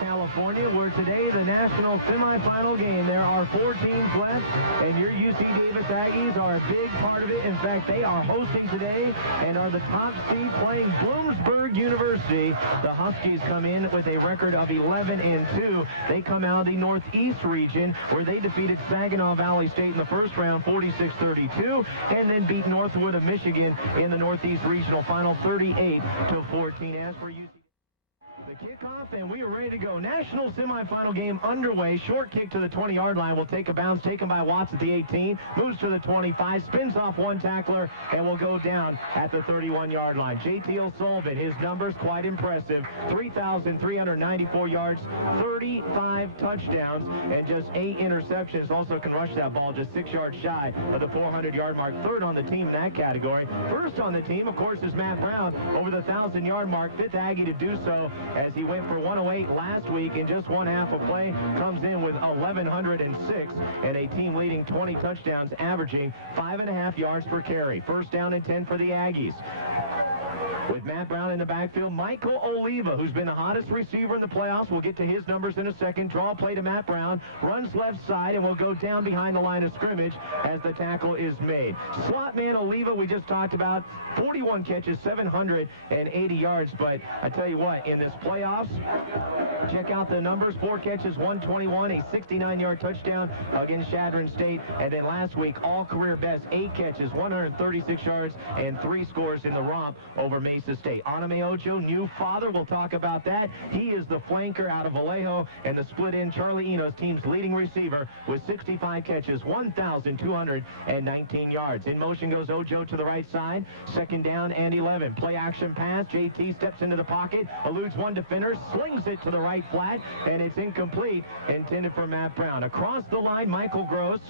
California, where today the national semifinal game. There are 4 teams left, and your UC Davis Aggies are a big part of it. In fact, they are hosting today and are the top seed playing Bloomsburg University. The Huskies come in with a record of 11-2. They come out of the Northeast region, where they defeated Saginaw Valley State in the first round 46-32, and then beat Northwood of Michigan in the Northeast Regional Final 38-14. As for UC, the kickoff, and we are ready to go. National semifinal game underway. Short kick to the 20-yard line will take a bounce, taken by Watts at the 18, moves to the 25, spins off one tackler, and will go down at the 31-yard line. J.T. O'Sullivan, his numbers quite impressive. 3,394 yards, 35 touchdowns, and just 8 interceptions. Also can rush that ball just 6 yards shy of the 400-yard mark. Third on the team in that category. First on the team, of course, is Matt Brown, over the 1,000-yard mark. 5th Aggie to do so, as he went for 108 last week in just one half of play, comes in with 1,106 and a team-leading 20 touchdowns, averaging 5.5 yards per carry. First down and 10 for the Aggies. With Matt Brown in the backfield, Michael Oliva, who's been the hottest receiver in the playoffs. We'll get to his numbers in a second. Draw play to Matt Brown, runs left side, and will go down behind the line of scrimmage as the tackle is made. Slot man Oliva, we just talked about, 41 catches, 780 yards. But I tell you what, in this playoffs, check out the numbers. 4 catches, 121, a 69-yard touchdown against Chadron State. And then last week, all-career best, 8 catches, 136 yards, and 3 scores in the romp over Mesa State. Anime Ocho, new father, we'll talk about that. He is the flanker out of Vallejo, and the split-in Charlie Enos, team's leading receiver, with 65 catches, 1,219 yards. In motion goes Ojo to the right side. Second down and 11. Play action pass. JT steps into the pocket, eludes one defender, slings it to the right flat, and it's incomplete, intended for Matt Brown. Across the line, Michael Gross,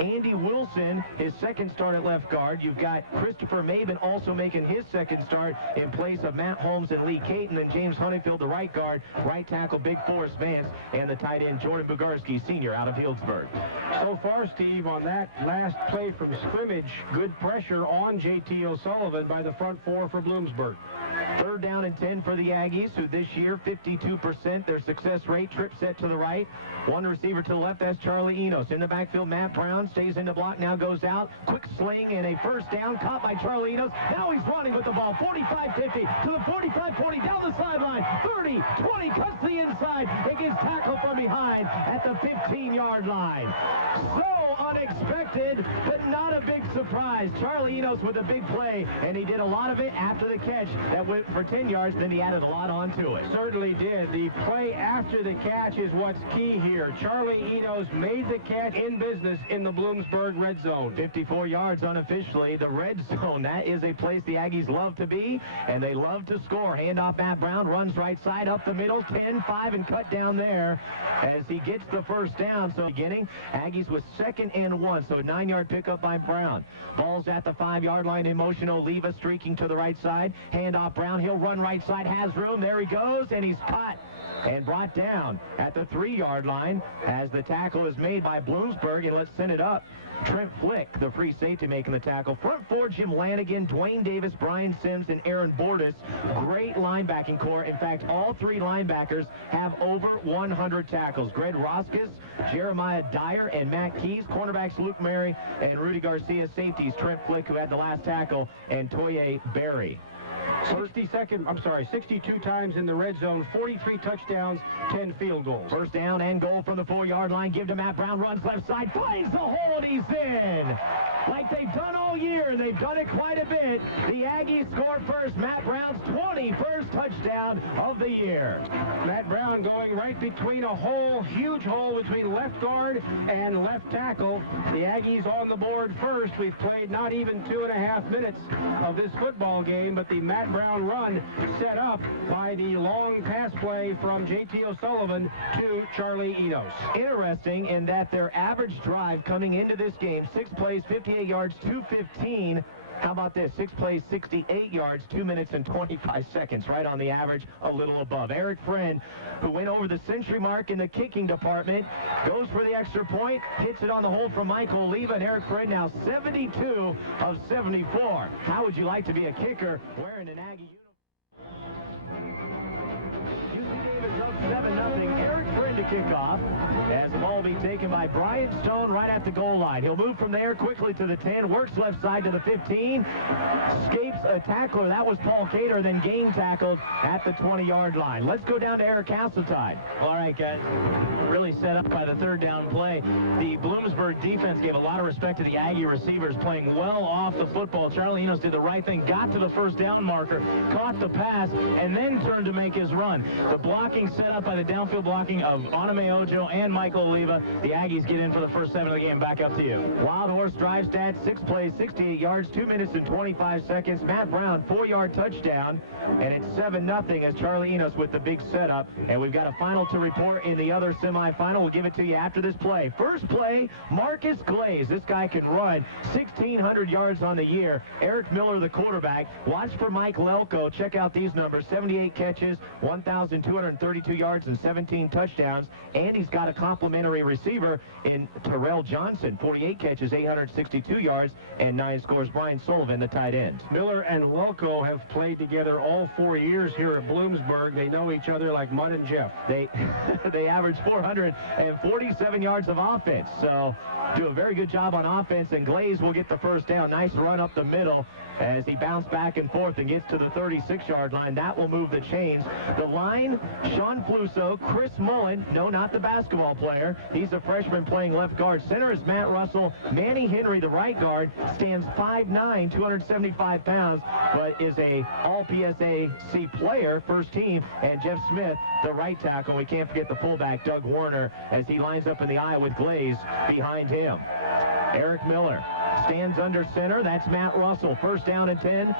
Andy Wilson, his second start at left guard. You've got Christopher Maben also making his second start in place of Matt Holmes and Lee Caton, and James Honeyfield, the right guard, right tackle, Big Forrest Vance, and the tight end, Jordan Bugarski, senior, out of Hale.Husky. So far, Steve, on that last play from scrimmage, good pressure on J.T. O'Sullivan by the front 4 for Bloomsburg. Third down and 10 for the Aggies, who this year, 52% their success rate. Trip set to the right. One receiver to the left, that's Charlie Enos. In the backfield, Matt Brown stays in the block, now goes out. Quick sling and a first down, caught by Charlie Enos. Now he's running with the ball, 45-50 to the 45-40, down the sideline, 30, 20, cuts the inside. It gets tackled from behind at the 15-yard line. So unexpected, but not a big surprise. Charlie Enos with a big play, and he did a lot of it after the catch that went for 10 yards, then he added a lot onto it. Certainly did. The play after the catch is what's key here. Charlie Enos made the catch in business in the Bloomsburg red zone. 54 yards unofficially. The red zone, that is a place the Aggies love to be, and they love to score. Handoff, Matt Brown runs right side up the middle, 10-5, and cut down there as he gets the first down. So beginning, Aggies with 2nd and 1, so a 9-yard pickup by Brown. Ball's at the 5-yard line in motion. Oliva streaking to the right side. Handoff Brown, he'll run right side, has room, there he goes, and he's caught and brought down at the 3-yard line as the tackle is made by Bloomsburg. And let's send it up. Trent Flick, the free safety, making the tackle. Front 4, Jim Lanigan, Dwayne Davis, Brian Sims, and Aaron Bordas. Great linebacking core. In fact, all 3 linebackers have over 100 tackles. Greg Roskus, Jeremiah Dyer, and Matt Keys. Cornerbacks Luke Mary and Rudy Garcia. Safeties Trent Flick, who had the last tackle, and Toye Berry. 62 times in the red zone, 43 touchdowns, 10 field goals. First down and goal from the 4-yard line. Give to Matt Brown, runs left side, finds the hole, and he's in. Like they've done all year, and they've done it quite a bit. The Aggies score first. Matt Brown's 21st touchdown of the year. Matt Brown going right between a hole, huge hole between left guard and left tackle. The Aggies on the board first. We've played not even 2.5 minutes of this football game, but the Matt Brown run set up by the long pass play from J.T. O'Sullivan to Charlie Enos. Interesting in that their average drive coming into this game, 6 plays, 58 yards, 2:15. How about this? 6 plays, 68 yards, 2 minutes and 25 seconds, right on the average, a little above. Eric Friend, who went over the century mark in the kicking department, goes for the extra point, hits it on the hole from Michael Oliva, and Eric Friend now 72 of 74. How would you like to be a kicker wearing an Aggie uniform? UC Davis up 7-0. to kick off, as the ball will be taken by Brian Stone right at the goal line. He'll move from there quickly to the 10, works left side to the 15, escapes a tackler. That was Paul Cater, then game tackled at the 20-yard line. Let's go down to Eric Hasseltine. All right, guys. Really set up by the third down play. The Bloomsburg defense gave a lot of respect to the Aggie receivers, playing well off the football. Charlie Enos did the right thing, got to the first down marker, caught the pass, and then turned to make his run. The blocking set up by the downfield blocking of Anime Ojo and Michael Oliva. The Aggies get in for the first 7 of the game. Back up to you. Wild Horse drive stats, 6 plays, 68 yards, 2 minutes and 25 seconds. Matt Brown, 4-yard touchdown, and it's 7-0 as Charlie Enos with the big setup. And we've got a final to report in the other semifinal. We'll give it to you after this play. First play, Marcus Glaze. This guy can run 1,600 yards on the year. Eric Miller, the quarterback. Watch for Mike Lelko. Check out these numbers. 78 catches, 1,232 yards, and 17 touchdowns. And he's got a complimentary receiver in Terrell Johnson. 48 catches, 862 yards, and 9 scores. Brian Sullivan, the tight end. Miller and Lelko have played together all 4 years here at Bloomsburg. They know each other like Mud and Jeff. They average 447 yards of offense. So do a very good job on offense, and Glaze will get the first down. Nice run up the middle as he bounced back and forth and gets to the 36-yard line. That will move the chains. The line, Sean Fluso, Chris Mullen, no, not the basketball player. He's a freshman playing left guard. Center is Matt Russell. Manny Henry, the right guard, stands 5'9", 275 pounds, but is a all-PSA-C player, first team. And Jeff Smith, the right tackle. We can't forget the fullback, Doug Warner, as he lines up in the eye with Glaze behind him. Eric Miller stands under center. That's Matt Russell. First down and 10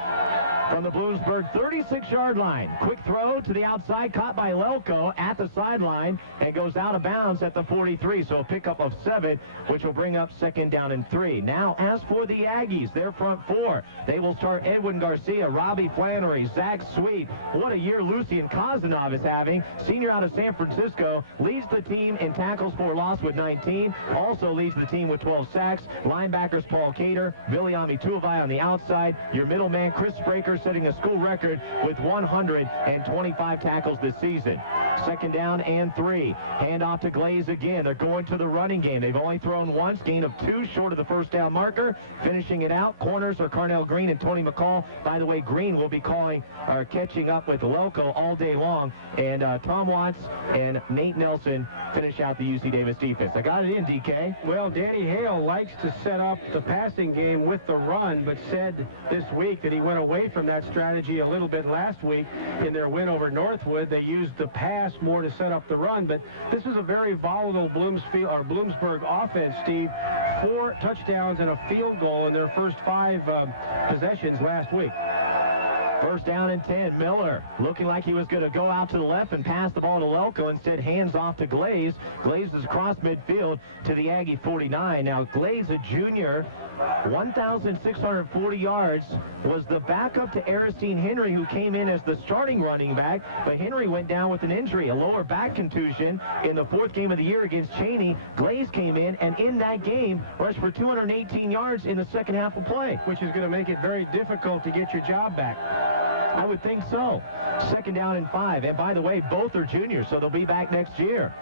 from the Bloomsburg 36-yard line. Quick throw to the outside, caught by Lelko at the sideline, and goes out of bounds at the 43. So a pickup of 7, which will bring up second down and 3. Now, as for the Aggies, their front 4, they will start Edwin Garcia, Robbie Flannery, Zach Sweet. What a year Lucian Kazanov is having. Senior out of San Francisco, leads the team in tackles for loss with 19. Also leads the team with 12 sacks. Linebackers Paul Cater, Viliami Tuivai on the outside. Your middleman, Chris Spraker, setting a school record with 125 tackles this season. Second down and 3. Hand off to Glaze again. They're going to the running game. They've only thrown once, gain of 2, short of the first down marker. Finishing it out, corners are Carnell Green and Tony McCall. By the way, Green will be catching up with Lelko all day long. And Tom Watts and Nate Nelson finish out the UC Davis defense. I got it in, DK. Well, Danny Hale likes to set up the passing game with the run, but said this week that he went away from that strategy a little bit last week in their win over Northwood. They used the pass more to set up the run, but this is a very volatile Bloomsburg offense, Steve. 4 touchdowns and a field goal in their first 5 possessions last week. First down and 10. Miller looking like he was going to go out to the left and pass the ball to Lelko. Instead, hands off to Glaze. Glaze is across midfield to the Aggie 49. Now, Glaze, a junior, 1,640 yards, was the backup to Aristine Henry, who came in as the starting running back. But Henry went down with an injury, a lower back contusion, in the 4th game of the year against Cheney. Glaze came in, and in that game, rushed for 218 yards in the second half of play. Which is going to make it very difficult to get your job back. I would think so. Second down and 5. And by the way, both are juniors, so they'll be back next year.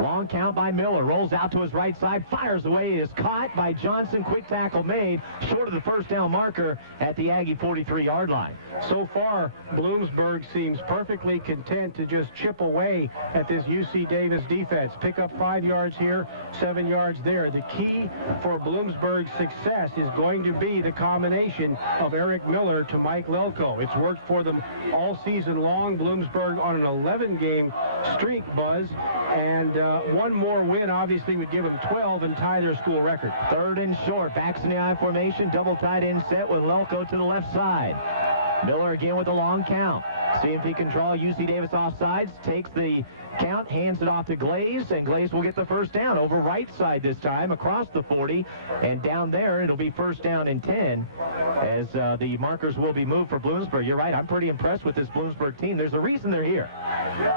Long count by Miller. Rolls out to his right side. Fires away. Is caught by Johnson. Quick tackle made. Short of the first down marker at the Aggie 43-yard line. So far, Bloomsburg seems perfectly content to just chip away at this UC Davis defense. Pick up 5 yards here, 7 yards there. The key for Bloomsburg's success is going to be the combination of Eric Miller to Mike Lelko. It's worked for them all season long. Bloomsburg on an 11-game streak, Buzz, and one more win obviously would give them 12 and tie their school record. Third and short. Backs in the I formation. Double tight end set with Lelko to the left side. Miller again with a long count. See if he can draw UC Davis offsides. Takes the count, hands it off to Glaze, and Glaze will get the first down over right side this time, across the 40, and down there it'll be first down and 10 as the markers will be moved for Bloomsburg. You're right, I'm pretty impressed with this Bloomsburg team. There's a reason they're here.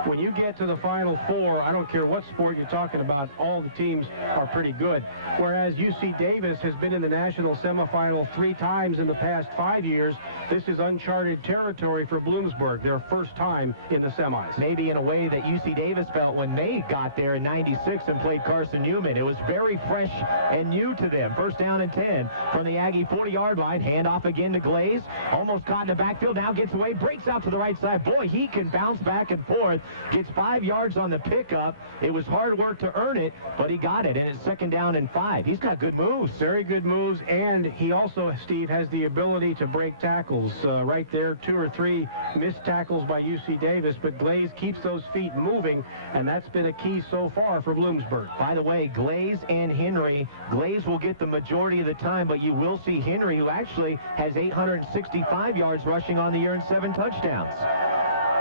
When you get to the Final Four, I don't care what sport you're talking about, all the teams are pretty good. Whereas UC Davis has been in the national semifinal 3 times in the past 5 years, this is uncharted territory for Bloomsburg. their first time in the semis. Maybe in a way that UC Davis felt when they got there in '96 and played Carson Newman. It was very fresh and new to them. First down and 10 from the Aggie 40-yard line. Handoff again to Glaze. Almost caught in the backfield. Now gets away. Breaks out to the right side. Boy, he can bounce back and forth. Gets 5 yards on the pickup. It was hard work to earn it, but he got it. And it's second down and 5. He's got good moves. Very good moves. And he also, Steve, has the ability to break tackles. Right there, 2 or 3 missed tackles by UC Davis, but Glaze keeps those feet moving, and that's been a key so far for Bloomsburg. By the way, Glaze and Henry, Glaze will get the majority of the time, but you will see Henry, who actually has 865 yards rushing on the year and 7 touchdowns.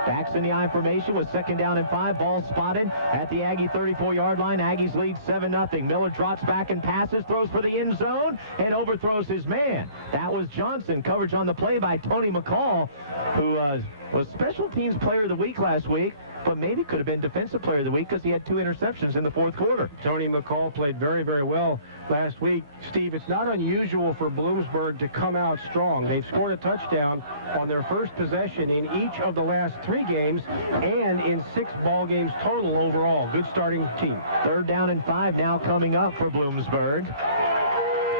Backs in the I formation with second down and 5. Ball spotted at the Aggie 34-yard line. Aggies lead 7-0. Miller trots back and passes, throws for the end zone, and overthrows his man. That was Johnson. Coverage on the play by Tony McCall, who was Special Teams Player of the Week last week, but maybe could have been Defensive Player of the Week because he had 2 interceptions in the fourth quarter. Tony McCall played very, very well last week. Steve, it's not unusual for Bloomsburg to come out strong. They've scored a touchdown on their first possession in each of the last 3 games and in 6 ball games total overall. Good starting team. Third down and 5 now coming up for Bloomsburg.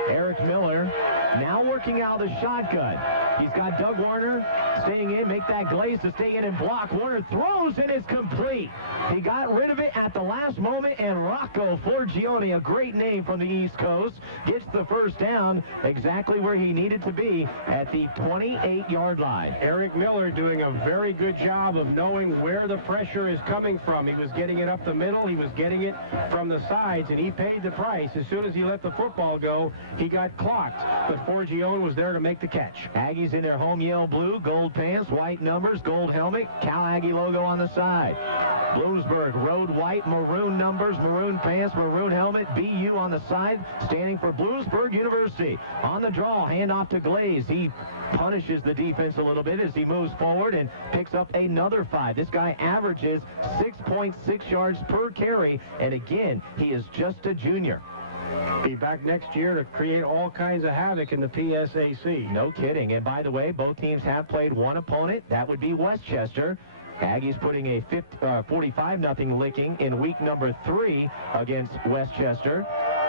Eric Miller now working out the shotgun. He's got Doug Warner staying in, make that Glaze to stay in and block. Warner throws and it's complete. He got rid of it at the last moment, and Rocco Forgione, a great name from the East Coast, gets the first down exactly where he needed to be at the 28-yard line. Eric Miller doing a very good job of knowing where the pressure is coming from. He was getting it up the middle, he was getting it from the sides, and he paid the price. As soon as he let the football go, he got clocked, but Forgione was there to make the catch. Aggies in their home yellow blue, gold pants, white numbers, gold helmet, Cal Aggie logo on the side. Bloomsburg, road white, maroon numbers, maroon pants, maroon helmet, BU on the side, standing for Bloomsburg University. On the draw, handoff to Glaze. He punishes the defense a little bit as he moves forward and picks up another 5. This guy averages 6.6 yards per carry, and again, he is just a junior. Be back next year to create all kinds of havoc in the PSAC. No kidding. And by the way, both teams have played one opponent. That would be Westchester. Aggies putting a 45-0 licking in week number 3 against Westchester.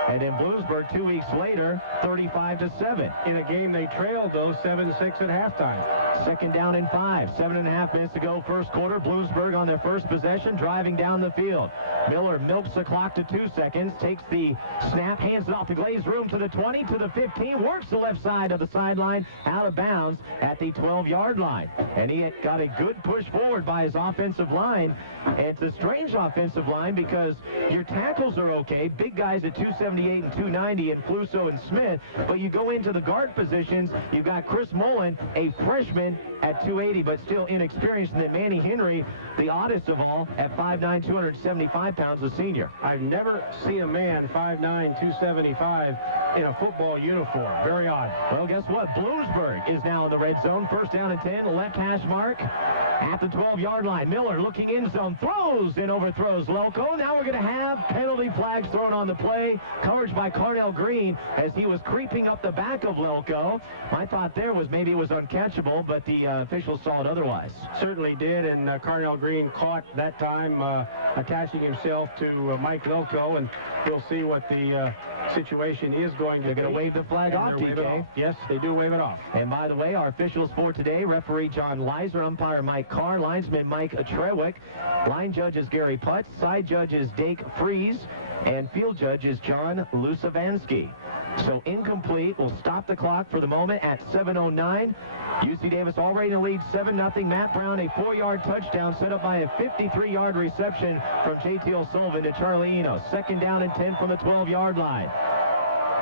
And then Bloomsburg 2 weeks later, 35-7. In a game they trailed, though, 7-6 at halftime. Second down and 5. 7.5 minutes to go, first quarter. Bloomsburg on their first possession, driving down the field. Miller milks the clock to 2 seconds, takes the snap, hands it off to Glaze, room to the 20, to the 15, works the left side of the sideline, out of bounds at the 12-yard line. And he had got a good push forward by his offensive line. And it's a strange offensive line because your tackles are okay, big guys at 278 and 290 and Fluso and Smith, but you go into the guard positions, you've got Chris Mullen, a freshman at 280, but still inexperienced, and then Manny Henry, the oddest of all, at 5'9", 275 pounds, a senior. I've never seen a man 5'9", 275 in a football uniform. Very odd. Well, guess what? Bloomsburg is now in the red zone. First down and 10, left hash mark at the 12-yard line. Miller looking in zone, throws and overthrows Loco. Now we're going to have penalty flags thrown on the play. Coverage by Carnell Green as he was creeping up the back of Loco. My thought there was maybe it was uncatchable, but the officials saw it otherwise. Certainly did, and Carnell Green caught that time attaching himself to Mike Loco, and we'll see what the situation is going to be. They're going to wave the flag off, DK. Yes, they do wave it off. And by the way, our officials for today, referee John Leiser, umpire Mike Carr, linesman Mike Trewick, line judge is Gary Putz, side judge is Dake Fries, and field judge is John Lusavansky. So incomplete. We'll stop the clock for the moment at 7:09. UC Davis already in the lead 7-0. Matt Brown, a 4-yard touchdown set up by a 53-yard reception from J.T. O'Sullivan to Charlie Eno. Second down and 10 from the 12-yard line.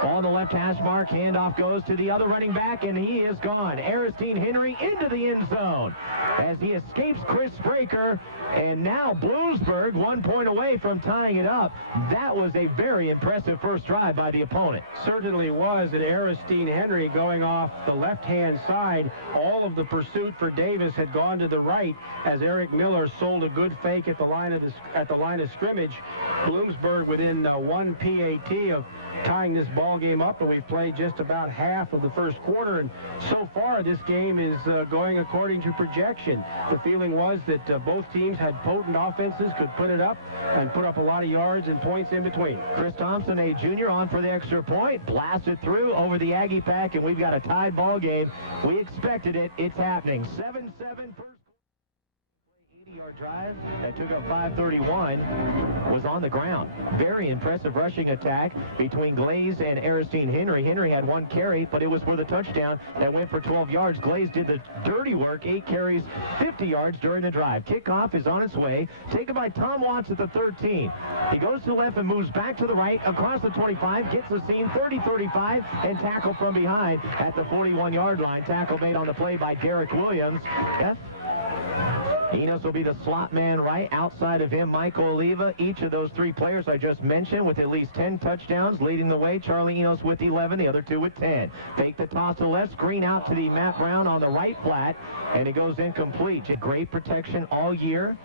On the left hash mark, handoff goes to the other running back, and he is gone. Aristine Henry into the end zone as he escapes Chris Spraker, and now Bloomsburg 1 point away from tying it up. That was a very impressive first drive by the opponent. Certainly was. And Aristine Henry going off the left-hand side. All of the pursuit for Davis had gone to the right as Eric Miller sold a good fake at the line of scrimmage. Bloomsburg within 1 PAT of tying this ball game up, and we've played just about half of the first quarter, and so far this game is going according to projection. The feeling was that both teams had potent offenses, could put it up and put up a lot of yards and points in between. Chris Thompson, a junior, on for the extra point, blasted through over the Aggie pack, and we've got a tied ball game. We expected it. It's happening. 7-7 first. 80-yard drive that took up 5:31 was on the ground. Very impressive rushing attack between Glaze and Aristine Henry. Henry had one carry, but it was for the touchdown that went for 12 yards. Glaze did the dirty work, 8 carries, 50 yards during the drive. Kickoff is on its way, taken by Tom Watts at the 13. He goes to the left and moves back to the right, across the 25, gets the seam, 30-35, and tackle from behind at the 41-yard line. Tackle made on the play by Derek Williams. Enos will be the slot man right outside of him. Michael Oliva, each of those 3 players I just mentioned with at least 10 touchdowns, leading the way. Charlie Enos with 11, the other 2 with 10. Fake the toss to the left, screen out to the Matt Brown on the right flat, and it goes incomplete. Great protection all year.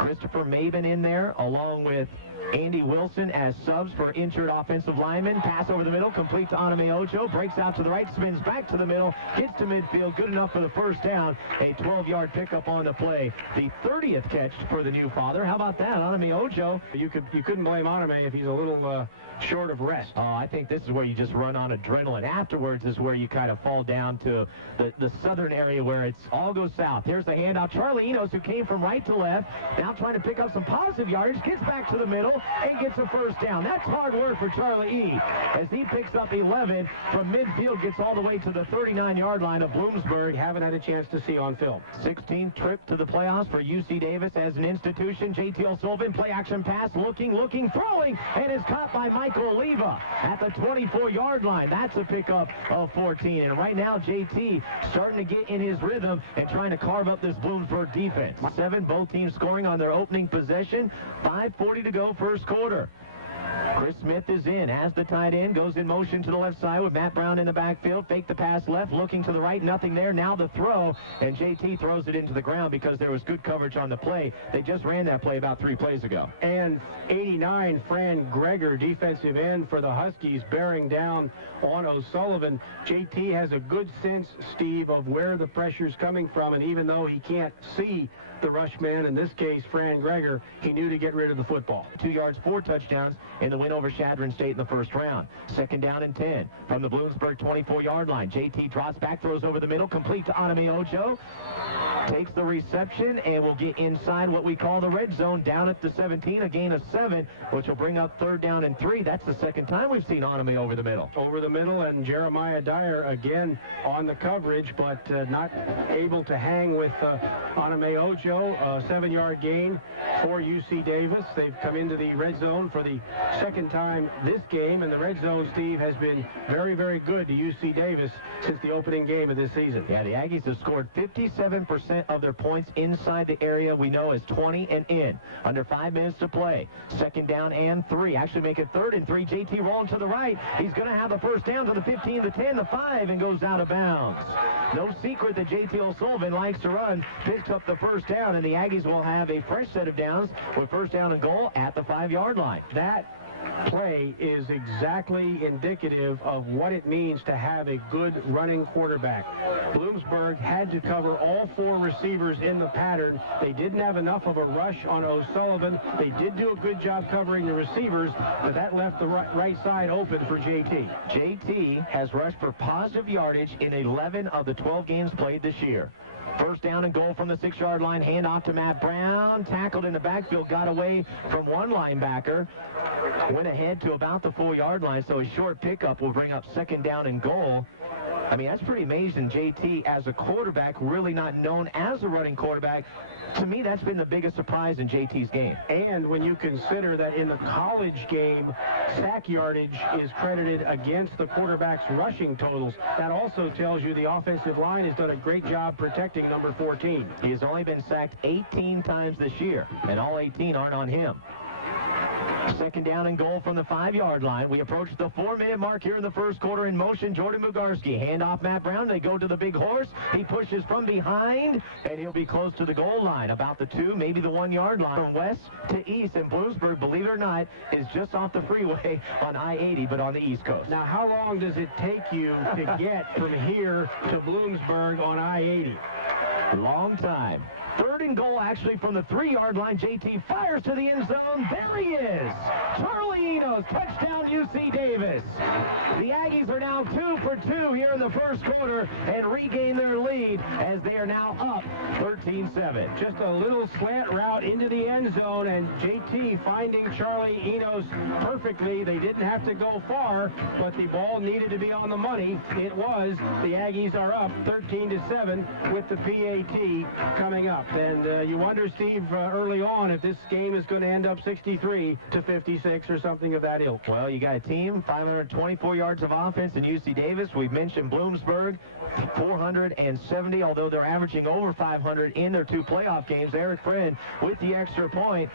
Christopher Maben in there, along with Andy Wilson as subs for injured offensive linemen. Pass over the middle, complete to Anime Ocho, breaks out to the right, spins back to the middle, gets to midfield, good enough for the first down. A 12-yard pickup on the play. The 30th catch for the new father. How about that, Anime Ocho? You couldn't blame Anime if he's a little short of rest. Oh, I think this is where you just run on adrenaline. Afterwards is where you kind of fall down to the southern area where it's all goes south. Here's the handout. Charlie Enos, who came from right to left, now trying to pick up some positive yardage, gets back to the middle and gets a first down. That's hard work for Charlie E. as he picks up 11 from midfield, gets all the way to the 39-yard line of Bloomsburg. Haven't had a chance to see on film. 16th trip to the playoffs for UC Davis as an institution. J.T. O'Sullivan, play action pass, looking, throwing, and is caught by Michael Oliva at the 24-yard line. That's a pickup of 14. And right now, J.T. starting to get in his rhythm and trying to carve up this Bloomsburg defense. 7, both teams scoring on their opening possession. 5:40 to go, first quarter. Chris Smith is in, has the tight end, goes in motion to the left side with Matt Brown in the backfield. Fake the pass left, looking to the right, nothing there. Now the throw, and JT throws it into the ground because there was good coverage on the play. They just ran that play about 3 plays ago. And 89, Fran Greger, defensive end for the Huskies, bearing down on O'Sullivan. JT has a good sense, Steve, of where the pressure's coming from, and even though he can't see the rush man, in this case Fran Greger, he knew to get rid of the football. 2 yards, 4 touchdowns in the win over Chadron State in the first round. 2nd down and 10 from the Bloomsburg 24-yard line. JT drops back, throws over the middle, complete to Anime Ocho. Takes the reception and will get inside what we call the red zone down at the 17, a gain of 7, which will bring up 3rd down and 3. That's the 2nd time we've seen Anime over the middle. Over the middle, and Jeremiah Dyer again on the coverage, but not able to hang with Anime Ocho. A 7-yard gain for UC Davis. They've come into the red zone for the 2nd time this game, and the red zone, Steve, has been very, very good to UC Davis since the opening game of this season. Yeah, the Aggies have scored 57% of their points inside the area we know as 20 and in. Under 5 minutes to play. 2nd down and 3. Actually make it 3rd and 3. JT rolling to the right. He's going to have the first down to the 15, the 10, the 5, and goes out of bounds. No secret that JT O'Sullivan likes to run. Picks up the first down, and the Aggies will have a fresh set of downs with 1st down and goal at the 5-yard line. That play is exactly indicative of what it means to have a good running quarterback. Bloomsburg had to cover all 4 receivers in the pattern. They didn't have enough of a rush on O'Sullivan. They did do a good job covering the receivers, but that left the right side open for JT. JT has rushed for positive yardage in 11 of the 12 games played this year. 1st down and goal from the 6-yard line. Hand off to Matt Brown. Tackled in the backfield. Got away from one linebacker. Went ahead to about the 4-yard line. So a short pickup will bring up 2nd down and goal. I mean, that's pretty amazing. JT, as a quarterback, really not known as a running quarterback. To me, that's been the biggest surprise in JT's game. And when you consider that in the college game, sack yardage is credited against the quarterback's rushing totals, that also tells you the offensive line has done a great job protecting number 14. He has only been sacked 18 times this year, and all 18 aren't on him. Second down and goal from the 5-yard line. We approach the 4-minute mark here in the first quarter. In motion, Jordan Mugarski. Hand off Matt Brown. They go to the big horse. He pushes from behind, and he'll be close to the goal line. About the 2, maybe the 1-yard line. From west to east, and Bloomsburg, believe it or not, is just off the freeway on I-80, but on the East Coast. Now, how long does it take you to get from here to Bloomsburg on I-80? Long time. Third and goal, actually, from the 3-yard line. JT fires to the end zone. There he is. Charlie Enos, touchdown UC Davis. The Aggies are now 2 for 2 here in the first quarter and regain their lead as they are now up 13-7. Just a little slant route into the end zone, and JT finding Charlie Enos perfectly. They didn't have to go far, but the ball needed to be on the money. It was. The Aggies are up 13-7 with the PAT coming up. And you wonder, Steve, early on if this game is going to end up 63-56 or something of that ilk. Well, you got a team, 524 yards of offense in UC Davis. We've mentioned Bloomsburg, 470, although they're averaging over 500 in their 2 playoff games. Eric Friend with the extra point.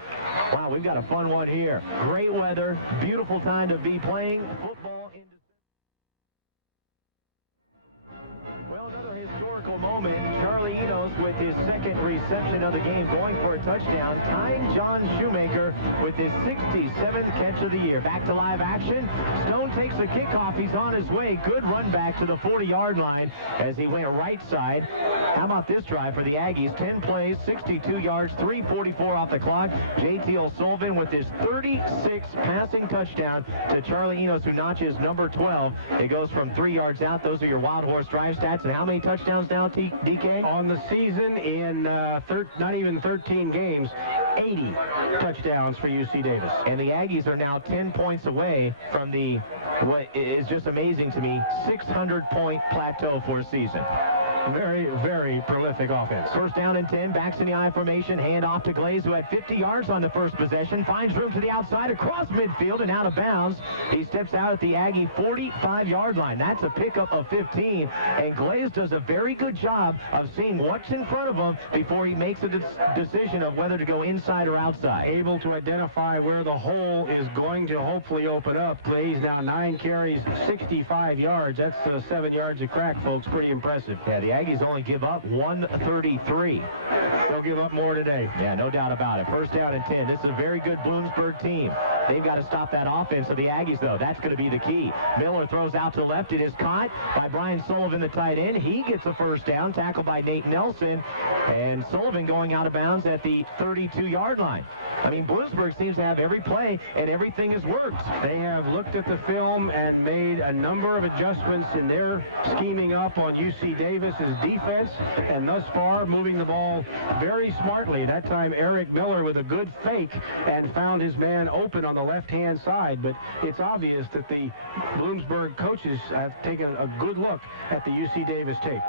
Wow, we've got a fun one here. Great weather, beautiful time to be playing football in Well, another historical moment. Charlie Enos with his second reception of the game, going for a touchdown, tying John Shoemaker with his 67th catch of the year. Back to live action. Stone takes the kickoff. He's on his way. Good run back to the 40-yard line as he went right side. How about this drive for the Aggies? 10 plays, 62 yards, 3:44 off the clock. J.T. O'Sullivan with his 36th passing touchdown to Charlie Enos, who notches number 12. It goes from 3 yards out. Those are your Wild Horse Drive stats. And how many touchdowns now, DK? On the season, in not even 13 games, 80 touchdowns for UC Davis. And the Aggies are now 10 points away from the, what is just amazing to me, 600-point plateau for a season. Very, very prolific offense. First down and 10, backs in the I formation, hand off to Glaze, who had 50 yards on the first possession, finds room to the outside, across midfield and out of bounds. He steps out at the Aggie 45-yard line. That's a pickup of 15, and Glaze does a very good job of seeing what's in front of him before he makes a decision of whether to go inside or outside. Able to identify where the hole is going to hopefully open up. Glaze now 9 carries, 65 yards. That's 7 yards a crack, folks. Pretty impressive. Yeah, the Aggies only give up 133. They'll give up more today. Yeah, no doubt about it. First down and 10. This is a very good Bloomsburg team. They've got to stop that offense of the Aggies, though. That's going to be the key. Miller throws out to the left. It is caught by Brian Sullivan, the tight end. He gets a first down, tackled by Nate Nelson. And Sullivan going out of bounds at the 32-yard line. I mean, Bloomsburg seems to have every play, and everything has worked. They have looked at the film and made a number of adjustments in their scheming up on UC Davis's defense, and thus far moving the ball very smartly. That time Eric Miller with a good fake and found his man open on the left-hand side, but it's obvious that the Bloomsburg coaches have taken a good look at the UC Davis tape.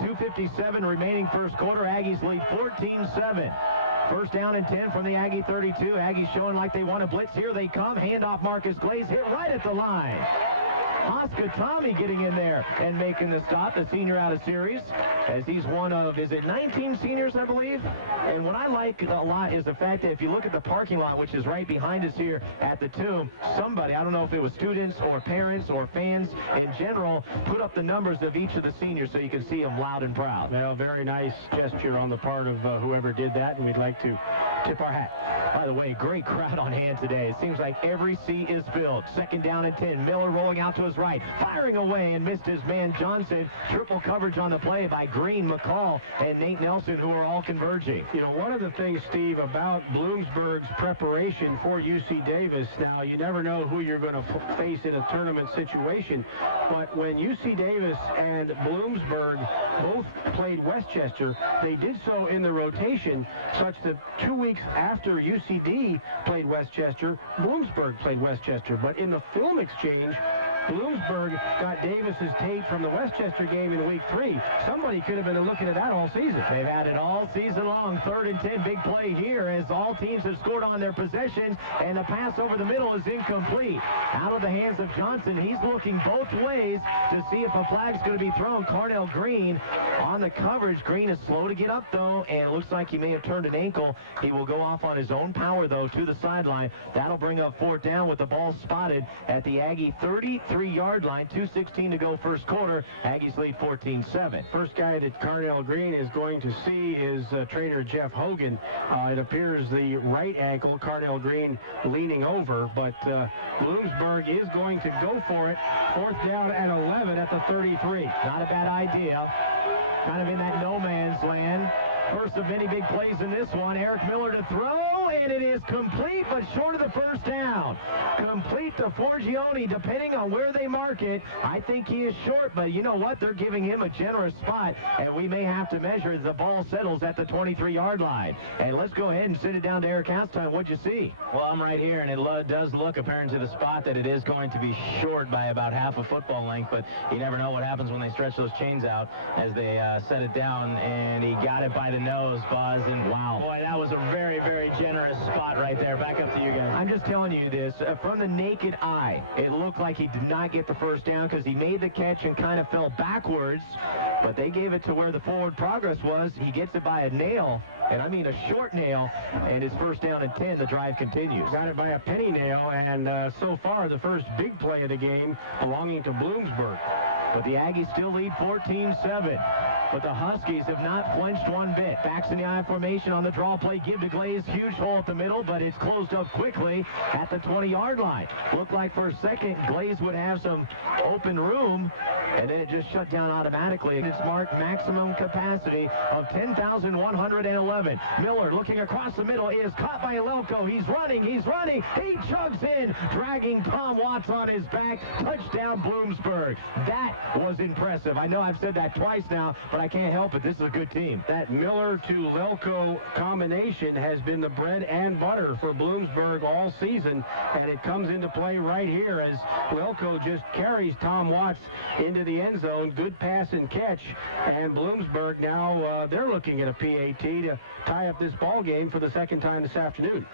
2:57 remaining first quarter. Aggies lead 14-7. First down and 10 from the Aggie 32. Aggies showing like they want to blitz. Here they come. Handoff Marcus Glaze, hit right at the line. Oscar Tommy getting in there and making the stop, the senior out of series, as he's one of, is it 19 seniors, I believe? And what I like a lot is the fact that if you look at the parking lot, which is right behind us here at the Tomb, somebody, I don't know if it was students or parents or fans in general, put up the numbers of each of the seniors so you can see them loud and proud. Well, very nice gesture on the part of whoever did that, and we'd like to tip our hat. By the way, great crowd on hand today. It seems like every seat is filled. Second down and 10. Miller rolling out to his right, firing away and missed his man Johnson. Triple coverage on the play by Green, McCall, and Nate Nelson, who are all converging. You know, one of the things, Steve, about Bloomsburg's preparation for UC Davis, now you never know who you're going to face in a tournament situation, but when UC Davis and Bloomsburg both played Westchester, they did so in the rotation, such that 2 weeks after UCD played Westchester, Bloomsburg played Westchester. But in the film exchange, Bloomsburg got Davis's tape from the Westchester game in week 3. Somebody could have been looking at that all season. They've had it all season long. 3rd and 10, big play here as all teams have scored on their possessions, and the pass over the middle is incomplete. Out of the hands of Johnson. He's looking both ways to see if a flag's going to be thrown. Carnell Green on the coverage. Green is slow to get up, though, and it looks like he may have turned an ankle. He will go off on his own power, though, to the sideline. That'll bring up 4th down with the ball spotted at the Aggie 33-yard line. 2:16 to go first quarter. Aggies lead 14-7. First guy that Carnell Green is going to see is trainer Jeff Hogan. It appears the right ankle, Carnell Green leaning over, but Bloomsburg is going to go for it. 4th down and 11 at the 33. Not a bad idea. Kind of in that no man's land. First of many big plays in this one. Eric Miller to throw, and it is complete, but short of the first down. Complete to Forgione, depending on where they mark it. I think he is short, but you know what? They're giving him a generous spot, and we may have to measure as the ball settles at the 23-yard line. And let's go ahead and send it down to Eric Halstein. What'd you see? Well, I'm right here, and it does look apparent to the spot that it is going to be short by about half a football length, but you never know what happens when they stretch those chains out as they set it down, and he got it by the nose, Buzz, and wow. Boy, that was a very, very generous spot right there. Back up to you guys. I'm just telling you this. From the naked eye, it looked like he did not get the first down because he made the catch and kind of fell backwards, but they gave it to where the forward progress was. He gets it by a nail, and I mean a short nail, and his 1st down and 10. The drive continues. Got it by a penny nail, and so far the first big play of the game belonging to Bloomsburg. But the Aggies still lead 14-7. But the Huskies have not flinched one bit. Backs in the I formation on the draw play. Give to Glaze. Huge hole at the middle, but it's closed up quickly at the 20-yard line. Looked like for a second Glaze would have some open room, and then it just shut down automatically. And it's marked maximum capacity of 10,111. Miller looking across the middle is caught by Elko. He's running. He chugs in, dragging Tom Watts on his back. Touchdown Bloomsburg. That was impressive. I know I've said that twice now, but I can't help it. This is a good team. That Miller to Lelko combination has been the bread and butter for Bloomsburg all season, and it comes into play right here as Lelko just carries Tom Watts into the end zone. Good pass and catch, and Bloomsburg now they're looking at a PAT to tie up this ball game for the 2nd time this afternoon.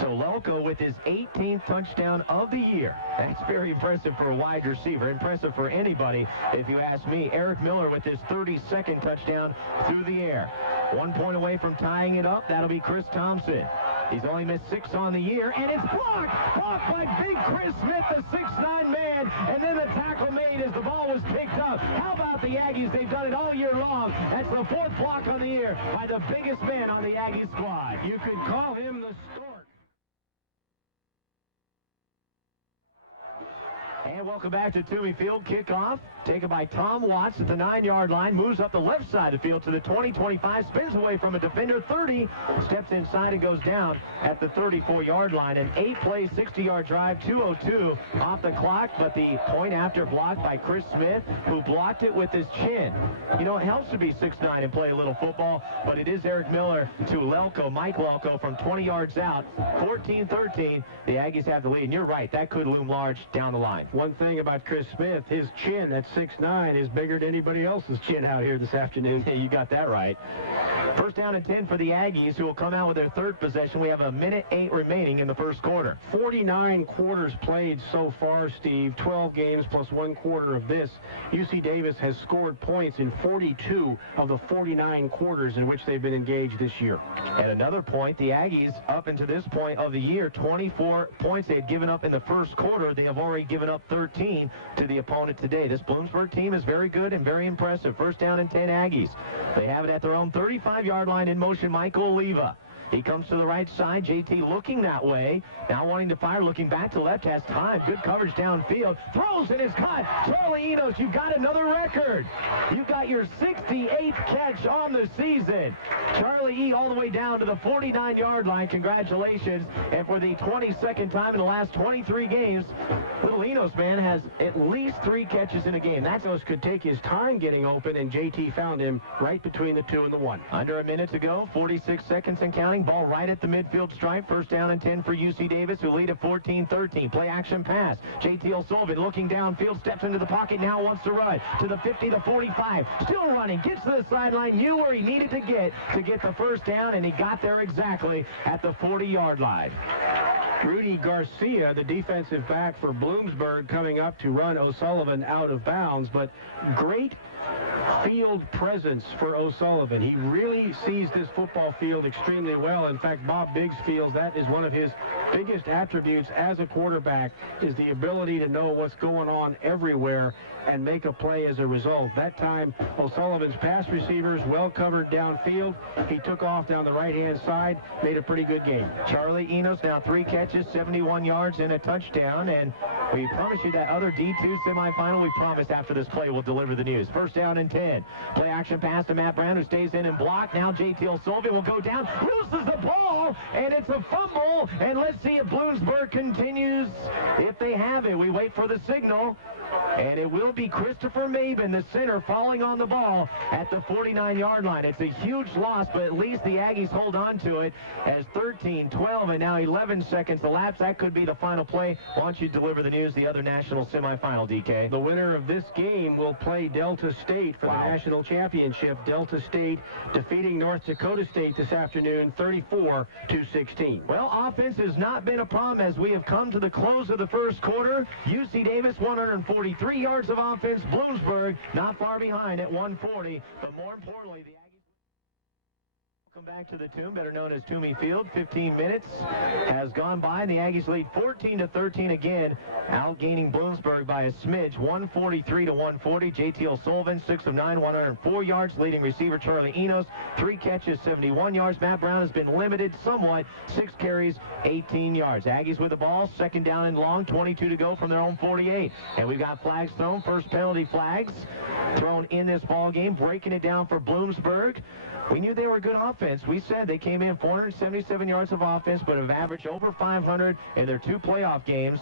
So Lelko with his 18th touchdown of the year. That's very impressive for a wide receiver. Impressive for anybody, if you ask me. Eric Miller with his 32nd touchdown through the air. 1 point away from tying it up. That'll be Chris Thompson. He's only missed 6 on the year, and it's blocked by big Chris Smith, the 6'9" man, and then the tackle made as the ball was picked up. How about the Aggies? They've done it all year long. That's the 4th block on the year by the biggest man on the Aggie squad. You could call him the Stork. And welcome back to Toomey Field. Kickoff taken by Tom Watts at the 9-yard line. Moves up the left side of the field to the 20-25. Spins away from a defender. 30. Steps inside and goes down at the 34-yard line. An 8-play, 60-yard drive. 2:02 off the clock. But the point after blocked by Chris Smith, who blocked it with his chin. You know, it helps to be 6'9" and play a little football. But it is Eric Miller to Lelko. Mike Lelko from 20 yards out. 14-13. The Aggies have the lead. And you're right. That could loom large down the line. One thing about Chris Smith, his chin at 6'9" is bigger than anybody else's chin out here this afternoon. Yeah, you got that right. 1st down and 10 for the Aggies, who will come out with their 3rd possession. We have 1:08 remaining in the 1st quarter. 49 quarters played so far, Steve. 12 games plus 1 quarter of this. UC Davis has scored points in 42 of the 49 quarters in which they've been engaged this year. And another point, the Aggies, up until this point of the year, 24 points they had given up in the 1st quarter. They have already given up 13 to the opponent today. This Bloomsburg team is very good and very impressive. 1st down and 10 Aggies. They have it at their own 35-yard line. In motion, Michael Oliva. He comes to the right side. JT looking that way. Now wanting to fire, looking back to left. Has time. Good coverage downfield. Throws and is caught. Charlie Enos, you got another record. You got your 68th catch on the season. Charlie E all the way down to the 49-yard line. Congratulations. And for the 22nd time in the last 23 games, little Enos, man, has at least 3 catches in a game. That could take his time getting open, and JT found him right between the 2 and the 1. Under a minute to go. 46 seconds and counting. running. Ball right at the midfield stripe. First down and 10 for UC Davis, who lead at 14-13. Play action pass. J.T. O'Sullivan looking downfield, steps into the pocket, now wants to run to the 50, the 45. Still running, gets to the sideline, knew where he needed to get the first down, and he got there exactly at the 40-yard line. Rudy Garcia, the defensive back for Bloomsburg, coming up to run O'Sullivan out of bounds, but great field presence for O'Sullivan. He really sees this football field extremely well. In fact, Bob Biggs feels that is one of his biggest attributes as a quarterback, is the ability to know what's going on everywhere and make a play as a result. That time, O'Sullivan's pass receivers well covered downfield. He took off down the right-hand side, made a pretty good game. Charlie Enos now 3 catches, 71 yards, and a touchdown. And we promised you that other D2 semifinal. We promised after this play we'll deliver the news. First down and 10. Play action pass to Matt Brown, who stays in and blocked. Now J.T. O'Sullivan will go down, loses the ball, and it's a fumble. And let's see if Bloomsburg continues. If they have it, we wait for the signal. And it will be Christopher Maben, the center, falling on the ball at the 49-yard line. It's a huge loss, but at least the Aggies hold on to it as 13, 12, and now 11 seconds elapsed. That could be the final play. Why don't you deliver the news, the other national semifinal, DK? The winner of this game will play Delta State for the national championship. Delta State defeating North Dakota State this afternoon, 34-16. Well, offense has not been a problem as we have come to the close of the first quarter. UC Davis, 143 yards of offense. Bloomsburg not far behind at 140. But more importantly, the Aggies welcome back to the Tomb, better known as Toomey Field. 15 minutes has gone by, and the Aggies lead 14-13 again, outgaining Bloomsburg by a smidge, 143-140. J.T. O'Sullivan, 6 of 9, 104 yards. Leading receiver Charlie Enos, 3 catches, 71 yards. Matt Brown has been limited somewhat, 6 carries, 18 yards. Aggies with the ball, second down and long, 22 to go from their own 48. And we've got flags thrown, first penalty flags thrown in this ball game, breaking it down for Bloomsburg. We knew they were a good offense. We said they came in 477 yards of offense, but have averaged over 500 in their 2 playoff games.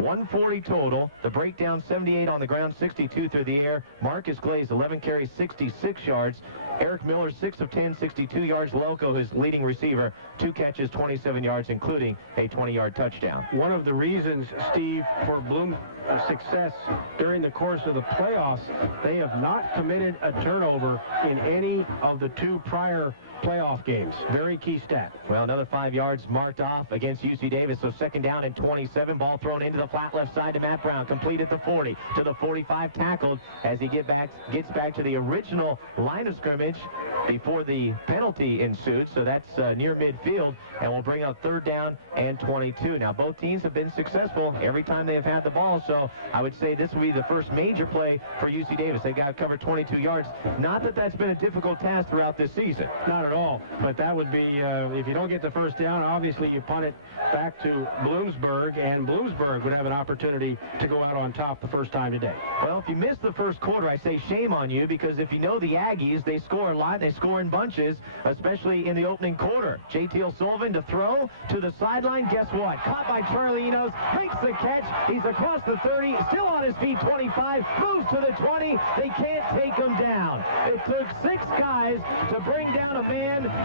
140 total. The breakdown, 78 on the ground, 62 through the air. Marcus Glaze, 11 carries, 66 yards. Eric Miller, 6 of 10, 62 yards. Loco, his leading receiver, 2 catches, 27 yards, including a 20-yard touchdown. One of the reasons, Steve, for Bloom's success during the course of the playoffs, they have not committed a turnover in any of the 2 prior playoff games. Very key stat. Well, another 5 yards marked off against UC Davis, so second down and 27. Ball thrown into the flat left side to Matt Brown. Completed the 40 to the 45, tackled as he gets back to the original line of scrimmage before the penalty ensued. So that's near midfield, and will bring up third down and 22. Now, both teams have been successful every time they have had the ball, so I would say this will be the first major play for UC Davis. They got covered 22 yards. Not that that's been a difficult task throughout this season. Not at all, but that would be, if you don't get the first down, obviously you punt it back to Bloomsburg, and Bloomsburg would have an opportunity to go out on top the first time today. Well, if you missed the first quarter, I say shame on you, because if you know the Aggies, they score a lot, they score in bunches, especially in the opening quarter. J.T. O'Sullivan to throw to the sideline. Guess what? Caught by Charlie Enos, makes the catch. He's across the 30, still on his feet, 25, moves to the 20. They can't take him down. It took 6 guys to bring down a man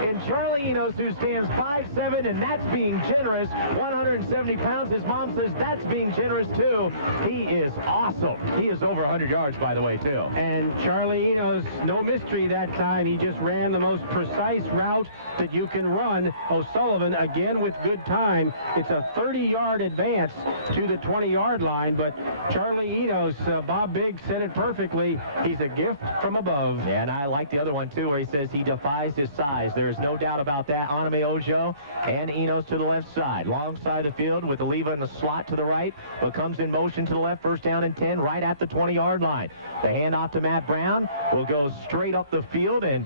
in Charlie Enos, who stands 5'7", and that's being generous. 170 pounds. His mom says that's being generous too. He is awesome. He is over 100 yards, by the way, too. And Charlie Enos, no mystery that time. He just ran the most precise route that you can run. O'Sullivan, again with good time. It's a 30-yard advance to the 20-yard line, but Charlie Enos, Bob Biggs said it perfectly. He's a gift from above. Yeah, and I like the other one, too, where he says he defies his size. There is no doubt about that. Anime Ojo and Enos to the left side. Long side of the field with Oliva in the slot to the right, but comes in motion to the left. First down and 10 right at the 20-yard line. The handoff to Matt Brown will go straight up the field and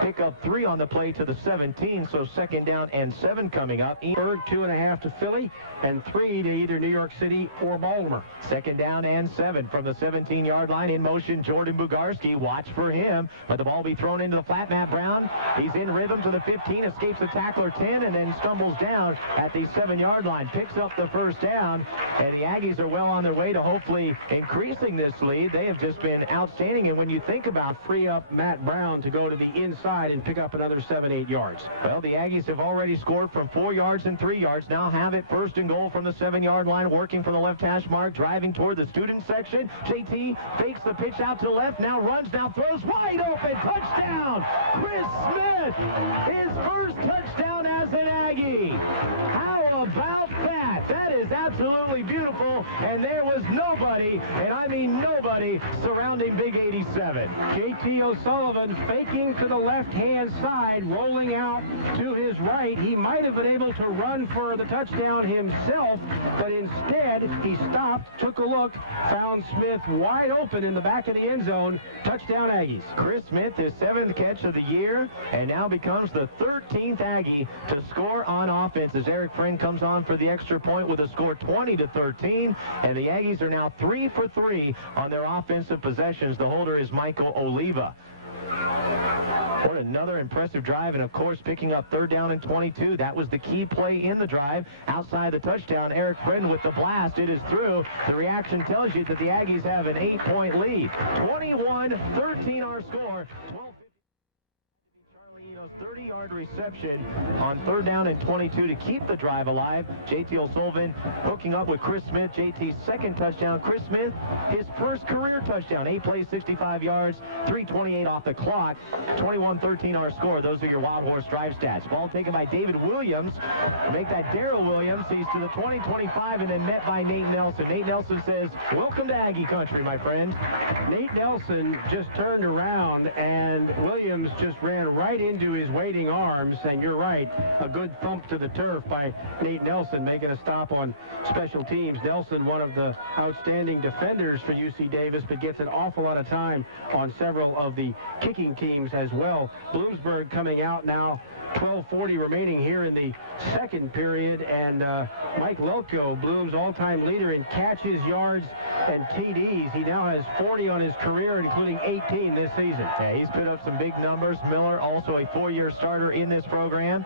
pick up 3 on the play to the 17, so second down and 7 coming up. Berg 2.5 to Philly and 3 to either New York City or Baltimore. Second down and 7 from the 17-yard line. In motion, Jordan Bugarski. Watch for him, but the ball will be thrown into the flat. Matt Brown, he's in rhythm to the 15, escapes the tackler 10, and then stumbles down at the 7-yard line. Picks up the first down, and the Aggies are well on their way to hopefully increasing this lead. They have just been outstanding, and when you think about free up Matt Brown to go to the inside side and pick up another 7-8 yards. Well, the Aggies have already scored from 4 yards and 3 yards. Now have it first and goal from the 7-yard line, working from the left hash mark, driving toward the student section. JT fakes the pitch out to the left, now runs, now throws, wide open, touchdown! Chris Smith, his first touchdown as an Aggie. How about that? That is absolutely beautiful, and there was nobody, and I mean nobody, surrounding Big 87. JT O'Sullivan faking to the left-hand side, rolling out to his right. He might have been able to run for the touchdown himself, but instead he stopped, took a look, found Smith wide open in the back of the end zone. Touchdown Aggies. Chris Smith, his 7th catch of the year, and now becomes the 13th Aggie to score on offense as Eric Friend comes on for the extra point with a score 20-13, and the Aggies are now 3 for 3 on their offensive possessions. The holder is Michael Oliva. What another impressive drive, and of course picking up 3rd down and 22. That was the key play in the drive. Outside the touchdown, Eric Friend with the blast. It is through. The reaction tells you that the Aggies have an 8-point lead. 21-13 our score. 30-yard reception on 3rd down and 22 to keep the drive alive. JT O'Sullivan hooking up with Chris Smith. JT's 2nd touchdown. Chris Smith, his 1st career touchdown. 8 plays, 65 yards, 3:28 off the clock. 21-13 our score. Those are your Wild Horse drive stats. Ball taken by David Williams. Make that Darrell Williams. He's to the 20-25 and then met by Nate Nelson. Nate Nelson says, welcome to Aggie country, my friend. Nate Nelson just turned around and Williams just ran right into his waiting arms, and you're right, a good thump to the turf by Nate Nelson, making a stop on special teams. Nelson, one of the outstanding defenders for UC Davis, but gets an awful lot of time on several of the kicking teams as well. Bloomsburg coming out now, 12:40 remaining here in the 2nd period, and Mike Lelko, Bloom's all-time leader in catches, yards, and TDs. He now has 40 on his career, including 18 this season. Yeah, he's put up some big numbers. Miller, also a 4-year starter in this program.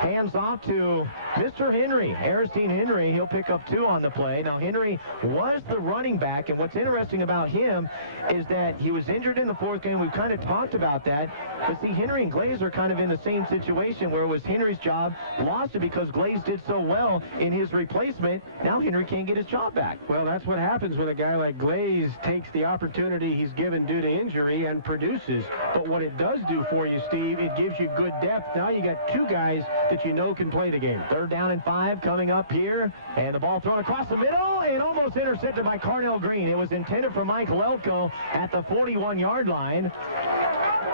Hands off to Mr. Henry, Aristine Henry. He'll pick up 2 on the play. Now, Henry was the running back, and what's interesting about him is that he was injured in the 4th game. We've kind of talked about that, but see, Henry and Glaze are kind of in the same situation where it was Henry's job, lost it because Glaze did so well in his replacement. Now Henry can't get his job back. Well, that's what happens when a guy like Glaze takes the opportunity he's given due to injury and produces. But what it does do for you, Steve, it gives you good depth. Now you got 2 guys that you know can play the game. 3rd down and 5 coming up here, and the ball thrown across the middle and almost intercepted by Carnell Green. It was intended for Mike Lelko at the 41-yard line.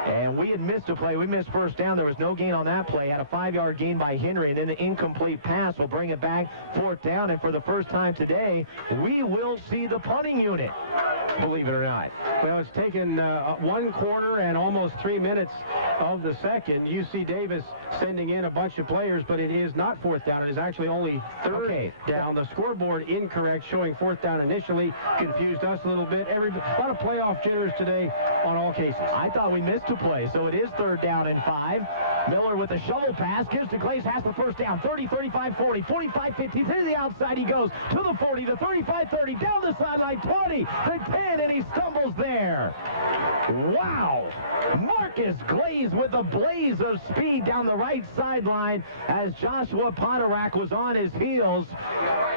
And we had missed a play. We missed 1st down. There was no gain on that play. Had a 5-yard gain by Henry, and then the incomplete pass will bring it back 4th down. And for the first time today, we will see the punting unit, believe it or not. Well, it's taken 1 quarter and almost 3 minutes of the 2nd. UC Davis sending in a bunch of players, but it is not 4th down. It is actually only 3rd down. The scoreboard incorrect, showing 4th down initially. Confused us a little bit. A lot of playoff jitters today on all cases. I thought we missed a play, so it is 3rd down and 5. Miller with a shovel pass, gives to Glaze, has the 1st down. 30, 35, 40, 45, 50. To the outside he goes, to the 40, the 35, 30, down the sideline, 20, the 10, and he stumbles there. Wow! Marcus Glaze with a blaze of speed down the right sideline as Joshua Potterack was on his heels.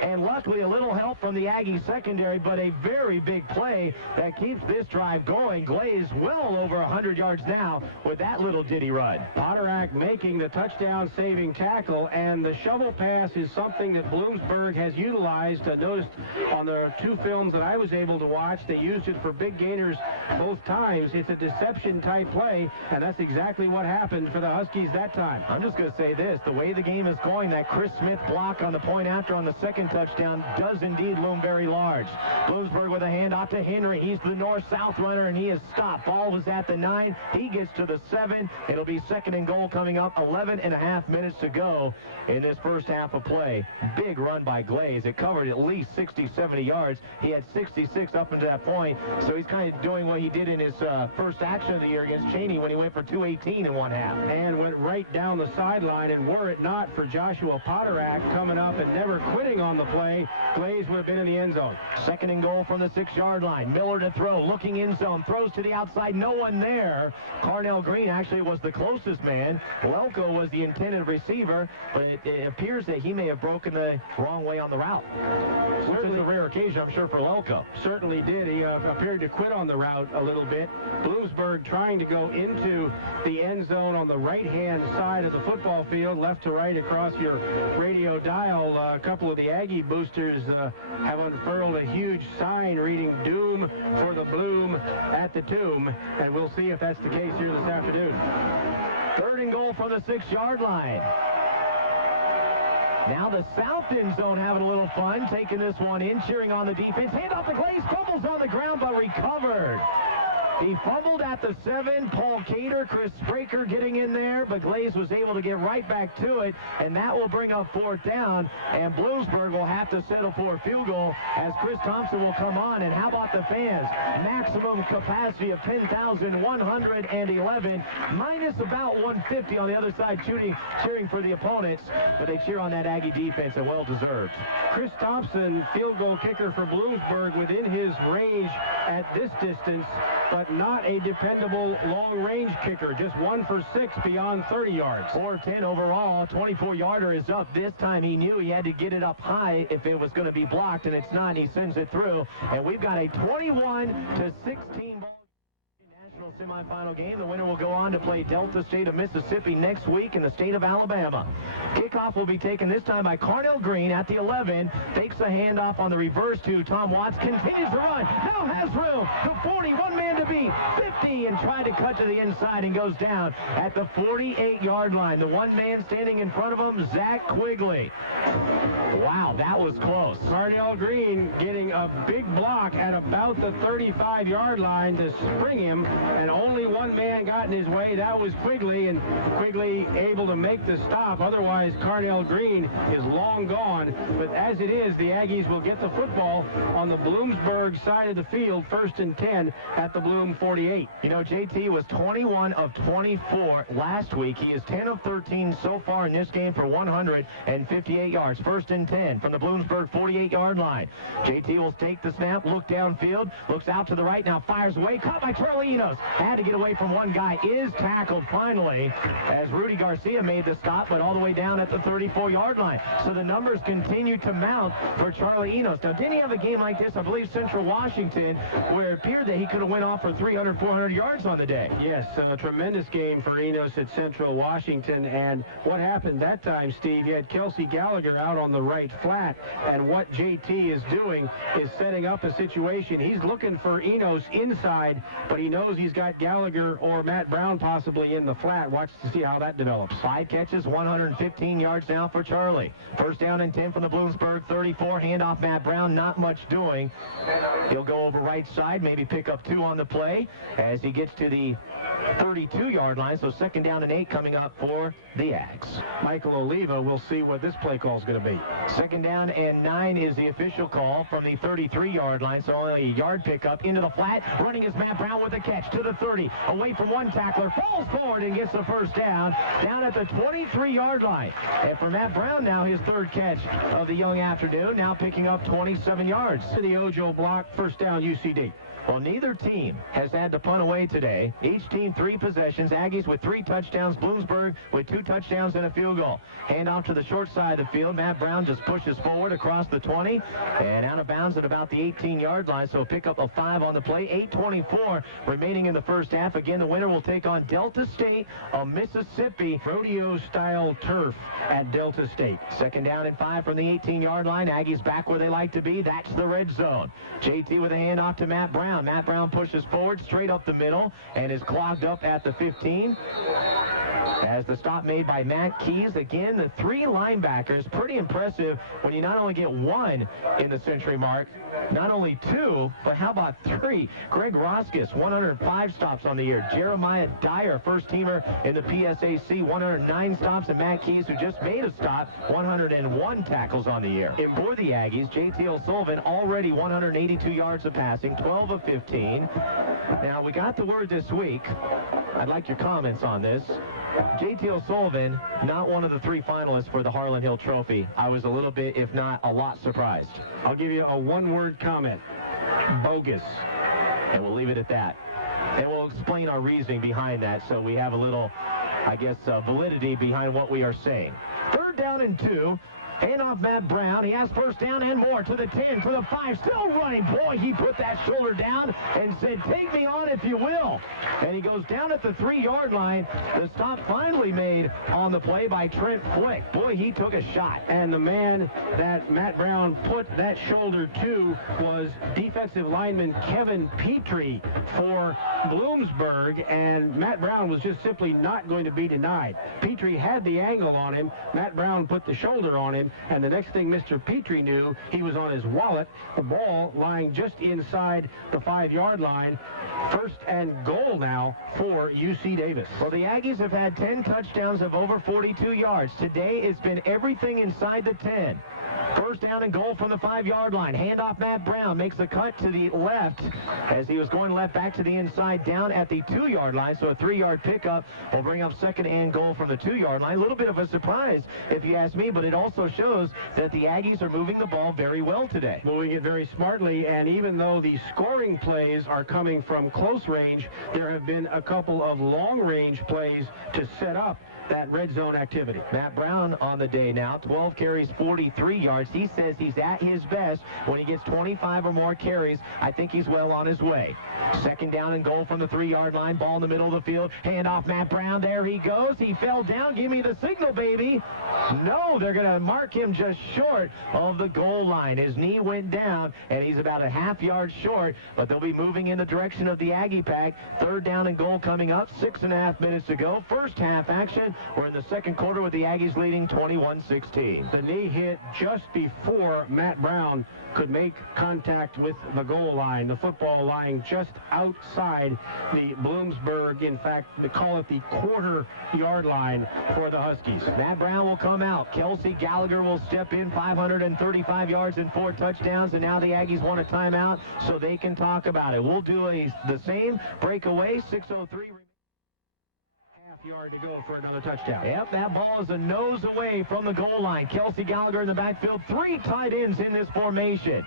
And luckily a little help from the Aggie secondary, but a very big play that keeps this drive going. Glaze well over 100 yards now with that little ditty run. Potterack making the touchdown-saving tackle, and the shovel pass is something that Bloomsburg has utilized. I noticed on the 2 films that I was able to watch, they used it for big gainers both times. It's a deception-type play, and that's exactly what happened for the Huskies that time. I'm just going to say this. The way the game is going, that Chris Smith block on the point after on the 2nd touchdown does indeed loom very large. Bloomsburg with a handoff to Henry. He's the north-south runner, and he is stopped. Ball was at the 9. He gets to the 7. It'll be 2nd and goal coming up. 11.5 minutes to go in this first half of play. Big run by Glaze. It covered at least 60, 70 yards. He had 66 up until that point, so he's kind of doing what he did in his first action of the year against Cheney when he went for 218 in 1 half. And went right down the sideline, and were it not for Joshua Potterack coming up and never quitting on the play, Glaze would have been in the end end zone. Second and goal from the 6-yard line. Miller to throw, looking end zone, throws to the outside, no one there. Carnell Green actually was the closest man. Lelko was the intended receiver, but it appears that he may have broken the wrong way on the route. Certainly a rare occasion, I'm sure, for Lelko. Certainly did. He appeared to quit on the route a little bit. Bloomsburg trying to go into the end zone on the right-hand side of the football field, left to right across your radio dial. A couple of the Aggie boosters have unfurled a huge sign reading "Doom for the Bloom at the Tomb," and we'll see if that's the case here this afternoon. Third and goal from the 6-yard line. Now the south end zone having a little fun, taking this one in, cheering on the defense. Hand off to Glaze, fumbles on the ground, but recovered. He fumbled at the 7. Paul Cater, Chris Spraker getting in there, but Glaze was able to get right back to it, and that will bring up 4th down, and Bloomsburg will have to settle for a field goal as Chris Thompson will come on. And how about the fans? Maximum capacity of 10,111, minus about 150 on the other side, cheering for the opponents, but they cheer on that Aggie defense, and well-deserved. Chris Thompson, field goal kicker for Bloomsburg, within his range at this distance, but not a dependable long-range kicker. Just 1 for 6 beyond 30 yards. 4-10 overall. 24-yarder is up. This time he knew he had to get it up high if it was going to be blocked, and it's not. He sends it through, and we've got a 21-16 ball. Semifinal game. The winner will go on to play Delta State of Mississippi next week in the state of Alabama. Kickoff will be taken this time by Carnell Green at the 11. Takes a handoff on the reverse to Tom Watts. Continues to run. Now has room to 40. One man to beat. 50 and tried to cut to the inside and goes down at the 48-yard line. The one man standing in front of him, Zach Quigley. Wow, that was close. Carnell Green getting a big block at about the 35-yard line to spring him, and only one man got in his way. That was Quigley, and Quigley able to make the stop. Otherwise, Carnell Green is long gone. But as it is, the Aggies will get the football on the Bloomsburg side of the field, 1st and 10 at the Bloom 48. You know, JT was 21 of 24 last week. He is 10 of 13 so far in this game for 158 yards. 1st and 10 from the Bloomsburg 48-yard line. JT will take the snap, look downfield, looks out to the right, now fires away, caught by Charlie Enos. Had to get away from one guy, is tackled finally as Rudy Garcia made the stop, but all the way down at the 34-yard line. So the numbers continue to mount for Charlie Enos. Now, didn't he have a game like this, I believe, Central Washington, where it appeared that he could have went off for 300, 400 yards on the day? Yes, a tremendous game for Enos at Central Washington. And what happened that time, Steve, you had Kelsey Gallagher out on the right flat, and what JT is doing is setting up a situation. He's looking for Enos inside, but he knows he's got Gallagher or Matt Brown possibly in the flat. Watch to see how that develops. 5 catches, 115 yards now for Charlie. 1st down and 10 from the Bloomsburg 34. Handoff Matt Brown, not much doing. He'll go over right side, maybe pick up 2 on the play as he gets to the 32-yard line. So 2nd down and 8 coming up for the Ags. Michael Oliva will see what this play call is going to be. 2nd down and 9 is the official call from the 33-yard line. So only a yard pickup into the flat. Running is Matt Brown with a catch to the 30. Away from one tackler. Falls forward and gets the 1st down. Down at the 23-yard line. And for Matt Brown now, his 3rd catch of the young afternoon. Now picking up 27 yards. To the Ojo block. 1st down UCD. Well, neither team has had to punt away today. Each team 3 possessions. Aggies with 3 touchdowns. Bloomsburg with 2 touchdowns and a field goal. Hand off to the short side of the field. Matt Brown just pushes forward across the 20 and out of bounds at about the 18-yard line. So pick up a 5 on the play. 8:24 remaining in the 1st half. Again, the winner will take on Delta State of Mississippi. Rodeo-style turf at Delta State. 2nd down and 5 from the 18-yard line. Aggies back where they like to be. That's the red zone. JT with a handoff to Matt Brown. Matt Brown pushes forward straight up the middle and is clogged up at the 15. As the stop made by Matt Keys. Again, the 3 linebackers, pretty impressive when you not only get 1 in the century mark, not only 2, but how about 3? Greg Roskis, 105 stops on the year. Jeremiah Dyer, first-teamer in the PSAC, 109 stops. And Matt Keys, who just made a stop, 101 tackles on the year. And for the Aggies, J.T. O'Sullivan already 182 yards of passing, 12 of 15. Now, we got the word this week. I'd like your comments on this. J.T. O'Sullivan, not one of the 3 finalists for the Harlan Hill Trophy. I was a little bit, if not a lot, surprised. I'll give you a one-word comment. Bogus. And we'll leave it at that. And we'll explain our reasoning behind that so we have a little, I guess, validity behind what we are saying. 3rd down and 2. Handoff Matt Brown. He has first down and more to the 10, to the 5. Still running. Boy, he put that shoulder down and said, take me on if you will. And he goes down at the 3-yard line. The stop finally made on the play by Trent Flick. Boy, he took a shot. And the man that Matt Brown put that shoulder to was defensive lineman Kevin Petrie for Bloomsburg. And Matt Brown was just simply not going to be denied. Petrie had the angle on him. Matt Brown put the shoulder on him. And the next thing Mr. Petrie knew, he was on his wallet. The ball lying just inside the 5-yard line. 1st and goal now for UC Davis. Well, the Aggies have had 10 touchdowns of over 42 yards. Today, it's been everything inside the 10. 1st down and goal from the 5-yard line. Handoff Matt Brown makes the cut to the left as he was going left back to the inside down at the 2-yard line. So a 3-yard pickup will bring up 2nd and goal from the 2-yard line. A little bit of a surprise if you ask me, but it also shows that the Aggies are moving the ball very well today. Moving it very smartly, and even though the scoring plays are coming from close range, there have been a couple of long-range plays to set up that red zone activity. Matt Brown on the day now, 12 carries, 43 yards. He says he's at his best when he gets 25 or more carries. I think he's well on his way. 2nd down and goal from the 3-yard line. Ball in the middle of the field. Hand off Matt Brown. There he goes. He fell down. Give me the signal, baby. No, they're going to mark him just short of the goal line. His knee went down, and he's about a half-yard short, but they'll be moving in the direction of the Aggie pack. 3rd down and goal coming up. 6.5 minutes to go. First half action. We're in the 2nd quarter with the Aggies leading 21-16. The knee hit just before Matt Brown could make contact with the goal line. The football lying just outside the Bloomsburg, in fact, they call it the 1/4-yard line for the Huskies. Matt Brown will come out. Kelsey Gallagher will step in, 535 yards and 4 touchdowns, and now the Aggies want a timeout so they can talk about it. We'll do the same breakaway, 6:03. Yard to go for another touchdown. Yep, that ball is a nose away from the goal line. Kelsey Gallagher in the backfield. 3 tight ends in this formation.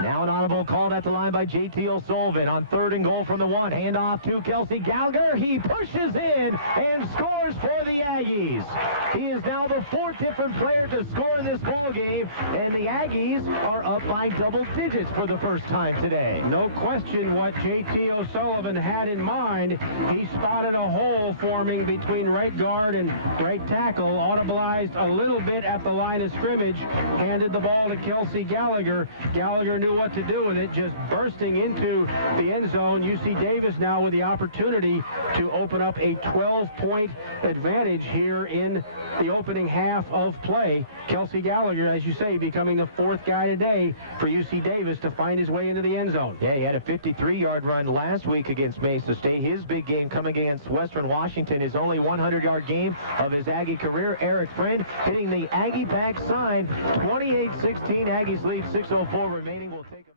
Now an audible called at the line by J.T. O'Sullivan on 3rd and goal from the 1. Handoff to Kelsey Gallagher. He pushes in and scores for the Aggies. He is now the 4th different player to score in this ball game, and the Aggies are up by double digits for the first time today. No question what J.T. O'Sullivan had in mind. He spotted a hole forming between right guard and right tackle, audibilized a little bit at the line of scrimmage, handed the ball to Kelsey Gallagher. Gallagher knew what to do with it, just bursting into the end zone. UC Davis now with the opportunity to open up a 12-point advantage here in the opening half of play. Kelsey Gallagher, as you say, becoming the 4th guy today for UC Davis to find his way into the end zone. Yeah, he had a 53-yard run last week against Mesa State. His big game coming against Western Washington, his only 100-yard game of his Aggie career. Eric Friend hitting the Aggie pack sign. 28-16. Aggies lead. 6:04 remaining. We'll take a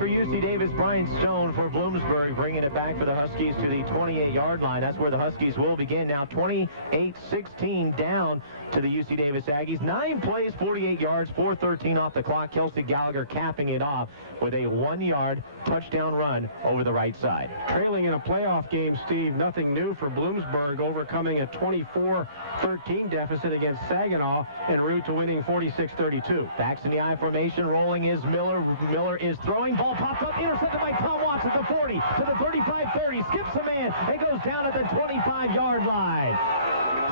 for UC Davis, Brian Stone for Bloomsburg, bringing it back for the Huskies to the 28-yard line. That's where the Huskies will begin now. 28-16 down to the UC Davis Aggies. 9 plays, 48 yards, 4:13 off the clock. Kelsey Gallagher capping it off with a 1-yard touchdown run over the right side. Trailing in a playoff game, Steve, nothing new for Bloomsburg, overcoming a 24-13 deficit against Saginaw en route to winning 46-32. Backs in the I formation, rolling is Miller. Miller is throwing. Ball pops up, intercepted by Tom Watts at the 40, to the 35-30, skips a man, and goes down at the 25-yard line.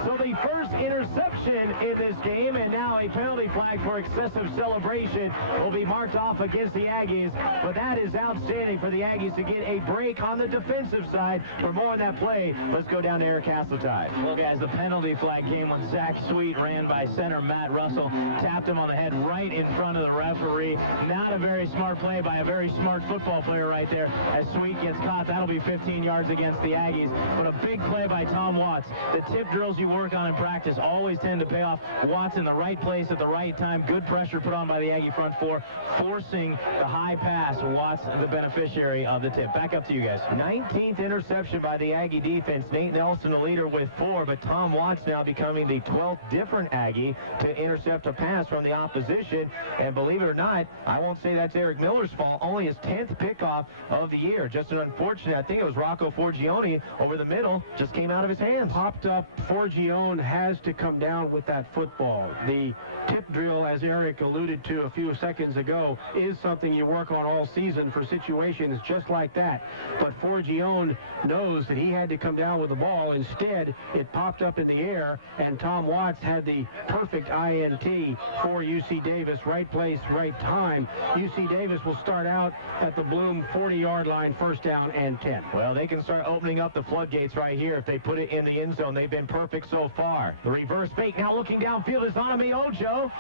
So the first first interception in this game, and now a penalty flag for excessive celebration will be marked off against the Aggies. But that is outstanding for the Aggies to get a break on the defensive side. For more on that play, let's go down to Eric Hasseltine. Well, guys, the penalty flag came when Zach Sweet ran by center Matt Russell, tapped him on the head right in front of the referee. Not a very smart play by a very smart football player right there. As Sweet gets caught, that'll be 15 yards against the Aggies. But a big play by Tom Watts. The tip drills you work on in practice always tend to pay off. Watts in the right place at the right time. Good pressure put on by the Aggie front four, forcing the high pass. Watts, the beneficiary of the tip. Back up to you guys. 19th interception by the Aggie defense. Nate Nelson, the leader, with 4, but Tom Watts now becoming the 12th different Aggie to intercept a pass from the opposition. And believe it or not, I won't say that's Eric Miller's fault. Only his 10th pickoff of the year. Just an unfortunate, I think it was Rocco Forgione over the middle, just came out of his hands. Popped up. Forgione has to come down with that football. The tip drill, as Eric alluded to a few seconds ago, is something you work on all season for situations just like that. But Forgione knows that he had to come down with the ball. Instead, it popped up in the air, and Tom Watts had the perfect INT for UC Davis. Right place, right time. UC Davis will start out at the Bloom 40-yard line, first down and 10. Well, they can start opening up the floodgates right here if they put it in the end zone. They've been perfect so far. The reverse fake now looking downfield is Anami Ojo,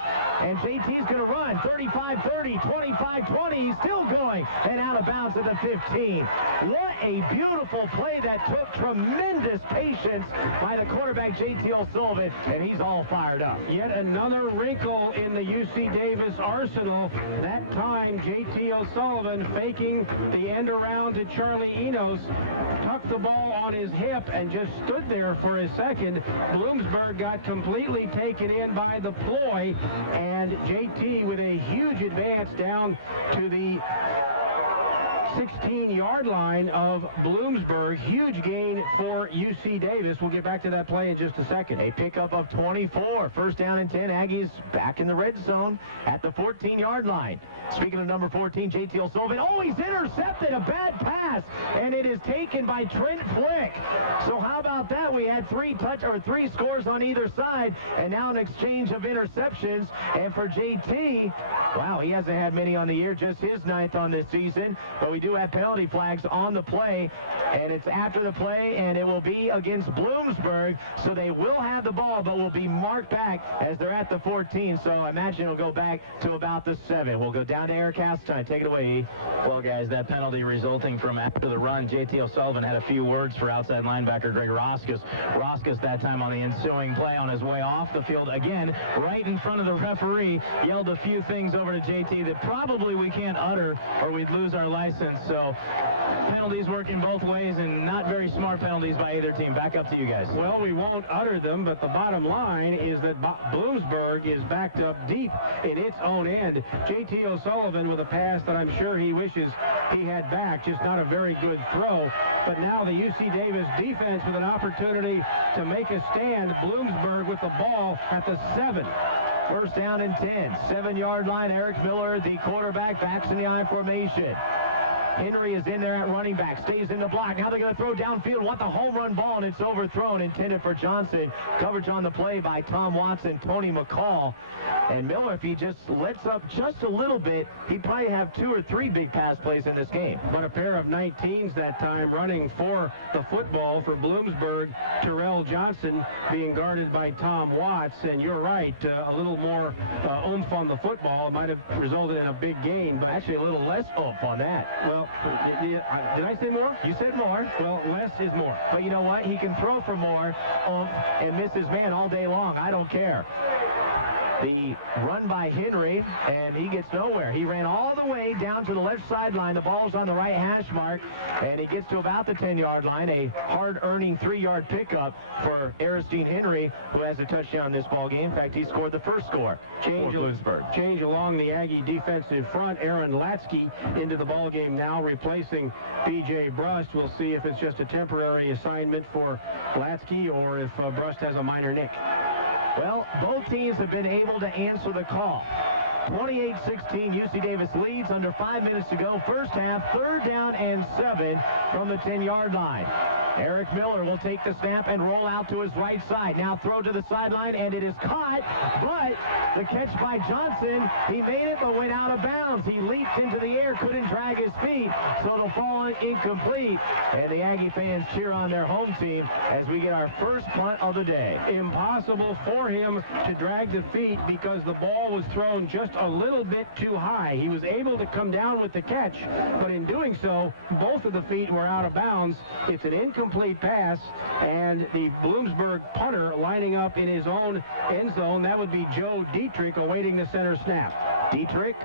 and JT's going to run 35-30, 25-20. He's still going and out of bounds at the 15. What a beautiful play that took tremendous patience by the quarterback JT O'Sullivan, and he's all fired up. Yet another wrinkle in the UC Davis arsenal. That time, JT O'Sullivan faking the end around to Charlie Enos, tucked the ball on his hip and just stood there for a second. Bloomsburg got completely taken in by the ploy, and JT with a huge advance down to the 16-yard line of Bloomsburg. Huge gain for UC Davis. We'll get back to that play in just a second. A pickup of 24. First down and 10. Aggies back in the red zone at the 14-yard line. Speaking of number 14, JT O'Sullivan. Oh, he's intercepted a bad pass, and it is taken by Trent Flick. So how about that? We had three scores on either side, and now an exchange of interceptions. And for JT, wow, he hasn't had many on the year, just his 9th on this season. But we do have penalty flags on the play, and it's after the play, and it will be against Bloomsburg. So they will have the ball, but will be marked back as they're at the 14. So I imagine it'll go back to about the 7. We'll go down to Eric Hasseltine. Take it away. Well, guys, that penalty resulting from after the run, JT O'Sullivan had a few words for outside linebacker Greg Roskus. Roskus that time on the ensuing play on his way off the field again, right in front of the referee, yelled a few things over to JT that probably we can't utter or we'd lose our license. So penalties working both ways, and not very smart penalties by either team. Back up to you guys. Well, we won't utter them, but the bottom line is that Bloomsburg is backed up deep in its own end. JT O'Sullivan with a pass that I'm sure he wishes he had back, just not a very good throw. But now the UC Davis defense with an opportunity to make a stand. Bloomsburg with the ball at the 7. First down and 10. 7-yard line. Eric Miller, the quarterback, backs in the I formation. Henry is in there at running back, stays in the block. Now they're going to throw downfield, want the home run ball, and it's overthrown, intended for Johnson. Coverage on the play by Tom Watson, Tony McCall. And Miller, if he just lets up just a little bit, he'd probably have 2 or 3 big pass plays in this game. But a pair of 19s that time running for the football for Bloomsburg. Terrell Johnson being guarded by Tom Watts. And you're right, a little more oomph on the football might have resulted in a big gain, but Actually, a little less oomph on that. well, did I say more? You said more. Well, less is more. But you know what? He can throw for more and miss his man all day long. I don't care. The run by Henry, and he gets nowhere. He ran all the way down to the left sideline. The ball's on the right hash mark, and he gets to about the 10-yard line. A hard-earning 3-yard pickup for Aristine Henry, who has a touchdown in this ball game. In fact, he scored the first score for Bloomsburg. Change along the Aggie defensive front. Aaron Latsky into the ball game now, replacing B.J. Brust. We'll see if it's just a temporary assignment for Latsky or if Brust has a minor nick. Well, both teams have been able to answer the call. 28-16, UC Davis leads under 5 minutes to go. First half, 3rd down and 7 from the 10-yard line. Eric Miller will take the snap and roll out to his right side. Now throw to the sideline, and it is caught, but the catch by Johnson, he made it but went out of bounds. He leaped into the air, couldn't drag his feet, so it'll fall incomplete. And the Aggie fans cheer on their home team as we get our first punt of the day. Impossible for him to drag the feet because the ball was thrown just a little bit too high. He was able to come down with the catch, but in doing so, both of the feet were out of bounds. It's an incomplete pass, and the Bloomsburg punter lining up in his own end zone. That would be Joe Dietrich awaiting the center snap. Dietrich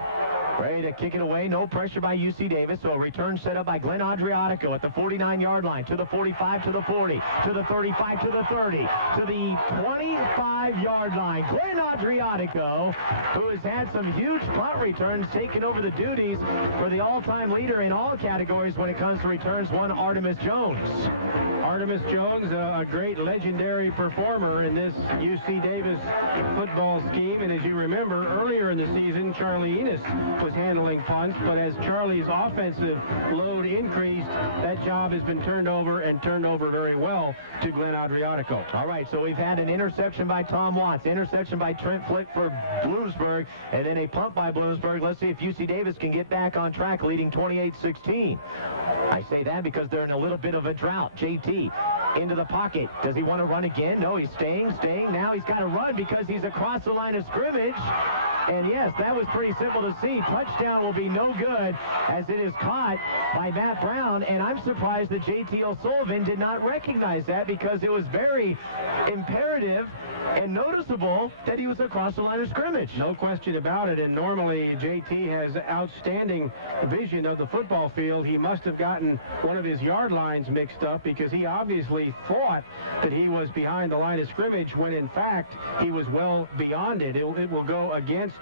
ready to kick it away. No pressure by UC Davis. So a return set up by Glenn Adriatico at the 49-yard line, to the 45, to the 40, to the 35, to the 30, to the 25-yard line. Glenn Adriatico, who has had some huge punt returns, taking over the duties for the all-time leader in all categories when it comes to returns, one Artemis Jones. Artemis Jones, a great legendary performer in this UC Davis football scheme. And as you remember, earlier in the season, Charlie Enos was handling punts, but as Charlie's offensive load increased, that job has been turned over, and turned over very well, to Glenn Adriatico. All right, so we've had an interception by Tom Watts, interception by Trent Flick for Bloomsburg, and then a punt by Bloomsburg. Let's see if UC Davis can get back on track, leading 28-16. I say that because they're in a little bit of a drought. JT into the pocket. Does he want to run again? No, he's staying. Now he's got to run because he's across the line of scrimmage. And yes, that was pretty simple to see. Touchdown will be no good as it is caught by Matt Brown. And I'm surprised that J.T. O'Sullivan did not recognize that, because it was very imperative and noticeable that he was across the line of scrimmage. No question about it. And normally J.T. has outstanding vision of the football field. He must have gotten one of his yard lines mixed up, because he obviously thought that he was behind the line of scrimmage when in fact he was well beyond it. It will go against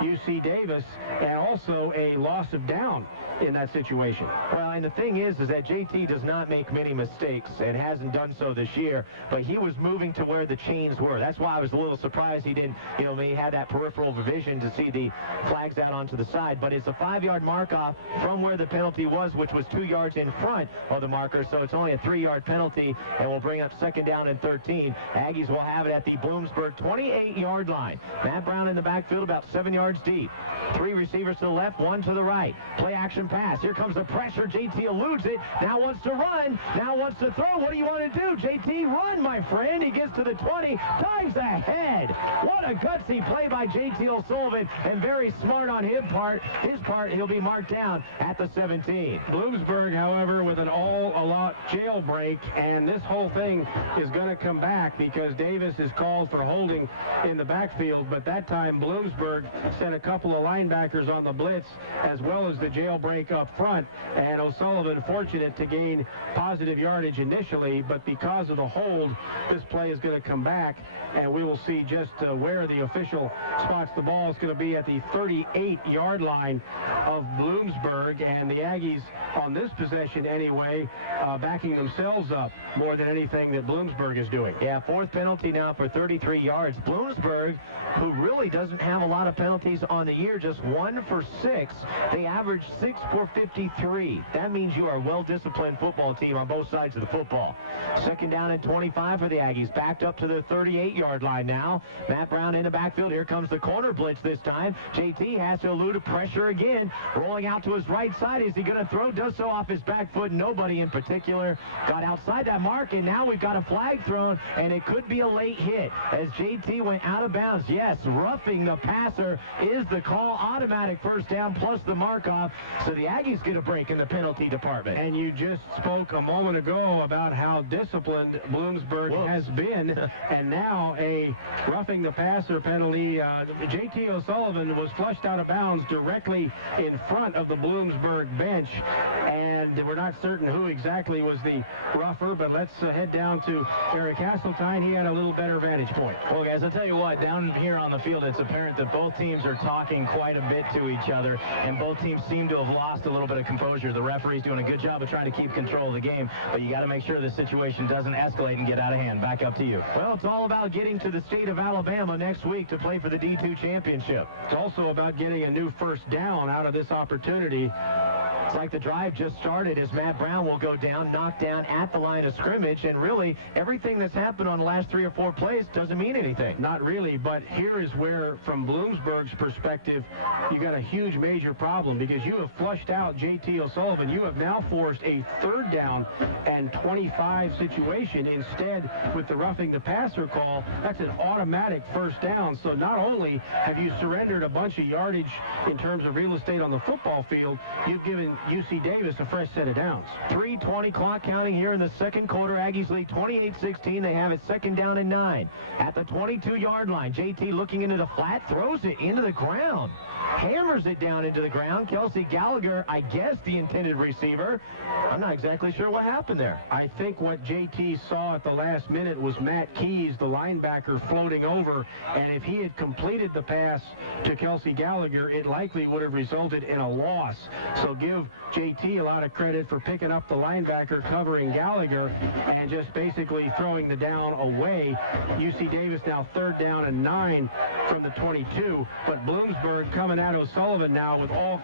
UC Davis, and also a loss of down in that situation. Well, and the thing is that JT does not make many mistakes, and hasn't done so this year, but he was moving to where the chains were. That's why I was a little surprised he didn't, he had that peripheral vision to see the flags out onto the side. But it's a 5-yard mark off from where the penalty was, which was 2 yards in front of the marker, so it's only a 3-yard penalty, and will bring up 2nd down and 13. Aggies will have it at the Bloomsburg 28-yard line. Matt Brown in the backfield, about 7 yards deep. 3 receivers to the left, 1 to the right. Play action pass. Here comes the pressure. JT eludes it. Now wants to run. Now wants to throw. What do you want to do? JT, run, my friend. He gets to the 20. Dives ahead. What a gutsy play by JT O'Sullivan, and very smart on his part. He'll be marked down at the 17. Bloomsburg, however, with an all-a-lot jailbreak, and this whole thing is going to come back because Davis is called for holding in the backfield, but that time Bloomsburg sent a couple of linebackers on the blitz as well as the jailbreak up front, and O'Sullivan fortunate to gain positive yardage initially, but because of the hold, this play is going to come back, and we will see just where the official spots the ball. Is going to be at the 38-yard line of Bloomsburg, and the Aggies on this possession anyway backing themselves up more than anything that Bloomsburg is doing. Yeah, 4th penalty now for 33 yards. Bloomsburg, who really doesn't have a lot of penalties on the year, just 1 for 6. They average 6 for 53. That means you are a well-disciplined football team on both sides of the football. 2nd down and 25 for the Aggies, backed up to the 38-yard line now. Matt Brown in the backfield. Here comes the corner blitz this time. JT has to elude pressure again. Rolling out to his right side. Is he going to throw? Does so off his back foot. Nobody in particular got outside that mark, and now we've got a flag thrown, and it could be a late hit as JT went out of bounds. Yes, roughing the passer is the call. Automatic 1st down plus the mark off. So the Aggies get a break in the penalty department. And you just spoke a moment ago about how disciplined Bloomsburg has been, and now a roughing the passer penalty. J.T. O'Sullivan was flushed out of bounds directly in front of the Bloomsburg bench, and we're not certain who exactly was the rougher, but let's head down to Eric Hasseltine. He had a little better vantage point. Well, guys, I'll tell you what, down here on the field, it's apparent that both teams are talking quite a bit to each other, and both teams seem to have lost a little bit of composure. The referee's doing a good job of trying to keep control of the game, but you got to make sure the situation doesn't escalate and get out of hand. Back up to you. Well, it's all about getting to the state of Alabama next week to play for the D2 championship. It's also about getting a new 1st down out of this opportunity. It's like the drive just started as Matt Brown will go down, knocked down at the line of scrimmage, and really everything that's happened on the last 3 or 4 plays doesn't mean anything. Not really, but here is where, from Bloomsburg's perspective, you got a huge major problem because you have flushed out J.T. O'Sullivan. You have now forced a 3rd down and 25 situation. Instead, with the roughing the passer call, that's an automatic 1st down. So not only have you surrendered a bunch of yardage in terms of real estate on the football field, you've given UC Davis a fresh set of downs. 3:20 clock counting here in the second quarter. Aggies lead 28-16. They have it 2nd down and 9. At the 22-yard line, JT looking into the flat, throws it into the ground. Hammers it down into the ground. Kelsey Gallagher, I guess the intended receiver. I'm not exactly sure what happened there. I think what JT saw at the last minute was Matt Keys, the linebacker, floating over, and if he had completed the pass to Kelsey Gallagher, it likely would have resulted in a loss. So give JT a lot of credit for picking up the linebacker, covering Gallagher, and just basically throwing the down away. UC Davis now 3rd down and 9 from the 22, but Bloomsburg coming at O'Sullivan now with all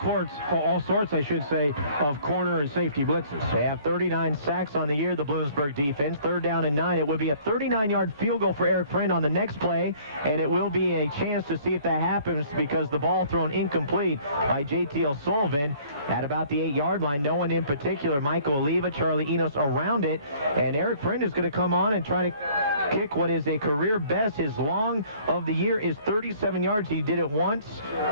sorts, I should say, of corner and safety blitzes. They have 39 sacks on the year, the Bloomsburg defense. 3rd down and 9. It would be a 39-yard field goal for Eric Friend on the next play, and it will be a chance to see if that happens because the ball thrown incomplete by J.T. O'Sullivan at about the 8-yard line. No one in particular. Michael Oliva, Charlie Enos around it, and Eric Friend is going to come on and try to kick what is a career best. His long of the year is 37 yards. He did it once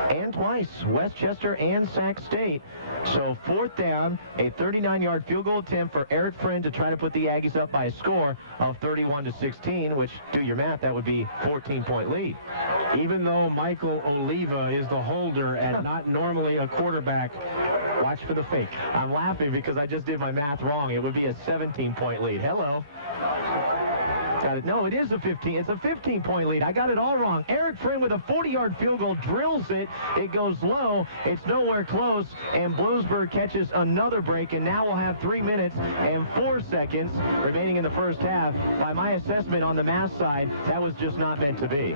and twice, Westchester and Sac State. So 4th down, a 39-yard field goal attempt for Eric Friend to try to put the Aggies up by a score of 31-16, which, do your math, that would be 14-point lead. Even though Michael Oliva is the holder and not normally a quarterback, watch for the fake. I'm laughing because I just did my math wrong. It would be a 17-point lead. Hello. Got it. No, it is a 15. It's a 15-point lead. I got it all wrong. Eric Friend with a 40-yard field goal drills it. It goes low. It's nowhere close, and Bloomsburg catches another break, and now we'll have 3 minutes and 4 seconds remaining in the first half. By my assessment on the math side, that was just not meant to be.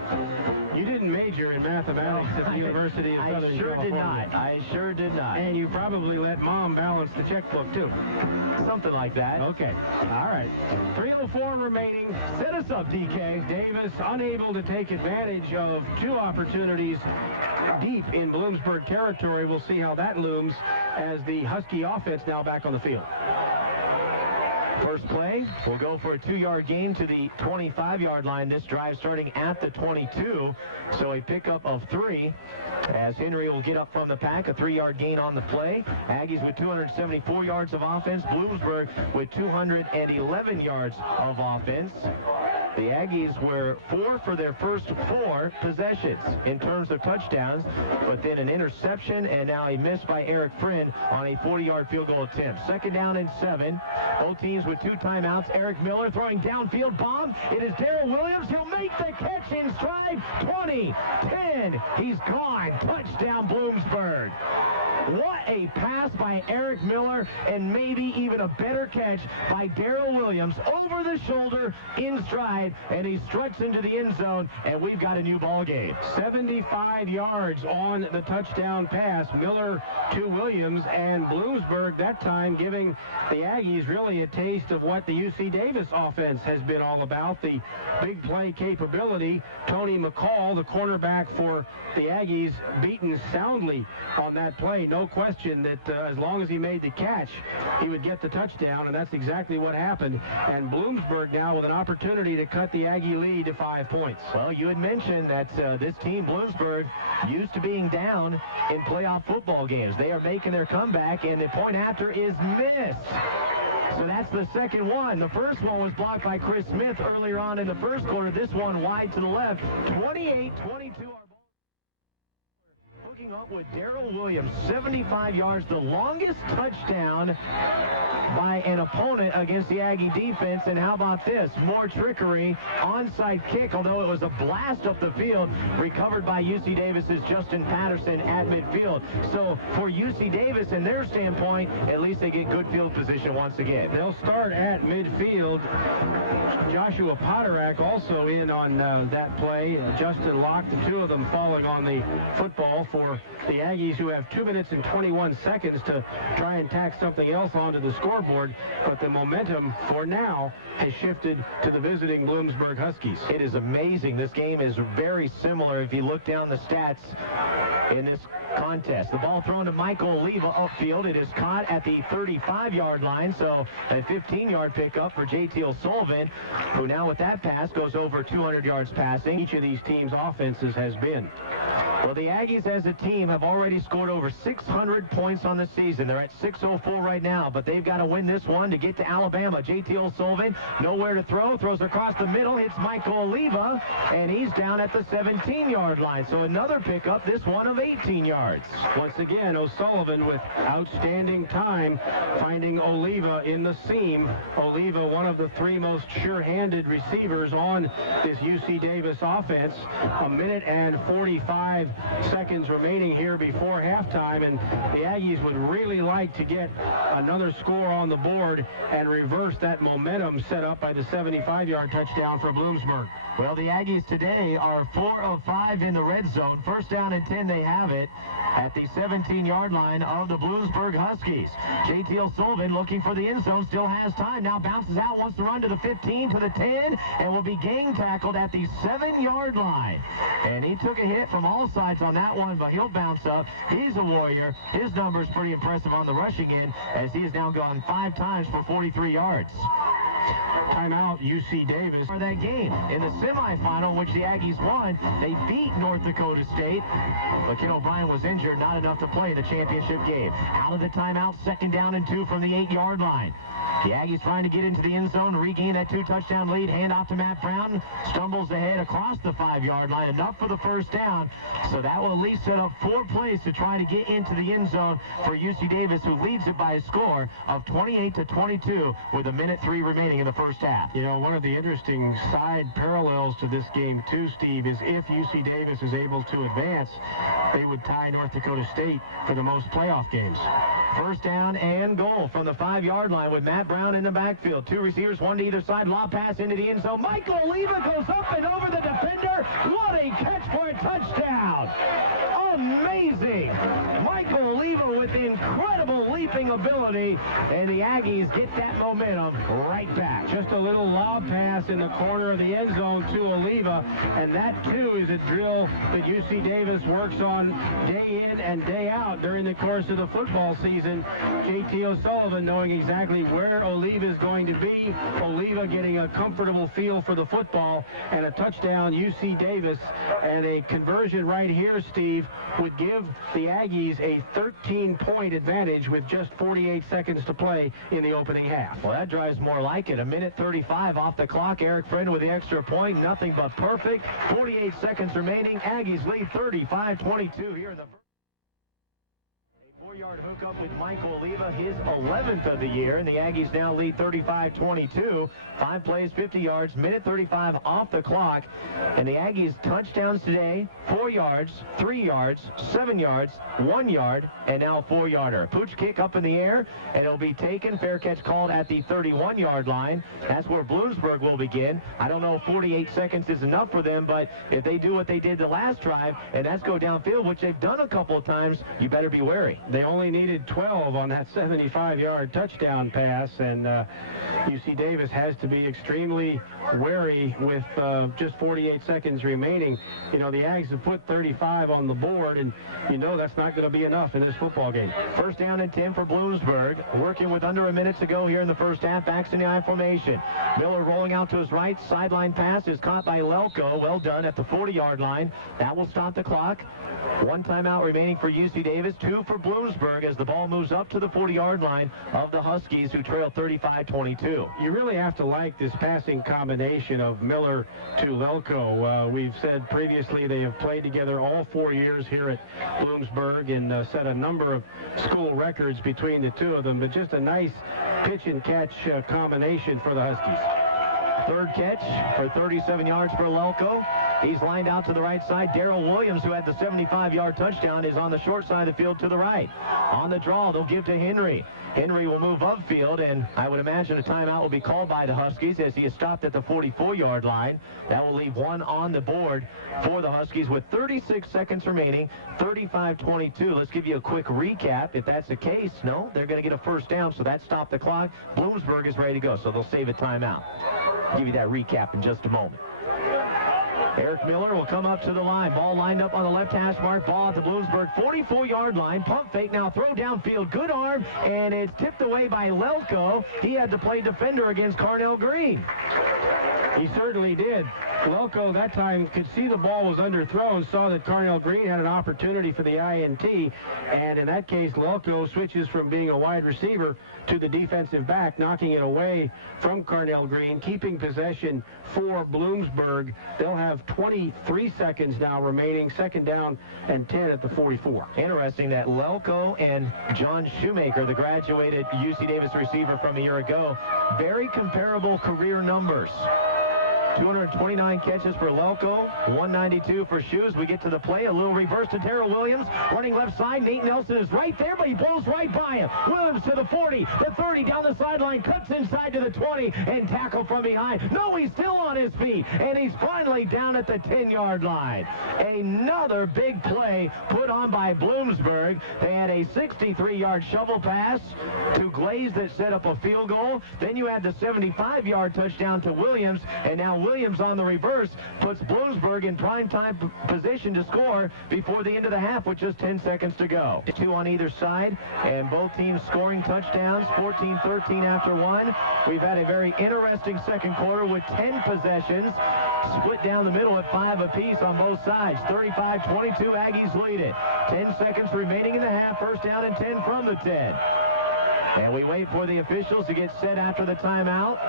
You didn't major in mathematics at the University of Southern California. I sure did not. And you probably let Mom balance the checkbook, too. Something like that. Okay. All right. 3:04 remaining. Set us up, DK. Davis unable to take advantage of 2 opportunities deep in Bloomsburg territory. We'll see how that looms as the Husky offense now back on the field. First play, we'll go for a 2-yard gain to the 25-yard line. This drive starting at the 22, so a pickup of 3 as Henry will get up from the pack. A 3-yard gain on the play. Aggies with 274 yards of offense. Bloomsburg with 211 yards of offense. The Aggies were 4 for their first 4 possessions in terms of touchdowns, but then an interception and now a miss by Eric Friend on a 40-yard field goal attempt. 2nd down and 7. Both teams with 2 timeouts. Eric Miller throwing downfield bomb. It is Darrell Williams. He'll make the catch in stride. 20, 10. He's gone. Touchdown, Bloomsburg. What a pass by Eric Miller, and maybe even a better catch by Darrell Williams over the shoulder in stride, and he struts into the end zone, and we've got a new ball game. 75 yards on the touchdown pass. Miller to Williams, and Bloomsburg that time giving the Aggies really a taste of what the UC Davis offense has been all about, the big play capability. Tony McCall, the cornerback for the Aggies, beaten soundly on that play. No question that as long as he made the catch, he would get the touchdown, and that's exactly what happened. And Bloomsburg now with an opportunity to cut the Aggie lead to 5 points. Well, you had mentioned that this team, Bloomsburg, used to being down in playoff football games. They are making their comeback, and the point after is missed. So that's the second one. The first one was blocked by Chris Smith earlier on in the first quarter. This one wide to the left. 28-22. Up with Darrell Williams, 75 yards, the longest touchdown by an opponent against the Aggie defense. And how about this? More trickery, onside kick, although it was a blast up the field, recovered by UC Davis's Justin Patterson at midfield. So for UC Davis and their standpoint, at least they get good field position once again. They'll start at midfield. Joshua Potterack also in on that play. Justin Locke, the 2 of them falling on the football for for the Aggies, who have 2 minutes and 21 seconds to try and tack something else onto the scoreboard, but the momentum for now has shifted to the visiting Bloomsburg Huskies. It is amazing. This game is very similar if you look down the stats in this contest. The ball thrown to Michael Oliva upfield. It is caught at the 35-yard line, so a 15-yard pickup for J.T. O'Sullivan, who now with that pass goes over 200 yards passing. Each of these teams' offenses has been. Well, the Aggies as a team have already scored over 600 points on the season. They're at 604 right now, but they've got to win this one to get to Alabama. J.T. O'Sullivan, nowhere to throw, throws across the middle, hits Michael Oliva, and he's down at the 17-yard line. So another pickup, this one of 18 yards. Once again, O'Sullivan with outstanding time finding Oliva in the seam. Oliva, one of the three most sure-handed receivers on this UC Davis offense. 1 minute and 45 seconds remaining here before halftime, and the Aggies would really like to get another score on the board and reverse that momentum set up by the 75-yard touchdown for Bloomsburg. Well, the Aggies today are 4 of 5 in the red zone. First down and 10, they have it at the 17-yard line of the Bloomsburg Huskies. J.T. O'Sullivan looking for the end zone, still has time. Now bounces out, wants to run to the 15, to the 10, and will be gang tackled at the 7-yard line. And he took a hit from all sides on that one, but he'll bounce up. He's a warrior. His number's pretty impressive on the rushing end, as he has now gone 5 times for 43 yards. Timeout, UC Davis. For that game, in the semifinal, which the Aggies won, they beat North Dakota State. But Ken O'Brien was injured, not enough to play in the championship game. Out of the timeout, 2nd down and 2 from the 8-yard line. The Aggies trying to get into the end zone, regain that 2-touchdown lead. Hand off to Matt Brown. Stumbles ahead across the 5-yard line. Enough for the first down. So that will at least set up 4 plays to try to get into the end zone for UC Davis, who leads it by a score of 28-22 with 1:03 remaining in the first half. You know, one of the interesting side parallels to this game, too, Steve, is if UC Davis is able to advance, they would tie North Dakota State for the most playoff games. First down and goal from the 5-yard line with Matt Brown in the backfield. 2 receivers, 1 to either side. Lob pass into the end zone. Michael Oliva goes up and over the defender. What a catch for a touchdown! Amazing! Michael Oliva with incredible leaping ability, and the Aggies get that momentum right back. Just a little lob pass in the corner of the end zone to Oliva, and that too is a drill that UC Davis works on day in and day out during the course of the football season. J.T. O'Sullivan knowing exactly where Oliva is going to be. Oliva getting a comfortable feel for the football, and a touchdown UC Davis, and a conversion right here, Steve, would give the Aggies a 13-point advantage with just 48 seconds to play in the opening half. Well, that drives more like it. 1:35 off the clock. Eric Friend with the extra point. Nothing but perfect. 48 seconds remaining. Aggies lead 35-22 here in the first. 4-yard hookup with Michael Oliva, his 11th of the year, and the Aggies now lead 35-22. 5 plays, 50 yards, 1:35 off the clock, and the Aggies touchdowns today: 4 yards, 3 yards, 7 yards, 1 yard, and now 4-yarder. Pooch kick up in the air, and it'll be taken. Fair catch called at the 31-yard line. That's where Bloomsburg will begin. I don't know if 48 seconds is enough for them, but if they do what they did the last drive, and that's go downfield, which they've done a couple of times, you better be wary. They only needed 12 on that 75-yard touchdown pass, and UC Davis has to be extremely wary with just 48 seconds remaining. You know, the Ags have put 35 on the board, and you know that's not going to be enough in this football game. First down and 10 for Bloomsburg, working with under a minute to go here in the first half. Backs in the I formation. Miller rolling out to his right. Sideline pass is caught by Lelko. Well done at the 40-yard line. That will stop the clock. 1 timeout remaining for UC Davis, 2 for Bloomsburg as the ball moves up to the 40-yard line of the Huskies, who trail 35-22. You really have to like this passing combination of Miller to Lelko. We've said previously they have played together all 4 years here at Bloomsburg and set a number of school records between the two of them, but just a nice pitch and catch combination for the Huskies. Third catch for 37 yards for Lelko. He's lined out to the right side. Darrell Williams, who had the 75-yard touchdown, is on the short side of the field to the right. On the draw, they'll give to Henry. Henry will move upfield, and I would imagine a timeout will be called by the Huskies as he is stopped at the 44-yard line. That will leave one on the board for the Huskies with 36 seconds remaining, 35-22. Let's give you a quick recap. If that's the case, no, they're going to get a first down, so that stopped the clock. Bloomsburg is ready to go, so they'll save a timeout. I'll give you that recap in just a moment. Eric Miller will come up to the line. Ball lined up on the left hash mark. Ball at the Bloomsburg 44-yard line. Pump fake now. Throw downfield. Good arm. And it's tipped away by Lelko. He had to play defender against Carnell Green. He certainly did. Lelko that time could see the ball was underthrown, saw that Carnell Green had an opportunity for the INT, and in that case, Lelko switches from being a wide receiver to the defensive back, knocking it away from Carnell Green, keeping possession for Bloomsburg. They'll have 23 seconds now remaining, second down and 10 at the 44. Interesting that Lelko and John Shoemaker, the graduated UC Davis receiver from a year ago, very comparable career numbers. 229 catches for Lelko, 192 for Shoes. We get to the play, a little reverse to Darrell Williams, running left side. Nate Nelson is right there, but he blows right by him. Williams to the 40, the 30, down the sideline, cuts inside to the 20, and tackle from behind. No, he's still on his feet, and he's finally down at the 10-yard line. Another big play put on by Bloomsburg. They had a 63-yard shovel pass to Glaze that set up a field goal. Then you had the 75-yard touchdown to Williams, and now Williams on the reverse puts Bloomsburg in prime time position to score before the end of the half with just 10 seconds to go. Two on either side, and both teams scoring touchdowns, 14-13 after one. We've had a very interesting second quarter with 10 possessions, split down the middle at 5 apiece on both sides. 35-22, Aggies lead it. 10 seconds remaining in the half, first down and 10 from the 10. And we wait for the officials to get set after the timeout.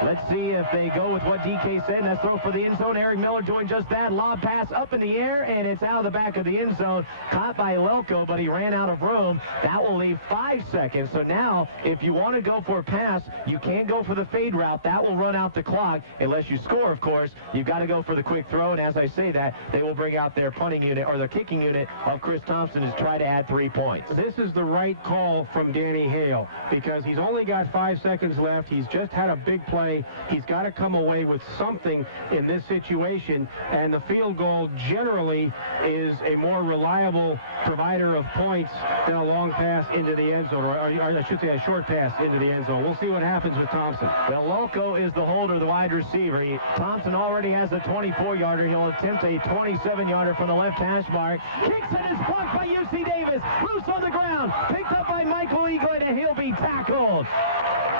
Let's see if they go with what DK said. That's throw for the end zone. Eric Miller doing just that. Lob pass up in the air, and it's out of the back of the end zone. Caught by Lelko, but he ran out of room. That will leave 5 seconds. So now, if you want to go for a pass, you can't go for the fade route. That will run out the clock. Unless you score, of course, you've got to go for the quick throw. And as I say that, they will bring out their punting unit or their kicking unit of Chris Thompson to try to add 3 points. This is the right call from Danny Hale because he's only got 5 seconds left. He's just had a big play. He's got to come away with something in this situation, and the field goal generally is a more reliable provider of points than a long pass into the end zone, or I should say a short pass into the end zone. We'll see what happens with Thompson. Well, Lelko is the holder, the wide receiver. Thompson already has a 24-yarder. He'll attempt a 27-yarder from the left hash mark. Kicks it is blocked by UC Davis. Loose on the ground. Picked up by Michael Eaglin, and he'll be tackled.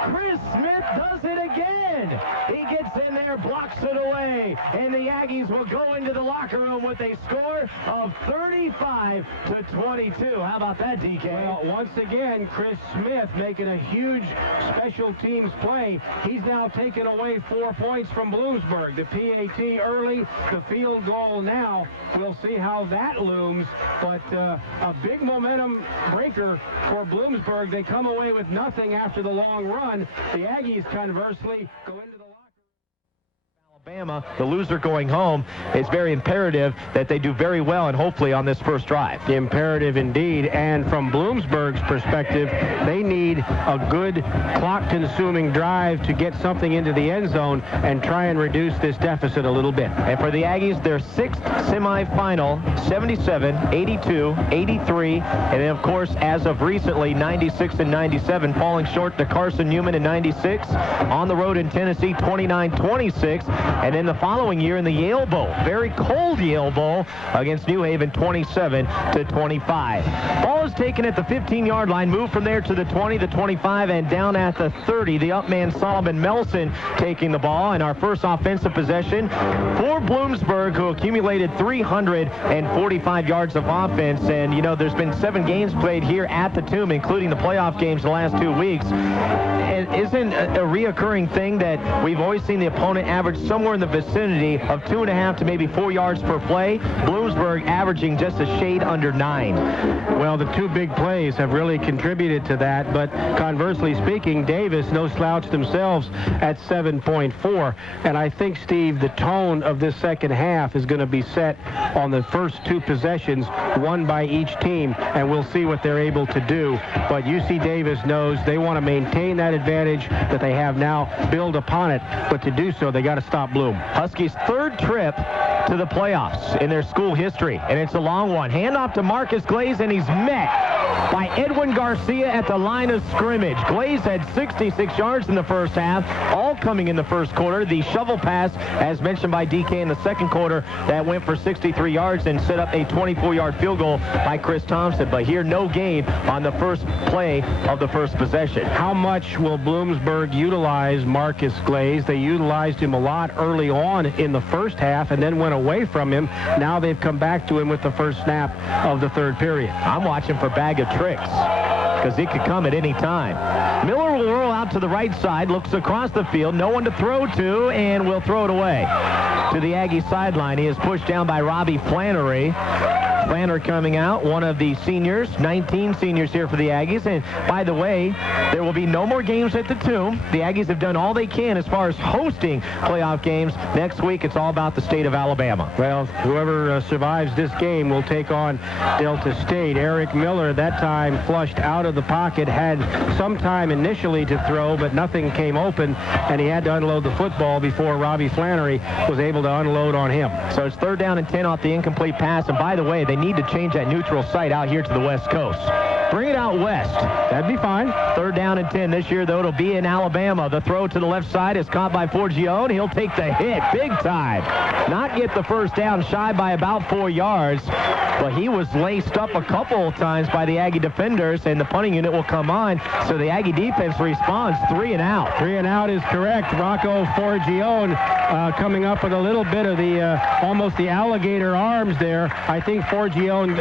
Chris Smith does it again. He gets in there, blocks it away, and the Aggies will go into the locker room with a score of 35-22. How about that, DK? Well, once again, Chris Smith making a huge special teams play. He's now taken away 4 points from Bloomsburg. The PAT early, the field goal now. We'll see how that looms, but a big momentum breaker for Bloomsburg. They come away with nothing after the long run. The Aggies, conversely, go into the Alabama, the loser going home. It's very imperative that they do very well and hopefully on this first drive. Imperative indeed, and from Bloomsburg's perspective, they need a good clock-consuming drive to get something into the end zone and try and reduce this deficit a little bit. And for the Aggies, their 6th semifinal, 77, 82, 83, and then of course, as of recently, 96 and 97, falling short to Carson Newman in 96, on the road in Tennessee, 29-26, and then the following year in the Yale Bowl, very cold Yale Bowl against New Haven, 27-25. Ball is taken at the 15-yard line, moved from there to the 20, the 25, and down at the 30. The up man, Solomon Melson, taking the ball, and our first offensive possession for Bloomsburg, who accumulated 345 yards of offense. And, you know, there's been 7 games played here at the Tomb, including the playoff games the last 2 weeks. It isn't a reoccurring thing that we've always seen the opponent average so somewhere in the vicinity of 2.5 to maybe 4 yards per play. Bloomsburg averaging just a shade under 9. Well, the two big plays have really contributed to that, but conversely speaking, Davis, no slouch themselves at 7.4. And I think, Steve, the tone of this second half is going to be set on the first two possessions, one by each team, and we'll see what they're able to do. But UC Davis knows they want to maintain that advantage that they have now, build upon it, but to do so, they got to stop Bloom. Huskies' third trip to the playoffs in their school history, and it's a long one. Handoff to Marcus Glaze, and he's met by Edwin Garcia at the line of scrimmage. Glaze had 66 yards in the first half, all coming in the first quarter. The shovel pass, as mentioned by DK in the second quarter, that went for 63 yards and set up a 24-yard field goal by Chris Thompson. But here, no gain on the first play of the first possession. How much will Bloomsburg utilize Marcus Glaze? They utilized him a lot early on in the first half and then went away from him. Now they've come back to him with the first snap of the third period. I'm watching for bag of tricks, because it could come at any time. Miller will roll out to the right side, looks across the field, no one to throw to, and will throw it away to the Aggie sideline. He is pushed down by Robbie Flannery. Flannery coming out, one of the seniors, 19 seniors here for the Aggies. And by the way, there will be no more games at the Tomb. The Aggies have done all they can as far as hosting playoff games. Next week, it's all about the state of Alabama. Well, whoever survives this game will take on Delta State. Eric Miller, that time flushed out of the pocket, had some time initially to throw, but nothing came open, and he had to unload the football before Robbie Flannery was able to unload on him. So it's 3rd down and 10 off the incomplete pass. And by the way, they need to change that neutral site out here to the West Coast. Bring it out west. That'd be fine. 3rd down and 10 this year, though. It'll be in Alabama. The throw to the left side is caught by Forgione. He'll take the hit big time. Not get the first down, shy by about 4 yards. But he was laced up a couple of times by the Aggie defenders, and the punting unit will come on. So the Aggie defense responds 3 and out. 3 and out is correct. Rocco Forgione coming up with a little bit of the almost the alligator arms there. I think Forgione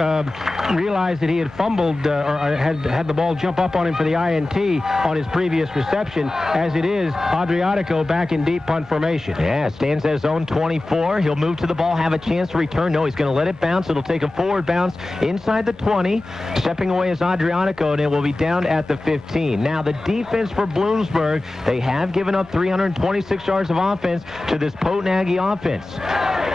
realized that he had fumbled or had the ball jump up on him for the INT on his previous reception. As it is, Adriatico back in deep punt formation. Yeah, stands at his own 24. He'll move to the ball, have a chance to return. No, he's going to let it bounce. It'll take a forward bounce inside the 20. Stepping away is Adriatico, and it will be down at the 15. Now, the defense for Bloomsburg, they have given up 326 yards of offense to this potent Aggie offense.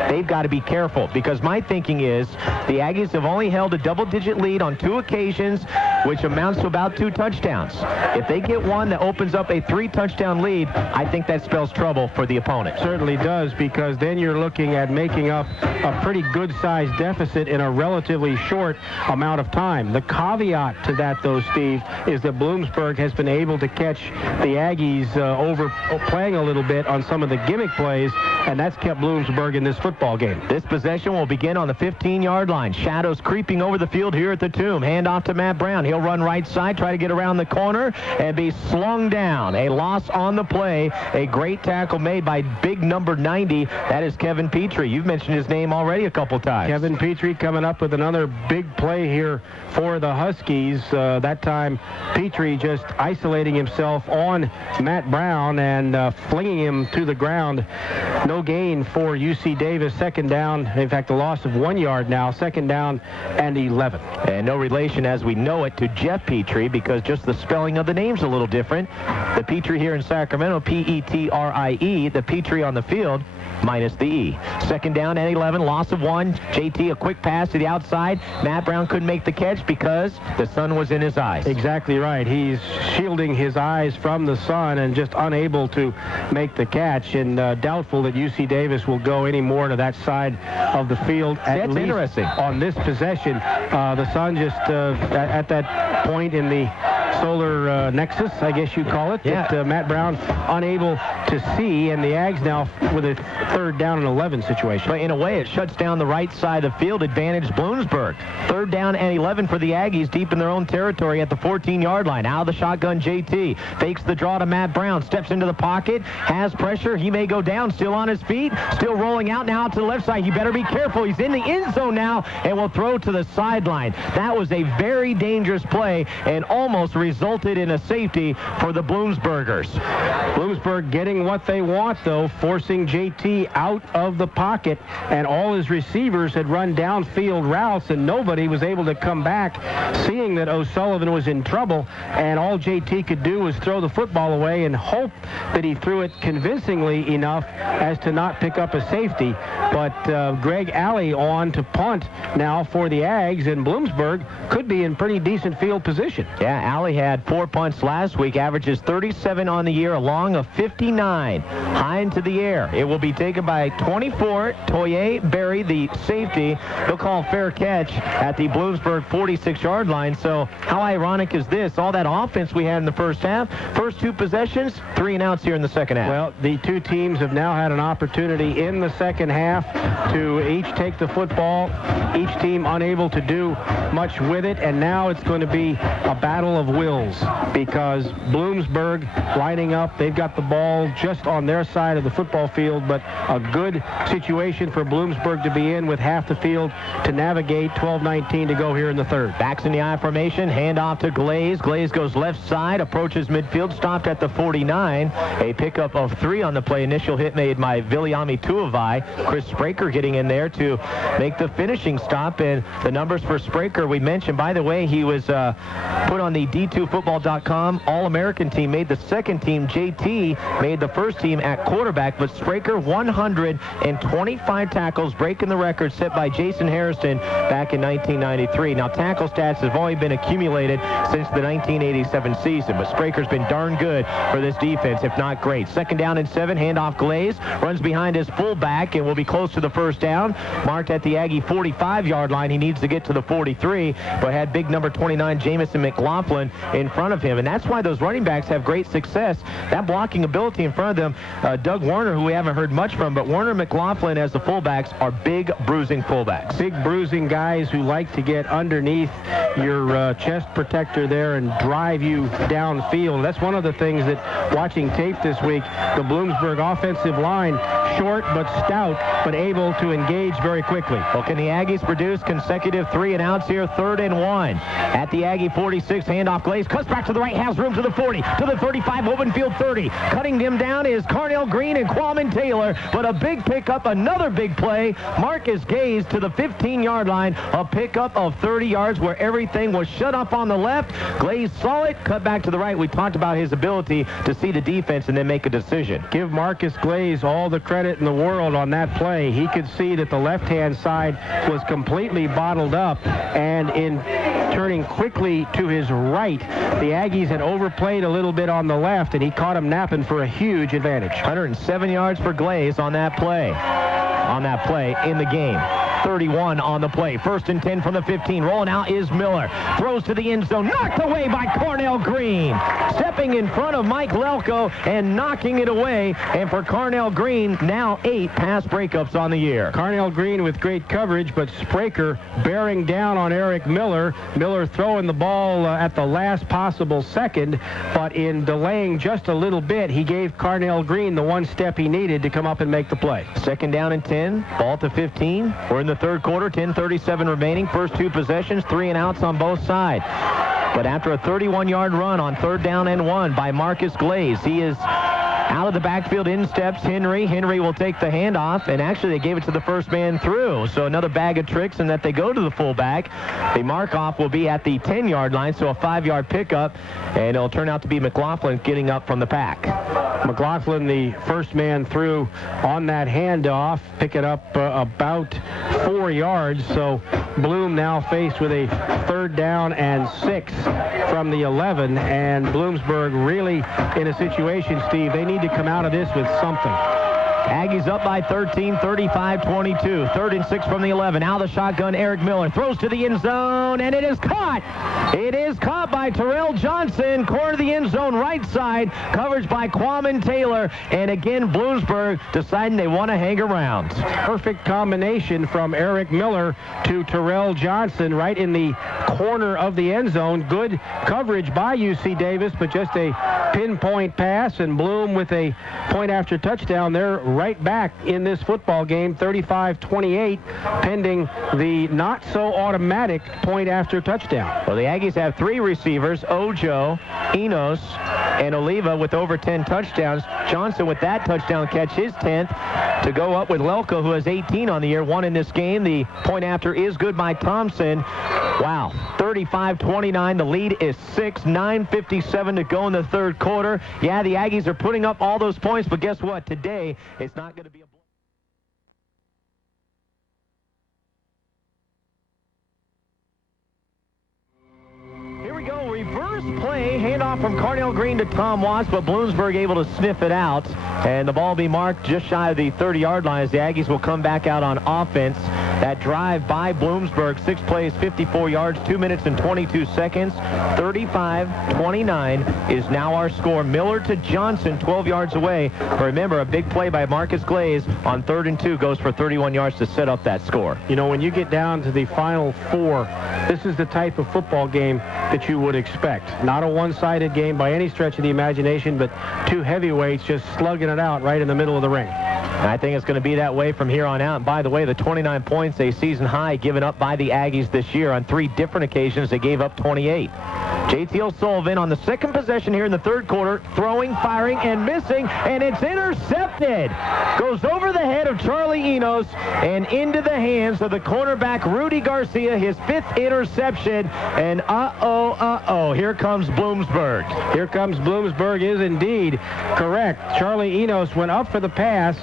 They've got to be careful, because my thinking is the Aggies have only held a double-digit lead on 2 occasions, which amounts to about 2 touchdowns. If they get one that opens up a 3-touchdown lead, I think that spells trouble for the opponent. Certainly does, because then you're looking at making up a pretty good-sized deficit in a relatively short amount of time. The caveat to that, though, Steve, is that Bloomsburg has been able to catch the Aggies overplaying a little bit on some of the gimmick plays, and that's kept Bloomsburg in this football game. This possession will begin on the 15-yard line. Shadows creeping over the field here at the Tomb. Hand off to Matt Brown. He'll run right side, try to get around the corner, and be slung down. A loss on the play. A great tackle made by big number 90. That is Kevin Petrie. You've mentioned his name already a couple times. Kevin Petrie coming up with another big play here for the Huskies. That time, Petrie just isolating himself on Matt Brown and flinging him to the ground. No gain for UC Davis. 2nd down. In fact, a loss of 1 yard now. 2nd down and 11. And no relation as we know it to Jeff Petrie, because just the spelling of the name's a little different. The Petrie here in Sacramento, P-E-T-R-I-E. The Petrie on the field, minus the E. 2nd down and 11, loss of 1. JT, a quick pass to the outside. Matt Brown couldn't make the catch because the sun was in his eyes. Exactly right. He's shielding his eyes from the sun and just unable to make the catch, and doubtful that UC Davis will go any more to that side of the field. That's interesting. On this possession, the sun just at that point in the solar nexus, I guess you call it, yeah. that Matt Brown unable to see, and the Ags now with a 3rd down and 11 situation. But in a way, it shuts down the right side of the field, advantage Bloomsburg. 3rd down and 11 for the Aggies, deep in their own territory at the 14-yard line. Out of the shotgun, JT fakes the draw to Matt Brown, steps into the pocket, has pressure. He may go down, still on his feet, still rolling out now to the left side. He better be careful. He's in the end zone now and will throw to the sideline. That was a very dangerous play and almost resulted resulted in a safety for the Bloomsburgers. Bloomsburg getting what they want, though, forcing JT out of the pocket, and all his receivers had run downfield routes, and nobody was able to come back, seeing that O'Sullivan was in trouble, and all JT could do was throw the football away and hope that he threw it convincingly enough as to not pick up a safety. But Greg Alley on to punt now for the Ags, and Bloomsburg could be in pretty decent field position. Yeah, Alley had 4 punts last week, averages 37 on the year, a long of 59. High into the air. It will be taken by 24, Toye Berry, the safety. He'll call fair catch at the Bloomsburg 46-yard line. So how ironic is this? All that offense we had in the first half, first 2 possessions, 3 and outs here in the second half. Well, the 2 teams have now had an opportunity in the second half to each take the football, each team unable to do much with it, and now it's going to be a battle of wills because Bloomsburg lining up, they've got the ball just on their side of the football field, but a good situation for Bloomsburg to be in with half the field to navigate. 12-19 to go here in the third. Backs in the I formation, handoff to Glaze. Glaze goes left side, approaches midfield, stopped at the 49. A pickup of 3 on the play. Initial hit made by Viliami Tuivai. Chris Spraker getting in there to make the finishing stop, and the numbers for Spraker, we mentioned, by the way, he was put on the D2Football.com All-American team, made the second team. JT made the first team at quarterback, but Spraker 125 tackles, breaking the record set by Jason Harrison back in 1993. Now, tackle stats have only been accumulated since the 1987 season, but Spraker's been darn good for this defense, if not great. Second down and 7, handoff Glaze, runs behind his fullback and will be close to the first down, marked at the Aggie 45-yard line. He needs to get to the 43, but had big number 29 Jamison McLaughlin in front of him, and that's why those running backs have great success. That blocking ability in front of them, Doug Warner, who we haven't heard much from, but Warner McLaughlin as the fullbacks are big bruising fullbacks. Big bruising guys who like to get underneath your chest protector there and drive you downfield. That's one of the things that, watching tape this week, the Bloomsburg offensive line, short but stout, but able to engage very quickly. Well, can the Aggies produce consecutive 3 and outs here? 3rd and 1. At the Aggie 46, handoff Glaze, cuts back to the right, has room to the 40, to the 35, open field 30. Cutting him down is Carnell Green and Quammen Taylor, but a big pickup, another big play. Marcus Gaze to the 15-yard line, a pickup of 30 yards where everything was shut up on the left. Glaze saw it, cut back to the right. We talked about his ability to see the defense and then make a decision. Give Marcus Glaze all the credit in the world on that play. He could see that the left-hand side was completely bottled up, and in turning quickly to his right, the Aggies had overplayed a little bit on the left, and he caught him napping for a huge advantage. 107 yards for Glaze on that play. In the game. 31 on the play. 1st and 10 from the 15. Rolling out is Miller. Throws to the end zone. Knocked away by Carnell Green. Stepping in front of Mike Lelko and knocking it away. And for Carnell Green, now 8 pass breakups on the year. Carnell Green with great coverage, but Spraker bearing down on Eric Miller. Miller throwing the ball at the last possible second, but in delaying just a little bit, he gave Carnell Green the one step he needed to come up and make the play. 2nd down and 10. Ball to 15. We're in the third quarter. 10:37 remaining. First 2 possessions, 3 and outs on both sides. But after a 31-yard run on 3rd down and 1 by Marcus Glaze, he is out of the backfield. In steps Henry. Henry will take the handoff, and actually they gave it to the first man through. So another bag of tricks in that they go to the fullback. The mark-off will be at the 10-yard line, so a 5-yard pickup, and it'll turn out to be McLaughlin getting up from the pack. McLaughlin, the first man through on that handoff, pick it up about 4 yards. So Bloom now faced with a 3rd down and 6 from the 11, and Bloomsburg really in a situation, Steve, they need to come out of this with something. Aggies up by 13, 35-22. 3rd and 6 from the 11. Out of the shotgun, Eric Miller throws to the end zone, and it is caught. It is caught by Terrell Johnson. Corner of the end zone, right side. Coverage by Quammen Taylor. And again, Bloomsburg deciding they want to hang around. Perfect combination from Eric Miller to Terrell Johnson right in the corner of the end zone. Good coverage by UC Davis, but just a pinpoint pass, and Bloom with a point after touchdown. They're right back in this football game, 35-28, pending the not-so-automatic point-after touchdown. Well, the Aggies have 3 receivers, Ojo, Enos, and Oliva with over 10 touchdowns. Johnson with that touchdown catch, his 10th, to go up with Lelko, who has 18 on the year, 1 in this game. The point after is good by Thompson. Wow, 35-29. The lead is 6, 9:57 to go in the third quarter. Yeah, the Aggies are putting up all those points, but guess what? Today, it's not going to be a... Here we go, reverse play, handoff from Carnell Green to Tom Watts, but Bloomsburg able to sniff it out, and the ball will be marked just shy of the 30-yard line as the Aggies will come back out on offense. That drive by Bloomsburg, 6 plays, 54 yards, 2 minutes and 22 seconds, 35-29 is now our score. Miller to Johnson, 12 yards away. But remember, a big play by Marcus Glaze on 3rd and 2 goes for 31 yards to set up that score. You know, when you get down to the final 4, this is the type of football game that you would expect. Not a one-sided game by any stretch of the imagination, but 2 heavyweights just slugging it out right in the middle of the ring. And I think it's going to be that way from here on out. And by the way, the 29 points, a season high given up by the Aggies this year. On 3 different occasions, they gave up 28. J.T. O'Sullivan on the second possession here in the third quarter, throwing, firing, and missing, and it's intercepted. Goes over the head of Charlie Enos and into the hands of the cornerback Rudy Garcia, his 5th interception, and here comes Bloomsburg. Here comes Bloomsburg is indeed correct. Charlie Enos went up for the pass.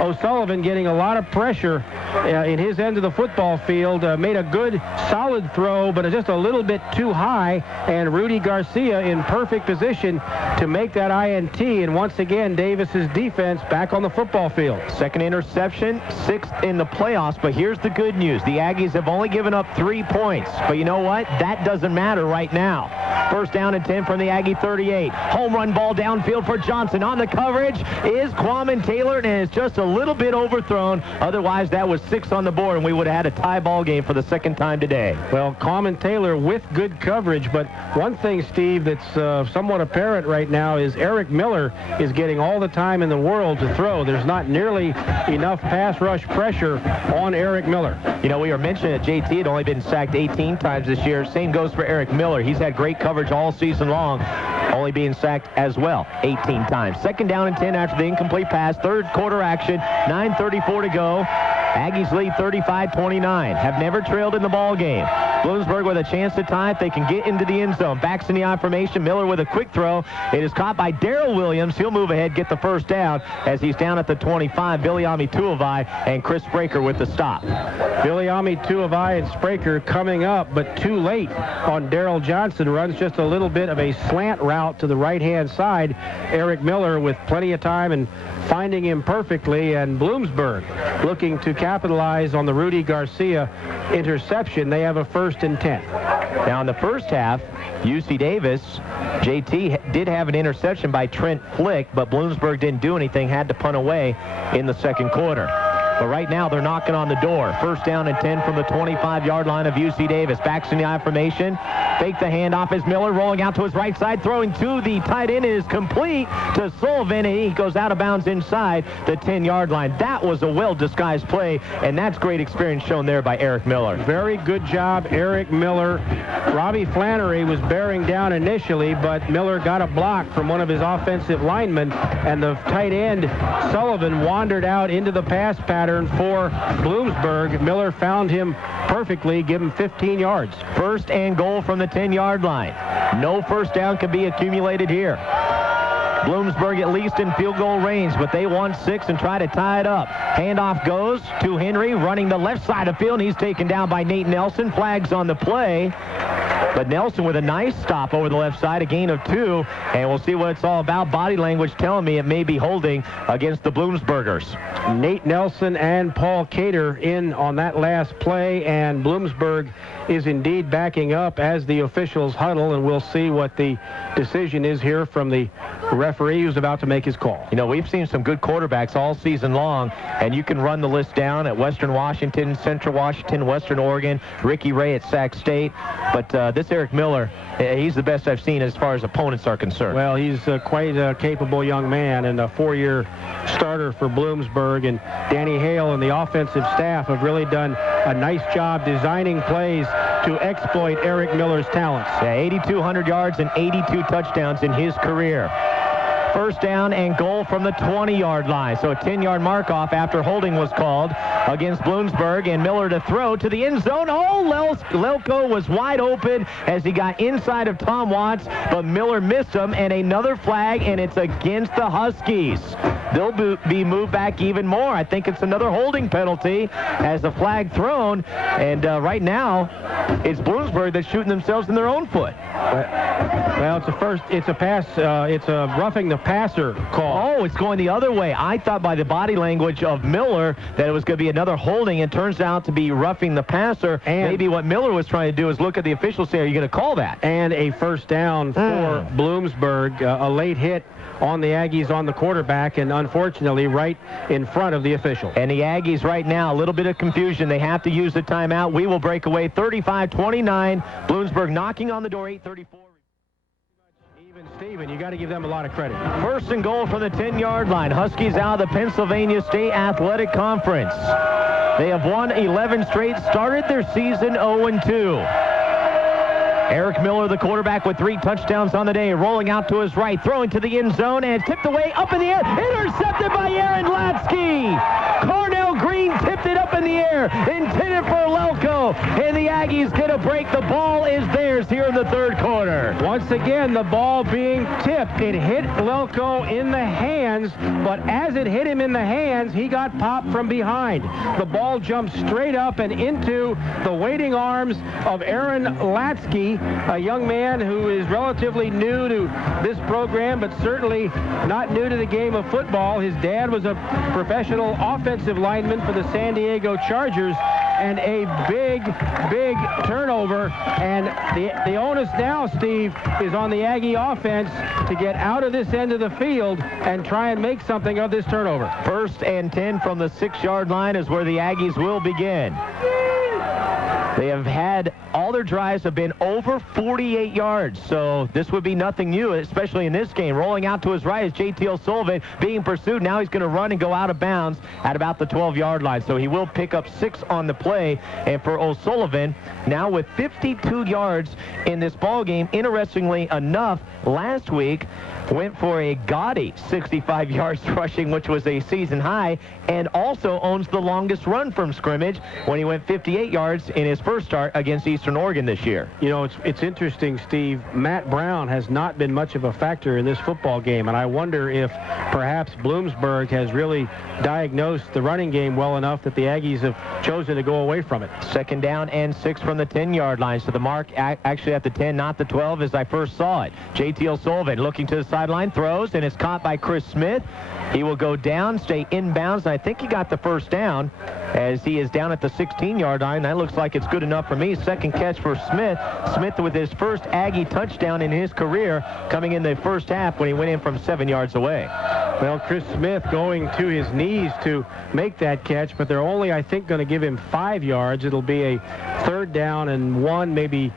O'Sullivan getting a lot of pressure in his end of the football field, made a good, solid throw, but just a little bit too high, and Rudy Garcia in perfect position to make that INT, and once again, Davis's defense back on the football field. Second interception, 6th in the playoffs, but here's the good news. The Aggies have only given up 3 points, but you know what? That doesn't matter right now. First down and 10 from the Aggie 38. Home run ball downfield for Johnson. On the coverage is Quammen Taylor, and it's just a little bit overthrown. Otherwise, that was 6 on the board, and we would have had a tie ball game for the second time today. Well, Quammen Taylor with good coverage, but one thing, Steve, that's somewhat apparent right now is Eric Miller is getting all the time in the world to throw. There's not nearly enough pass rush pressure on Eric Miller. You know, we were mentioning that JT had only been sacked 18 times this year. Same goes for Eric Miller. He's had great coverage all season long, only being sacked as well 18 times. Second down and 10 after the incomplete pass. Third quarter action, 9:34 to go. Aggies lead 35-29. Have never trailed in the ball game. Bloomsburg with a chance to tie if they can get into the end zone. Backs in the I formation. Miller with a quick throw. It is caught by Darrell Williams. He'll move ahead, get the first down as he's down at the 25. Viliami Tuivai and Chris Spraker with the stop. Viliami Tuivai and Spraker coming up, but too late on Darrell Johnson. Runs just a little bit of a slant route to the right-hand side. Eric Miller with plenty of time and finding him perfectly, and Bloomsburg looking to capitalize on the Rudy Garcia interception. They have a 1st and 10. Now in the first half, UC Davis, JT did have an interception by Trent Flick, but Bloomsburg didn't do anything, had to punt away in the second quarter. But right now, they're knocking on the door. First down and 10 from the 25-yard line of UC Davis. Backs in the I formation. Fake the handoff as Miller rolling out to his right side, throwing to the tight end. It is complete to Sullivan, and he goes out of bounds inside the 10-yard line. That was a well-disguised play, and that's great experience shown there by Eric Miller. Very good job, Eric Miller. Robbie Flannery was bearing down initially, but Miller got a block from one of his offensive linemen, and the tight end, Sullivan, wandered out into the pass pattern for Bloomsburg. Miller found him perfectly, give him 15 yards. First and goal from the 10-yard line. No first down can be accumulated here. Bloomsburg at least in field goal range, but they want 6 and try to tie it up. Handoff goes to Henry, running the left side of field, and he's taken down by Nate Nelson. Flags on the play, but Nelson with a nice stop over the left side, a gain of 2, and we'll see what it's all about. Body language telling me it may be holding against the Bloomsburgers. Nate Nelson and Paul Cater in on that last play, and Bloomsburg is indeed backing up as the officials huddle, and we'll see what the decision is here from the referee who's about to make his call. You know, we've seen some good quarterbacks all season long, and you can run the list down at Western Washington, Central Washington, Western Oregon, Ricky Ray at Sac State, but this Eric Miller, he's the best I've seen as far as opponents are concerned. Well, he's quite a capable young man and a 4-year starter for Bloomsburg. And Danny Hale and the offensive staff have really done a nice job designing plays to exploit Eric Miller's talents. Yeah, 8,200 yards and 82 touchdowns in his career. First down and goal from the 20-yard line. So a 10-yard mark-off after holding was called against Bloomsburg, and Miller to throw to the end zone. Oh, Lelko was wide open as he got inside of Tom Watts, but Miller missed him, and another flag, and it's against the Huskies. They'll be moved back even more. I think it's another holding penalty as the flag thrown, and right now it's Bloomsburg that's shooting themselves in their own foot. Well, it's a roughing the passer call. Oh, it's going the other way. I thought by the body language of Miller that it was going to be another holding. It turns out to be roughing the passer. And maybe what Miller was trying to do is look at the officials and say, are you going to call that? And a first down for Bloomsburg. A late hit on the Aggies on the quarterback, and unfortunately right in front of the official. And the Aggies right now, a little bit of confusion. They have to use the timeout. We will break away 35-29. Bloomsburg knocking on the door, 8:34. Even Steven, you got to give them a lot of credit. First and goal from the 10-yard line. Huskies out of the Pennsylvania State Athletic Conference. They have won 11 straight, started their season 0-2. Eric Miller, the quarterback, with 3 touchdowns on the day, rolling out to his right, throwing to the end zone, and tipped away up in the air, intercepted by Hale.Husky. Cornell Green tipped it up in the air, intended for Lelko, and the Aggies get a break. The ball is theirs here in the third quarter. Once again, the ball being tipped. It hit Lelko in the hands, but as it hit him in the hands, he got popped from behind. The ball jumped straight up and into the waiting arms of Hale.Husky, a young man who is relatively new to this program, but certainly not new to the game of football. His dad was a professional offensive lineman for the San Diego Chargers, and a big turnover. And the onus now, Steve, is on the Aggie offense to get out of this end of the field and try and make something of this turnover. First and 10 from the 6-yard line is where the Aggies will begin. They have had, all their drives have been over 48 yards, so this would be nothing new, especially in this game. Rolling out to his right is J.T. O'Sullivan being pursued. Now he's going to run and go out of bounds at about the 12-yard line, so he will pick up 6 on the play. And for O'Sullivan, now with 52 yards in this ball game, interestingly enough, last week went for a gaudy 65 yards rushing, which was a season high, and also owns the longest run from scrimmage when he went 58 yards in his first start against Eastern Oregon this year. You know, it's interesting, Steve. Matt Brown has not been much of a factor in this football game, and I wonder if perhaps Bloomsburg has really diagnosed the running game well enough that the Aggies have chosen to go away from it. Second down and 6 from the 10-yard line. So the mark actually at the 10, not the 12, as I first saw it. J.T. O'Sullivan looking to the sideline, throws, and it's caught by Chris Smith. He will go down, stay inbounds, and I think he got the first down as he is down at the 16-yard line. That looks like it's good enough for me. Second catch for Smith. Smith with his first Aggie touchdown in his career, coming in the first half when he went in from 7 yards away. Well, Chris Smith going to his knees to make that catch, but they're only, I think, going to give him 5 yards. It'll be a third down and 1, maybe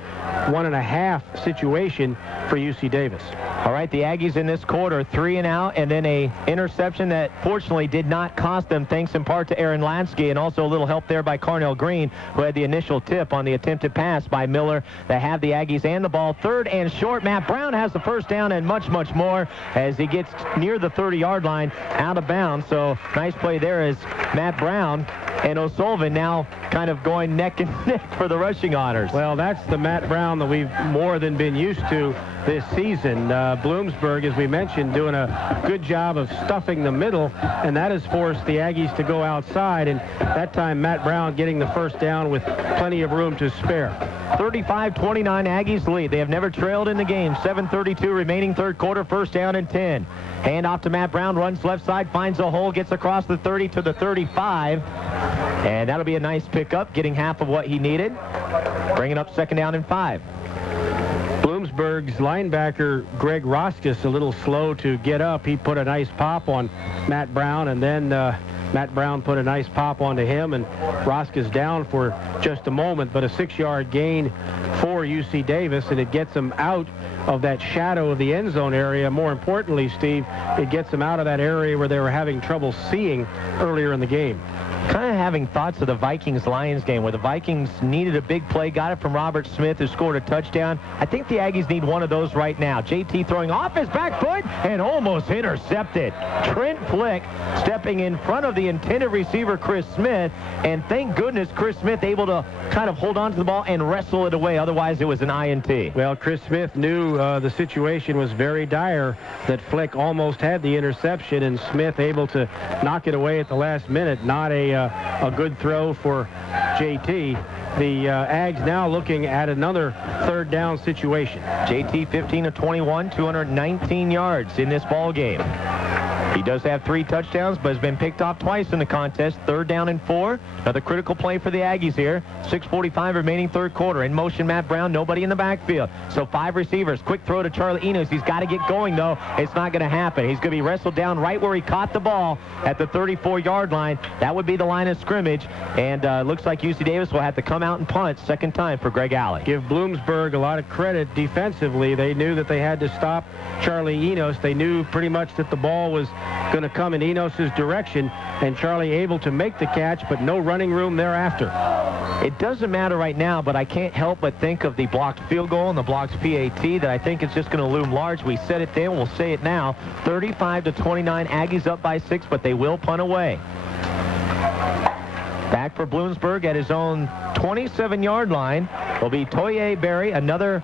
1.5 situation for UC Davis. All right, the Aggies in this quarter, 3 and out, and then a interception that fortunately did not cost them, thanks in part to Hale.Husky, and also a little help there by Cornell Green, who had the initial tip on the attempted pass by Miller that have the Aggies and the ball. Third and short. Matt Brown has the first down and much more as he gets near the 30-yard line out of bounds. So nice play there as Matt Brown and O'Sullivan now kind of going neck and neck for the rushing honors. Well, that's the Matt Brown that we've more than been used to this season. Bloomsburg, as we mentioned, doing a good job of stuffing the middle, and that has forced the Aggies to go outside, and that time Matt Brown getting the first down with plenty of room to spare. 35-29 Aggies lead. They have never trailed in the game. 7:32 remaining third quarter, first down and 10. Hand off to Matt Brown, runs left side, finds a hole, gets across the 30 to the 35. And that'll be a nice pickup, getting half of what he needed. Bringing up second down and 5. Bloomsburg's linebacker, Greg Roskus, a little slow to get up. He put a nice pop on Matt Brown, and then Matt Brown put a nice pop onto him, and Roskus down for just a moment, but a 6-yard gain for for UC Davis, and it gets them out of that shadow of the end zone area. More importantly, Steve, it gets them out of that area where they were having trouble seeing earlier in the game. Kind of having thoughts of the Vikings-Lions game, where the Vikings needed a big play, got it from Robert Smith, who scored a touchdown. I think the Aggies need one of those right now. JT throwing off his back foot and almost intercepted. Trent Flick stepping in front of the intended receiver, Chris Smith, and thank goodness Chris Smith able to kind of hold on to the ball and wrestle it away. Otherwise, it was an INT. Well, Chris Smith knew the situation was very dire, that Flick almost had the interception, and Smith able to knock it away at the last minute. Not a good throw for JT. The Ags now looking at another third down situation. JT 15 of 21, 219 yards in this ball game. He does have 3 touchdowns, but has been picked off twice in the contest. 3rd down and 4. Another critical play for the Aggies here. 6:45 remaining third quarter. In motion, Matt Brown. Nobody in the backfield. So 5 receivers. Quick throw to Charlie Enos. He's got to get going, though. It's not going to happen. He's going to be wrestled down right where he caught the ball at the 34-yard line. That would be the line of scrimmage. And looks like UC Davis will have to come out and punt second time for Greg Alley. Give Bloomsburg a lot of credit defensively. They knew that they had to stop Charlie Enos. They knew pretty much that the ball was going to come in Enos's direction, and Charlie able to make the catch, but no running room thereafter. It doesn't matter right now, but I can't help but think of the blocked field goal and the blocked PAT that I think is just going to loom large. We said it then, we'll say it now. 35-29, Aggies up by 6, but they will punt away. Back for Bloomsburg at his own 27-yard line will be Toye Berry, another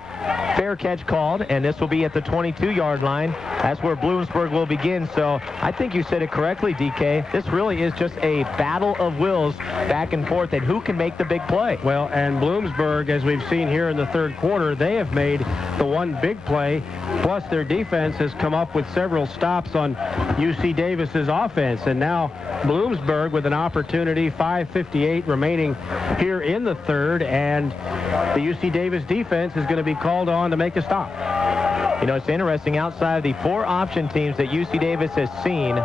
fair catch called, and this will be at the 22-yard line. That's where Bloomsburg will begin. So I think you said it correctly, DK. This really is just a battle of wills back and forth, and who can make the big play. Well, and Bloomsburg, as we've seen here in the third quarter, they have made the one big play, plus their defense has come up with several stops on UC Davis's offense, and now Bloomsburg with an opportunity, 5:58 remaining here in the third, and the UC Davis defense is going to be called on to make a stop. You know, it's interesting, outside of the 4 option teams that UC Davis has seen,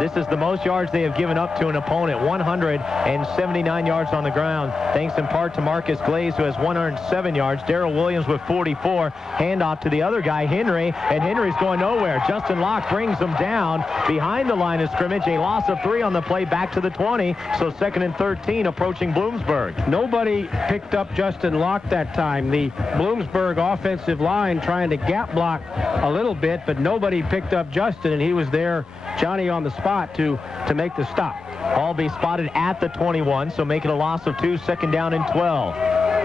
this is the most yards they have given up to an opponent, 179 yards on the ground, thanks in part to Marcus Glaze, who has 107 yards. Darrell Williams with 44. Handoff to the other guy, Henry, and Henry's going nowhere. Justin Locke brings him down behind the line of scrimmage. A loss of 3 on the play, back to the 20, so 2nd and 13 approaching Bloomsburg. Nobody picked up Justin Locke that time. The Bloomsburg offensive line trying to gap block a little bit, but nobody picked up Justin, and he was there, Johnny, on the spot to make the stop. All be spotted at the 21, so make it a loss of 2, 2nd down and 12.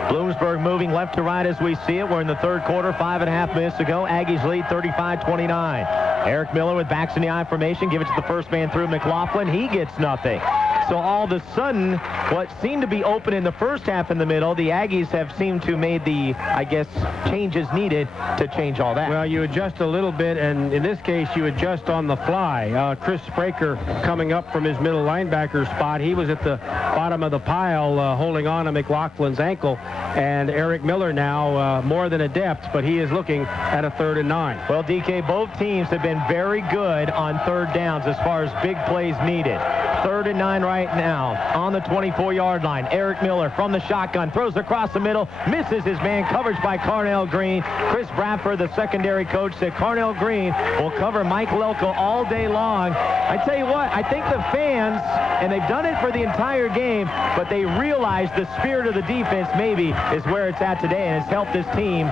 Bloomsburg moving left to right as we see it. We're in the third quarter, 5.5 minutes to go. Aggies lead 35-29. Eric Miller with backs in the I formation. Give it to the first man through, McLaughlin. He gets nothing. So all of a sudden, what seemed to be open in the first half in the middle, the Aggies have seemed to made the, I guess, changes needed to change all that. Well, you adjust a little bit, and in this case, you adjust on the fly. Chris Spraker coming up from his middle linebacker spot. He was at the bottom of the pile holding on to McLaughlin's ankle, and Eric Miller now more than adept, but he is looking at a 3rd and 9. Well, DK, both teams have been very good on third downs as far as big plays needed. 3rd and 9 right now on the 24-yard line. Eric Miller from the shotgun throws across the middle, misses his man, coverage by Carnell Green. Chris Bradford, the secondary coach, said Carnell Green will cover Mike Lelko all day long. I tell you what, I think the fans, and they've done it for the entire game, but they realize the spirit of the defense maybe is where it's at today, and it's helped this team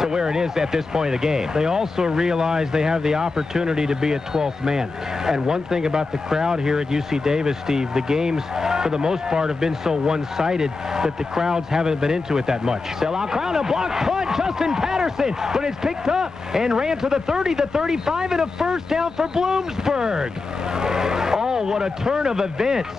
to where it is at this point of the game. They also realize they have the opportunity to be a 12th man. And one thing about the crowd here at UC Davis, Steve, the games for the most part have been so one-sided that the crowds haven't been into it that much. Sellout crowd, a block punt, Justin Patterson, but it's picked up and ran to the 30, the 35, and a first down for Bloomsburg. Oh, what a turn of events.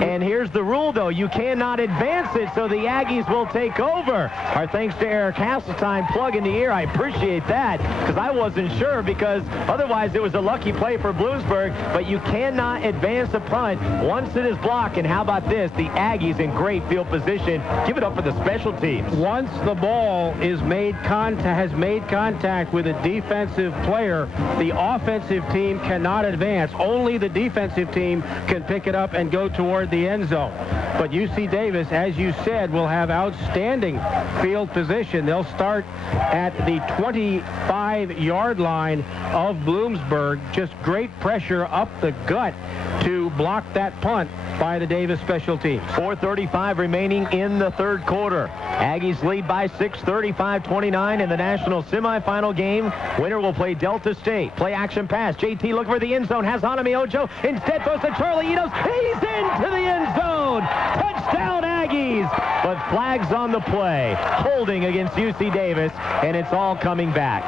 And here's the rule, though. You cannot advance it, so the Aggies will take over. Our thanks to Eric Hasseltine, plug in the ear. I appreciate that, because I wasn't sure, because otherwise it was a lucky play for Bloomsburg, but you cannot advance a punt once it is blocked. And how about this? The Aggies in great field position. Give it up for the special teams. Once the ball is has made contact with a defensive player, the offensive team cannot advance. Only the defensive offensive team can pick it up and go toward the end zone. But UC Davis, as you said, will have outstanding field position. They'll start at the 25-yard line of Bloomsburg. Just great pressure up the gut to block that punt by the Davis special teams. 4:35 remaining in the third quarter. Aggies lead by 6, 35-29 in the national semifinal game. Winner will play Delta State. Play action pass. JT looking for the end zone. Has Hanami Ojo. Instead throws to Charlie Enos. He's into the end zone. Touchdown Aggies. But flags on the play. Holding against UC Davis, and it's all coming back.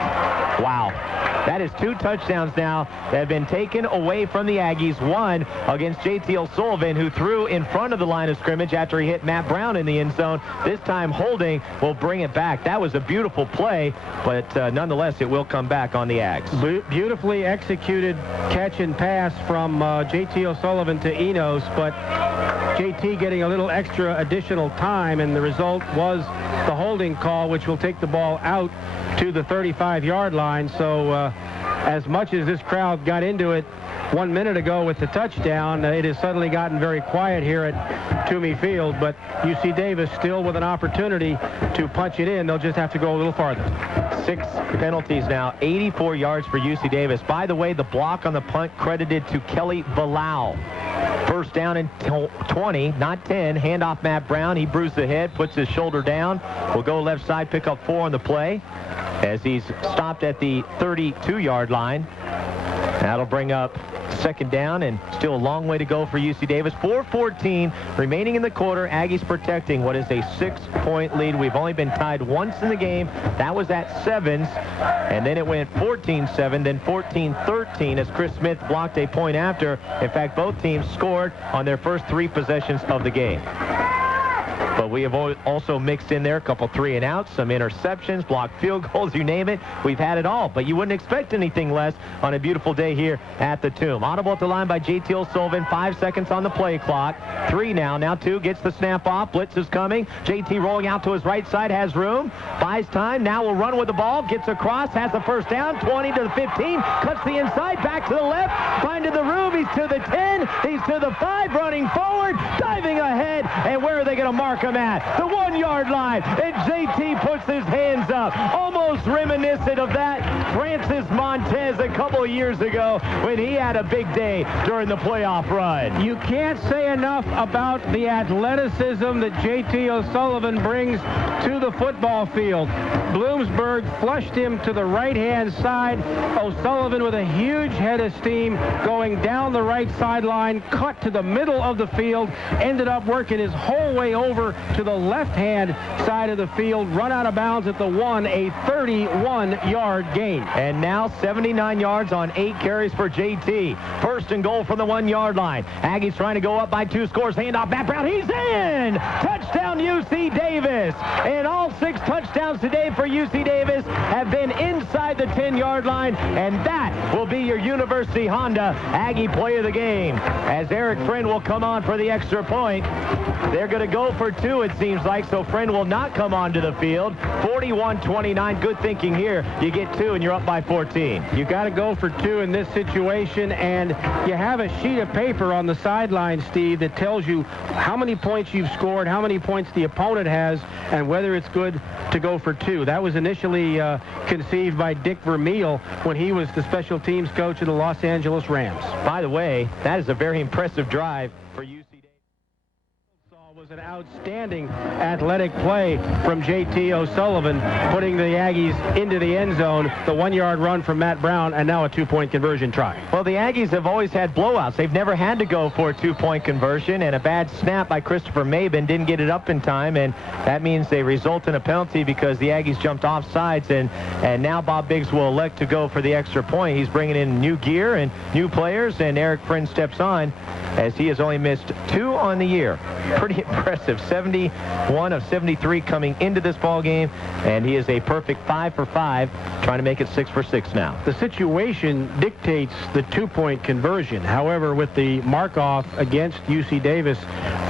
Wow. That is 2 touchdowns now that have been taken away from the Aggies. One against J.T. O'Sullivan, who threw in front of the line of scrimmage after he hit Matt Brown in the end zone. This time holding will bring it back. That was a beautiful play, but nonetheless, it will come back on the Ags. Beautifully executed catch and pass from J.T. O'Sullivan to Enos, but J.T. getting a little extra additional time, and the result was the holding call, which will take the ball out to the 35-yard line. So as much as this crowd got into it 1 minute ago with the touchdown, it has suddenly gotten very quiet here at Toomey Field, but UC Davis still with an opportunity to punch it in. They'll just have to go a little farther. 6 penalties now, 84 yards for UC Davis. By the way, the block on the punt credited to Kelly Bilal. First down and 20, not 10. Handoff Matt Brown. He bruised the head, puts his shoulder down. Will go left side, pick up 4 on the play as he's stopped at the 32-yard line. That'll bring up second down, and still a long way to go for UC Davis. 4:14 remaining in the quarter. Aggies protecting what is a 6-point lead. We've only been tied once in the game. That was at sevens, and then it went 14-7, then 14-13 as Chris Smith blocked a point after. In fact, both teams scored on their first 3 possessions of the game. But we have also mixed in there a couple 3 and outs, some interceptions, blocked field goals, you name it. We've had it all, but you wouldn't expect anything less on a beautiful day here at the Tomb. Audible at the line by J.T. O'Sullivan. 5 seconds on the play clock. 3 now. Now 2 gets the snap off. Blitz is coming. J.T. rolling out to his right side, has room, buys time. Now will run with the ball, gets across, has the first down, 20 to the 15, cuts the inside, back to the left, finding the room. He's to the 10, he's to the 5, running forward, diving ahead, and where are they going to mark him at? The 1-yard line, and JT puts his hands up, almost reminiscent of that Francis Montez a couple of years ago when he had a big day during the playoff run. You can't say enough about the athleticism that J.T. O'Sullivan brings to the football field. Bloomsburg flushed him to the right-hand side. O'Sullivan with a huge head of steam going down the right sideline, cut to the middle of the field, ended up working his whole way over to the left-hand side of the field, run out of bounds at the 1, a 31-yard gain. And now 79 yards on 8 carries for JT. First and goal from the 1-yard line. Aggies trying to go up by 2 scores. Handoff Matt Brown. He's in! Touchdown UC Davis. And all 6 touchdowns today for UC Davis have been inside the 10-yard line, and that will be your University Honda Aggie play of the game. As Eric Friend will come on for the extra point. They're going to go for 2, it seems like, so Friend will not come onto the field. 41-29, good thinking here. You get 2 and you're up by 14. You got to go for 2 in this situation, and you have a sheet of paper on the sideline, Steve, that tells you how many points you've scored, how many points the opponent has, and whether it's good to go for 2. That was initially conceived by Dick Vermeil when he was the special teams coach of the Los Angeles Rams. By the way, that is a very impressive drive for UC Davis. Was an outstanding athletic play from J.T. O'Sullivan, putting the Aggies into the end zone, the 1-yard run from Matt Brown, and now a 2-point conversion try. Well, the Aggies have always had blowouts. They've never had to go for a 2-point conversion, and a bad snap by Christopher Mabin didn't get it up in time, and that means they result in a penalty because the Aggies jumped off sides, and now Bob Biggs will elect to go for the extra point. He's bringing in new gear and new players, and Eric Friend steps on as he has only missed 2 on the year. impressive. 71 of 73 coming into this ball game, and he is a perfect 5 for 5, trying to make it 6 for 6 now. The situation dictates the two-point conversion. However, with the mark-off against UC Davis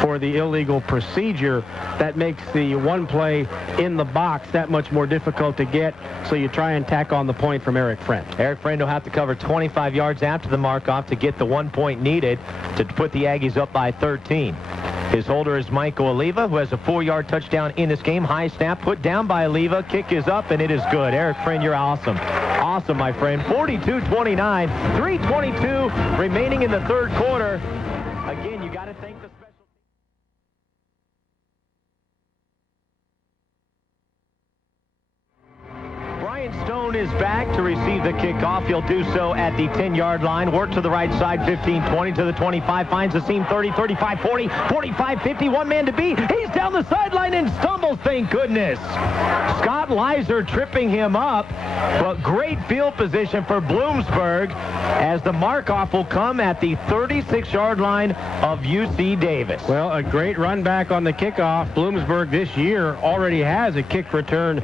for the illegal procedure, that makes the one play in the box that much more difficult to get, so you try and tack on the point from Eric Friend. Eric Friend will have to cover 25 yards after the mark-off to get the 1 point needed to put the Aggies up by 13. His holder is Michael Oliva, who has a 4-yard touchdown in this game. High snap, put down by Oliva. Kick is up, and it is good. Eric Friend, you're awesome. Awesome, my friend. 42-29, 3:22 remaining in the third quarter. Again, you got to thank the special. Stone is back to receive the kickoff. He'll do so at the 10-yard line. Work to the right side, 15-20 to the 25. Finds the seam, 30, 35, 40, 45, 50. One man to beat. He's down the sideline and stumbles, thank goodness. Scott Leiser tripping him up, but great field position for Bloomsburg as the mark-off will come at the 36-yard line of UC Davis. Well, a great run back on the kickoff. Bloomsburg this year already has a kick return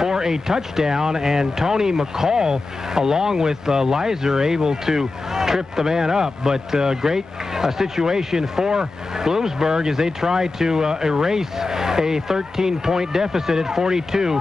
for a touchdown, and Tony McCall, along with Leiser, able to trip the man up. But great situation for Bloomsburg as they try to erase a 13-point deficit at 42-29.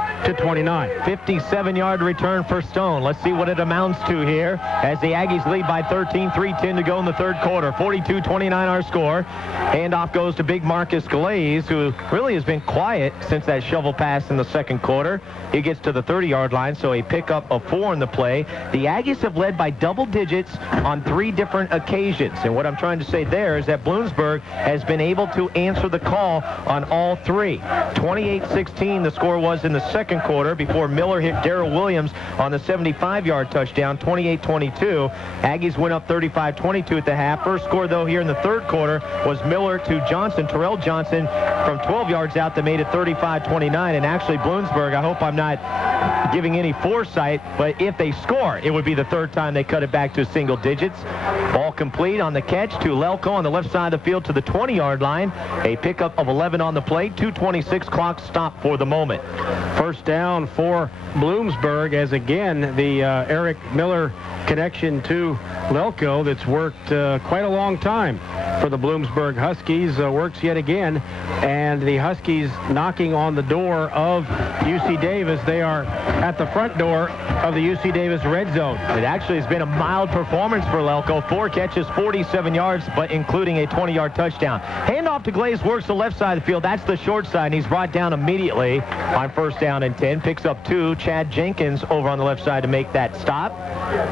57-yard return for Stone. Let's see what it amounts to here as the Aggies lead by 13, 3:10 to go in the third quarter. 42-29 our score. Handoff goes to big Marcus Glaze, who really has been quiet since that shovel pass in the second quarter. He gets to the 30-yard line, so a pickup of 4 in the play. The Aggies have led by double digits on 3 different occasions. And what I'm trying to say there is that Bloomsburg has been able to answer the call on all 3. 28-16 the score was in the second quarter before Miller hit Darrell Williams on the 75-yard touchdown. 28-22. Aggies went up 35-22 at the half. First score, though, here in the third quarter was Miller to Johnson, Terrell Johnson, from 12 yards out that made it 35-29. And actually, Bloomsburg, I hope I'm not giving any foresight, but if they score, it would be the third time they cut it back to single digits. Ball complete on the catch to Lelko on the left side of the field to the 20-yard line. A pickup of 11 on the play. 2:26 clock stop for the moment. First down for Bloomsburg, as again the Eric Miller connection to Lelko that's worked quite a long time for the Bloomsburg Huskies works yet again, and the Huskies knocking on the door of UC Davis. They are at the front door of the UC Davis red zone. It actually has been a mild performance for Lelko. 4 catches, 47 yards, but including a 20-yard touchdown. Handoff to Glaze, works the left side of the field. That's the short side, and he's brought down immediately on first down and 10. Picks up 2. Chad Jenkins over on the left side to make that stop.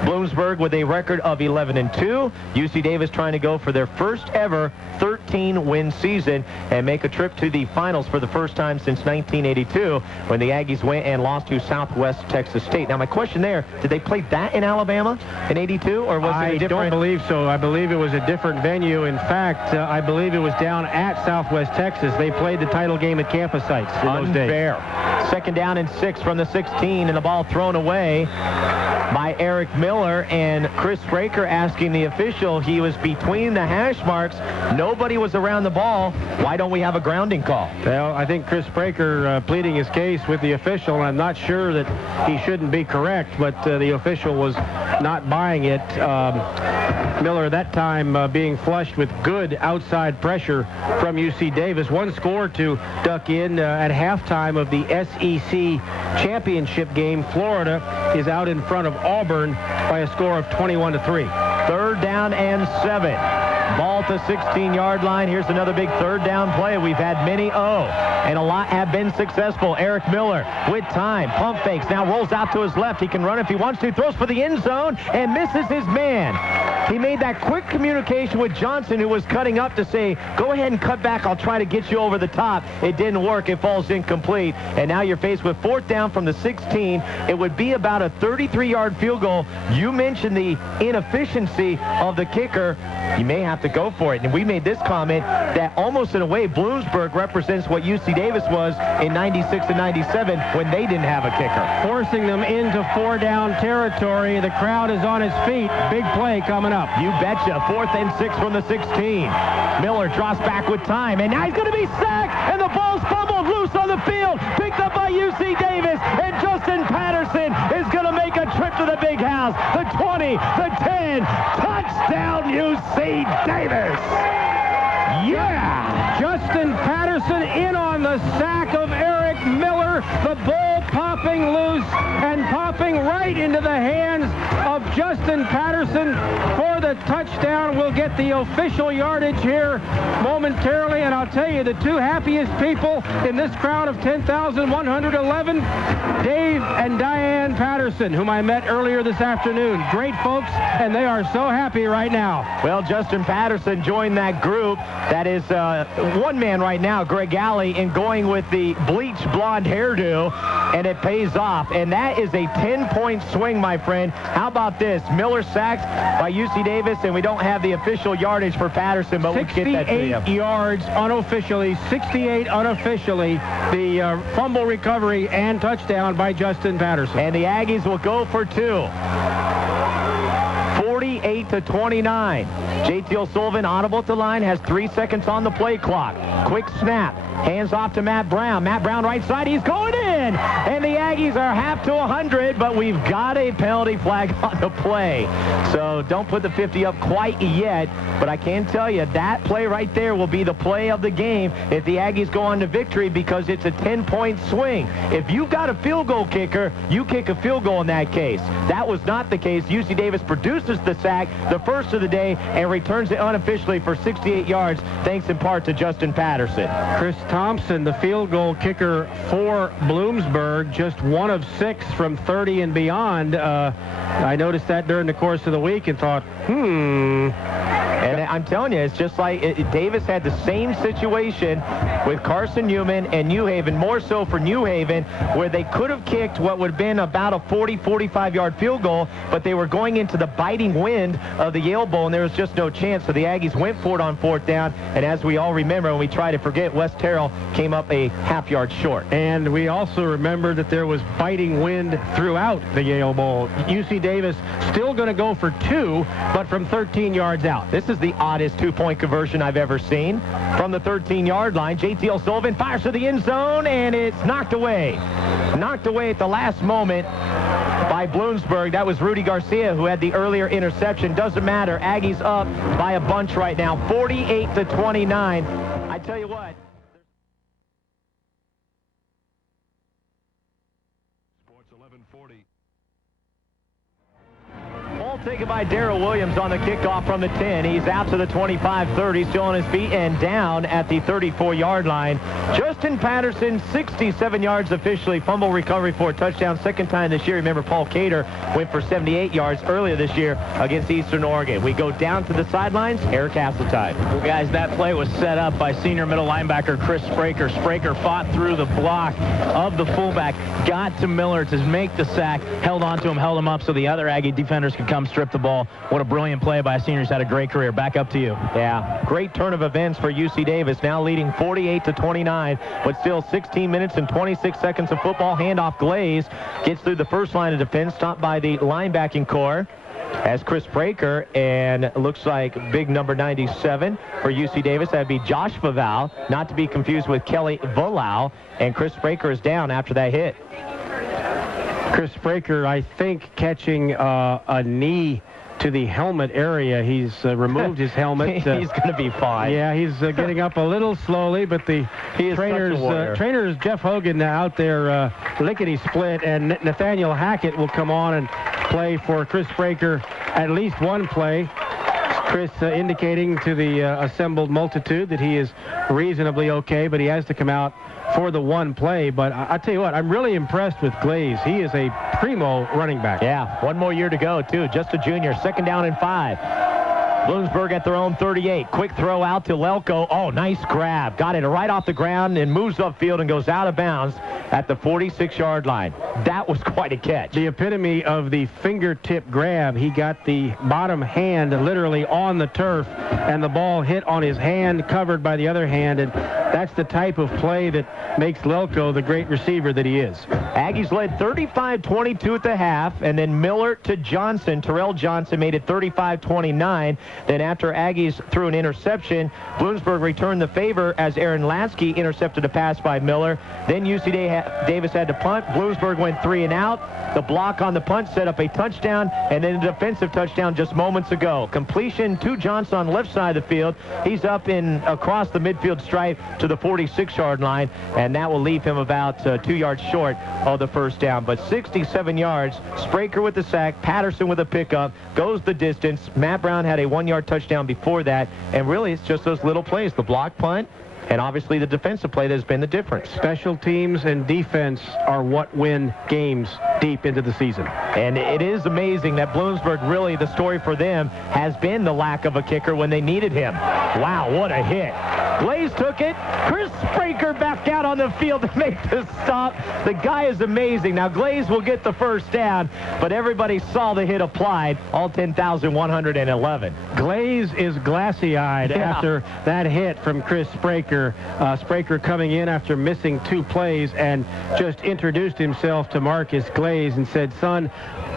Bloomsburg with a record of 11-2. UC Davis trying to go for their first ever 13-win season and make a trip to the finals for the first time since 1982 when the Aggies went and lost to Southwest Texas State. Now, my question there, did they play that in Alabama in 82, or was it a different? I don't believe so. I believe it was a different venue. In fact, I believe it was down at Southwest Texas. They played the title game at campus sites in those days. Unfair. Second down and 6 from the 16, and the ball thrown away by Eric Miller, and Chris Spraker asking the official. He was between the hash marks. Nobody was around the ball. Why don't we have a grounding call? Well, I think Chris Spraker pleading his case with the official, and I'm not sure that he shouldn't be correct, but the official was not buying it. Miller that time being flushed with good outside pressure from UC Davis. One score to duck in at halftime of the SEC championship game. Florida is out in front of Auburn by a score of 21-3. Third down and 7. Ball to 16-yard line. Here's another big third down play. We've had many, and a lot have been successful. Eric Miller with time. Pump fakes. Now rolls out to his left. He can run if he wants to. Throws for the end zone and misses his man. He made that quick communication with Johnson, who was cutting up, to say, go ahead and cut back. I'll try to get you over the top. It didn't work. It falls incomplete. And now you're faced with fourth down from the 16. It would be about a 33-yard field goal. You mentioned the inefficiency of the kicker. You may have to go for it. And we made this comment that almost in a way Bloomsburg represents what UC Davis was in 96 and 97 when they didn't have a kicker. Forcing them into 4-down territory. The crowd is on its feet. Big play coming coming up. You betcha. 4th and 6 from the 16. Miller drops back with time, and now he's going to be sacked, and the ball's fumbled loose on the field. Picked up by UC Davis, and Justin Patterson is going to make a trip to the big house. The 20, the 10, touchdown UC Davis. Yeah! Justin Patterson in on the sack of Eric Miller. The ball popping loose and popping right into the hands of Justin Patterson for the touchdown. We'll get the official yardage here momentarily, and I'll tell you, the two happiest people in this crowd of 10,111, Dave and Diane Patterson, whom I met earlier this afternoon. Great folks, and they are so happy right now. Well, Justin Patterson joined that group. That is one man right now, Greg Alley, in going with the bleached blonde hairdo, and it pays off. And that is a 10-point swing, my friend. How about this? Miller sacked by UC Davis, and we don't have the official yardage for Patterson, but we'll get that to you. 68 yards unofficially, 68 unofficially. The fumble recovery and touchdown by Justin Patterson. And the Aggies will go for 2. 48-29. JT O'Sullivan audible at the line, has 3 seconds on the play clock. Quick snap. Hands off to Matt Brown. Matt Brown right side. He's going in. And the Aggies are half to 100, but we've got a penalty flag on the play. So don't put the 50 up quite yet, but I can tell you that play right there will be the play of the game if the Aggies go on to victory, because it's a 10-point swing. If you've got a field goal kicker, you kick a field goal in that case. That was not the case. UC Davis produces the sack, the first of the day, and returns it unofficially for 68 yards, thanks in part to Justin Patterson. Chris Thompson, the field goal kicker for Bloomsburg, just 1 of 6 from 30 and beyond. I noticed that during the course of the week and thought, And I'm telling you, it's just like Davis had the same situation with Carson Newman and New Haven, more so for New Haven, where they could have kicked what would have been about a 40, 45-yard field goal, but they were going into the biting wind of the Yale Bowl, and there was just no chance. So the Aggies went for it on 4th down, and as we all remember, when we try to forget, Wes Terrell came up a half-yard short. And we also remember that there was biting wind throughout the Yale Bowl. UC Davis still going to go for 2, but from 13 yards out. This is the oddest 2-point conversion I've ever seen. From the 13-yard line, JT O'Sullivan fires to the end zone, and it's knocked away. Knocked away at the last moment by Bloomsburg. That was Rudy Garcia who had the earlier interception. Doesn't matter. Aggies up by a bunch right now, 48-29. I tell you what. Sports 1140. Ball taken by Darrell Williams on the kickoff from the 10. He's out to the 25-30, still on his feet and down at the 34-yard line. Justin Patterson, 67 yards officially. Fumble recovery for a touchdown. Second time this year. Remember, Paul Cater went for 78 yards earlier this year against Eastern Oregon. We go down to the sidelines. Eric Hasseltine. Well, guys, that play was set up by senior middle linebacker Chris Spraker. Spraker fought through the block of the fullback, got to Miller to make the sack, held on to him, held him up so the other Aggie defenders could come strip the ball. What a brilliant play by a senior who's had a great career. Back up to you. Yeah, great turn of events for UC Davis, now leading 48-29, but still 16 minutes and 26 seconds of football. Handoff Glaze gets through the first line of defense, stopped by the linebacking core as Chris Spraker, and looks like big number 97 for UC Davis. That'd be Josh Faval, not to be confused with Kelly Volau, and Chris Spraker is down after that hit. Chris Spraker, I think, catching a knee to the helmet area. He's removed his helmet. He's going to be fine. Yeah, he's getting up a little slowly, but the trainers, Jeff Hogan out there lickety-split, and Nathaniel Hackett will come on and play for Chris Spraker at least one play. Chris indicating to the assembled multitude that he is reasonably okay, but he has to come out for the one play. But I tell you what, I'm really impressed with Glaze. He is a primo running back. Yeah, one more year to go, too. Just a junior. 2nd down and 5. Bloomsburg at their own 38. Quick throw out to Lelko. Oh, nice grab. Got it right off the ground and moves upfield and goes out of bounds at the 46-yard line. That was quite a catch. The epitome of the fingertip grab. He got the bottom hand literally on the turf, and the ball hit on his hand, covered by the other hand, and that's the type of play that makes Lelko the great receiver that he is. Aggies led 35-22 at the half, and then Miller to Johnson. Terrell Johnson made it 35-29. Then after Aggies threw an interception, Bloomsburg returned the favor as Aaron Lasky intercepted a pass by Miller. Then UC Davis had to punt. Bloomsburg went 3 and out. The block on the punt set up a touchdown, and then a defensive touchdown just moments ago. Completion to Johnson on the left side of the field. He's up across the midfield stripe to the 46-yard line, and that will leave him about 2 yards short of the first down. But 67 yards, Spraker with the sack, Patterson with a pickup, goes the distance. Matt Brown had a 1-yard touchdown before that, and really it's just those little plays, the block punt, and obviously the defensive play that has been the difference. Special teams and defense are what win games deep into the season. And it is amazing that Bloomsburg, really the story for them has been the lack of a kicker when they needed him. Wow, what a hit. Glaze took it. Chris Spraker back out on the field to make the stop. The guy is amazing. Now Glaze will get the first down, but everybody saw the hit applied, all 10,111. Glaze is glassy-eyed after that hit from Chris Spraker. Spraker coming in after missing 2 plays and just introduced himself to Marcus Glaze and said, "Son,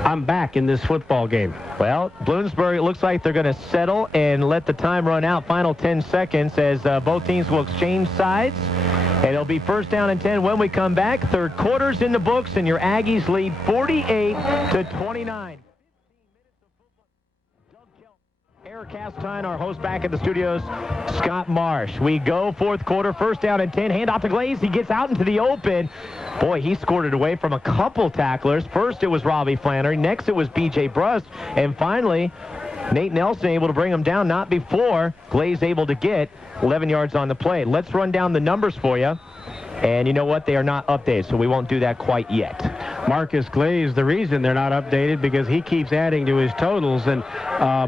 I'm back in this football game." Well, Bloomsburg, it looks like they're going to settle and let the time run out. Final 10 seconds as both teams will exchange sides. And it'll be 1st down and 10 when we come back. Third quarter's in the books, and your Aggies lead 48-29. Eric Castine, our host, back at the studios. Scott Marsh. We go 4th quarter, 1st down and 10. Hand off to Glaze. He gets out into the open. Boy, he scored it away from a couple tacklers. First, it was Robbie Flannery. Next, it was B.J. Brust. And finally, Nate Nelson able to bring him down. Not before Glaze able to get 11 yards on the play. Let's run down the numbers for you. And you know what? They are not updated, so we won't do that quite yet. Marcus Glaze, the reason they're not updated because he keeps adding to his totals, and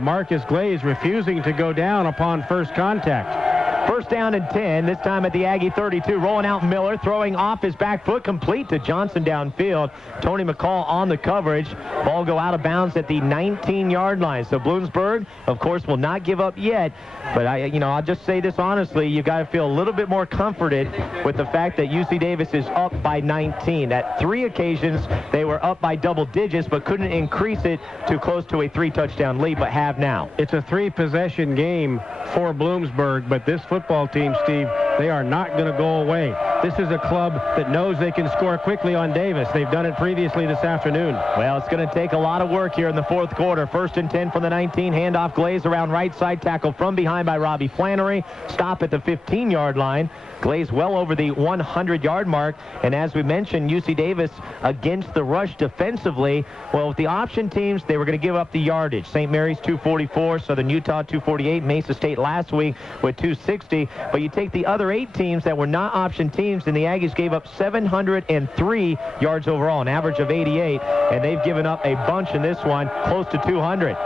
Marcus Glaze refusing to go down upon first contact. 1st down and 10, this time at the Aggie 32. Rolling out Miller, throwing off his back foot, complete to Johnson downfield. Tony McCall on the coverage. Ball go out of bounds at the 19-yard line. So Bloomsburg, of course, will not give up yet. But I'll just say this honestly, you got to feel a little bit more comforted with the fact that UC Davis is up by 19. At 3 occasions, they were up by double digits, but couldn't increase it to close to a 3-touchdown lead, but have now. It's a 3-possession game for Bloomsburg, but this football team, Steve, they are not going to go away. This is a club that knows they can score quickly on Davis. They've done it previously this afternoon. Well, it's going to take a lot of work here in the 4th quarter. 1st and 10 from the 19. Handoff Glaze around right side. Tackle from behind by Robbie Flannery. Stop at the 15-yard line. Glaze well over the 100-yard mark. And as we mentioned, UC Davis against the rush defensively. Well, with the option teams, they were going to give up the yardage. St. Mary's 244, Southern Utah 248, Mesa State last week with 260. But you take the other 8 teams that were not option teams, and the Aggies gave up 703 yards overall, an average of 88. And they've given up a bunch in this one, close to 200.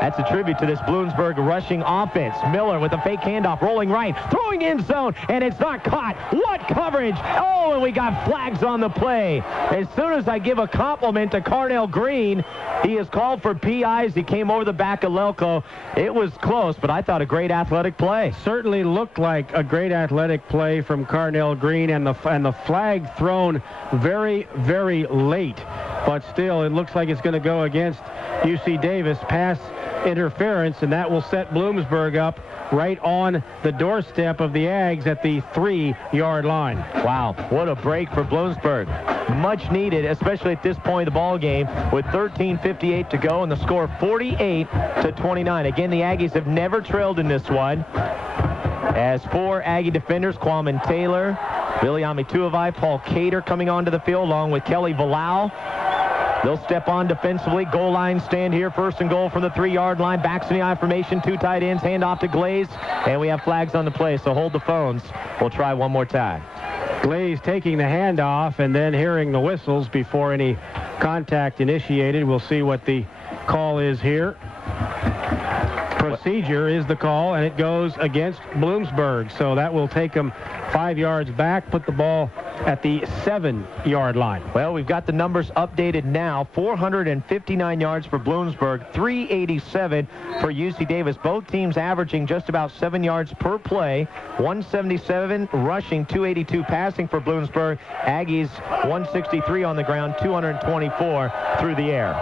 That's a tribute to this Bloomsburg rushing offense. Miller with a fake handoff, rolling right, throwing end zone, and it's not caught. What coverage! Oh, and we got flags on the play. As soon as I give a compliment to Carnell Green, he is called for PIs. He came over the back of Lelko. It was close, but I thought a great athletic play. Certainly looked like a great athletic play from Carnell Green, and the flag thrown very, very late. But still, it looks like it's going to go against UC Davis. Pass interference, and that will set Bloomsburg up right on the doorstep of the Ags at the 3-yard line. Wow, what a break for Bloomsburg. Much needed, especially at this point of the ball game with 13:58 to go and the score 48-29. Again, the Aggies have never trailed in this one. As 4 Aggie defenders, Kwame Taylor, Billy Amituavai, Paul Cater coming onto the field along with Kelly Valau. They'll step on defensively. Goal line stand here. 1st and goal from the 3-yard line. Backs in the I formation. 2 tight ends. Hand off to Glaze. And we have flags on the play, so hold the phones. We'll try one more time. Glaze taking the handoff and then hearing the whistles before any contact initiated. We'll see what the call is here. Procedure is the call, and it goes against Bloomsburg. So that will take them 5 yards back, put the ball at the 7-yard line. Well, we've got the numbers updated now. 459 yards for Bloomsburg, 387 for UC Davis. Both teams averaging just about 7 yards per play. 177 rushing, 282 passing for Bloomsburg. Aggies 163 on the ground, 224 through the air.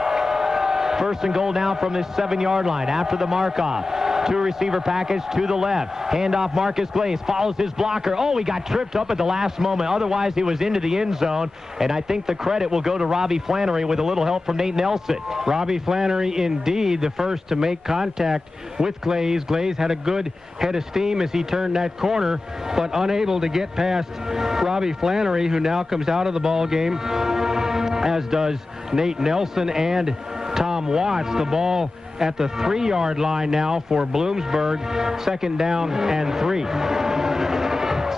First and goal now from this 7-yard line after the mark-off. Two-receiver package to the left. Handoff Marcus Glaze. Follows his blocker. Oh, he got tripped up at the last moment. Otherwise, he was into the end zone. And I think the credit will go to Robbie Flannery with a little help from Nate Nelson. Robbie Flannery, indeed, the first to make contact with Glaze. Glaze had a good head of steam as he turned that corner, but unable to get past Robbie Flannery, who now comes out of the ball game, as does Nate Nelson and Tom Watts. The ball at the 3-yard line now for Bloomsburg. Second down and 3.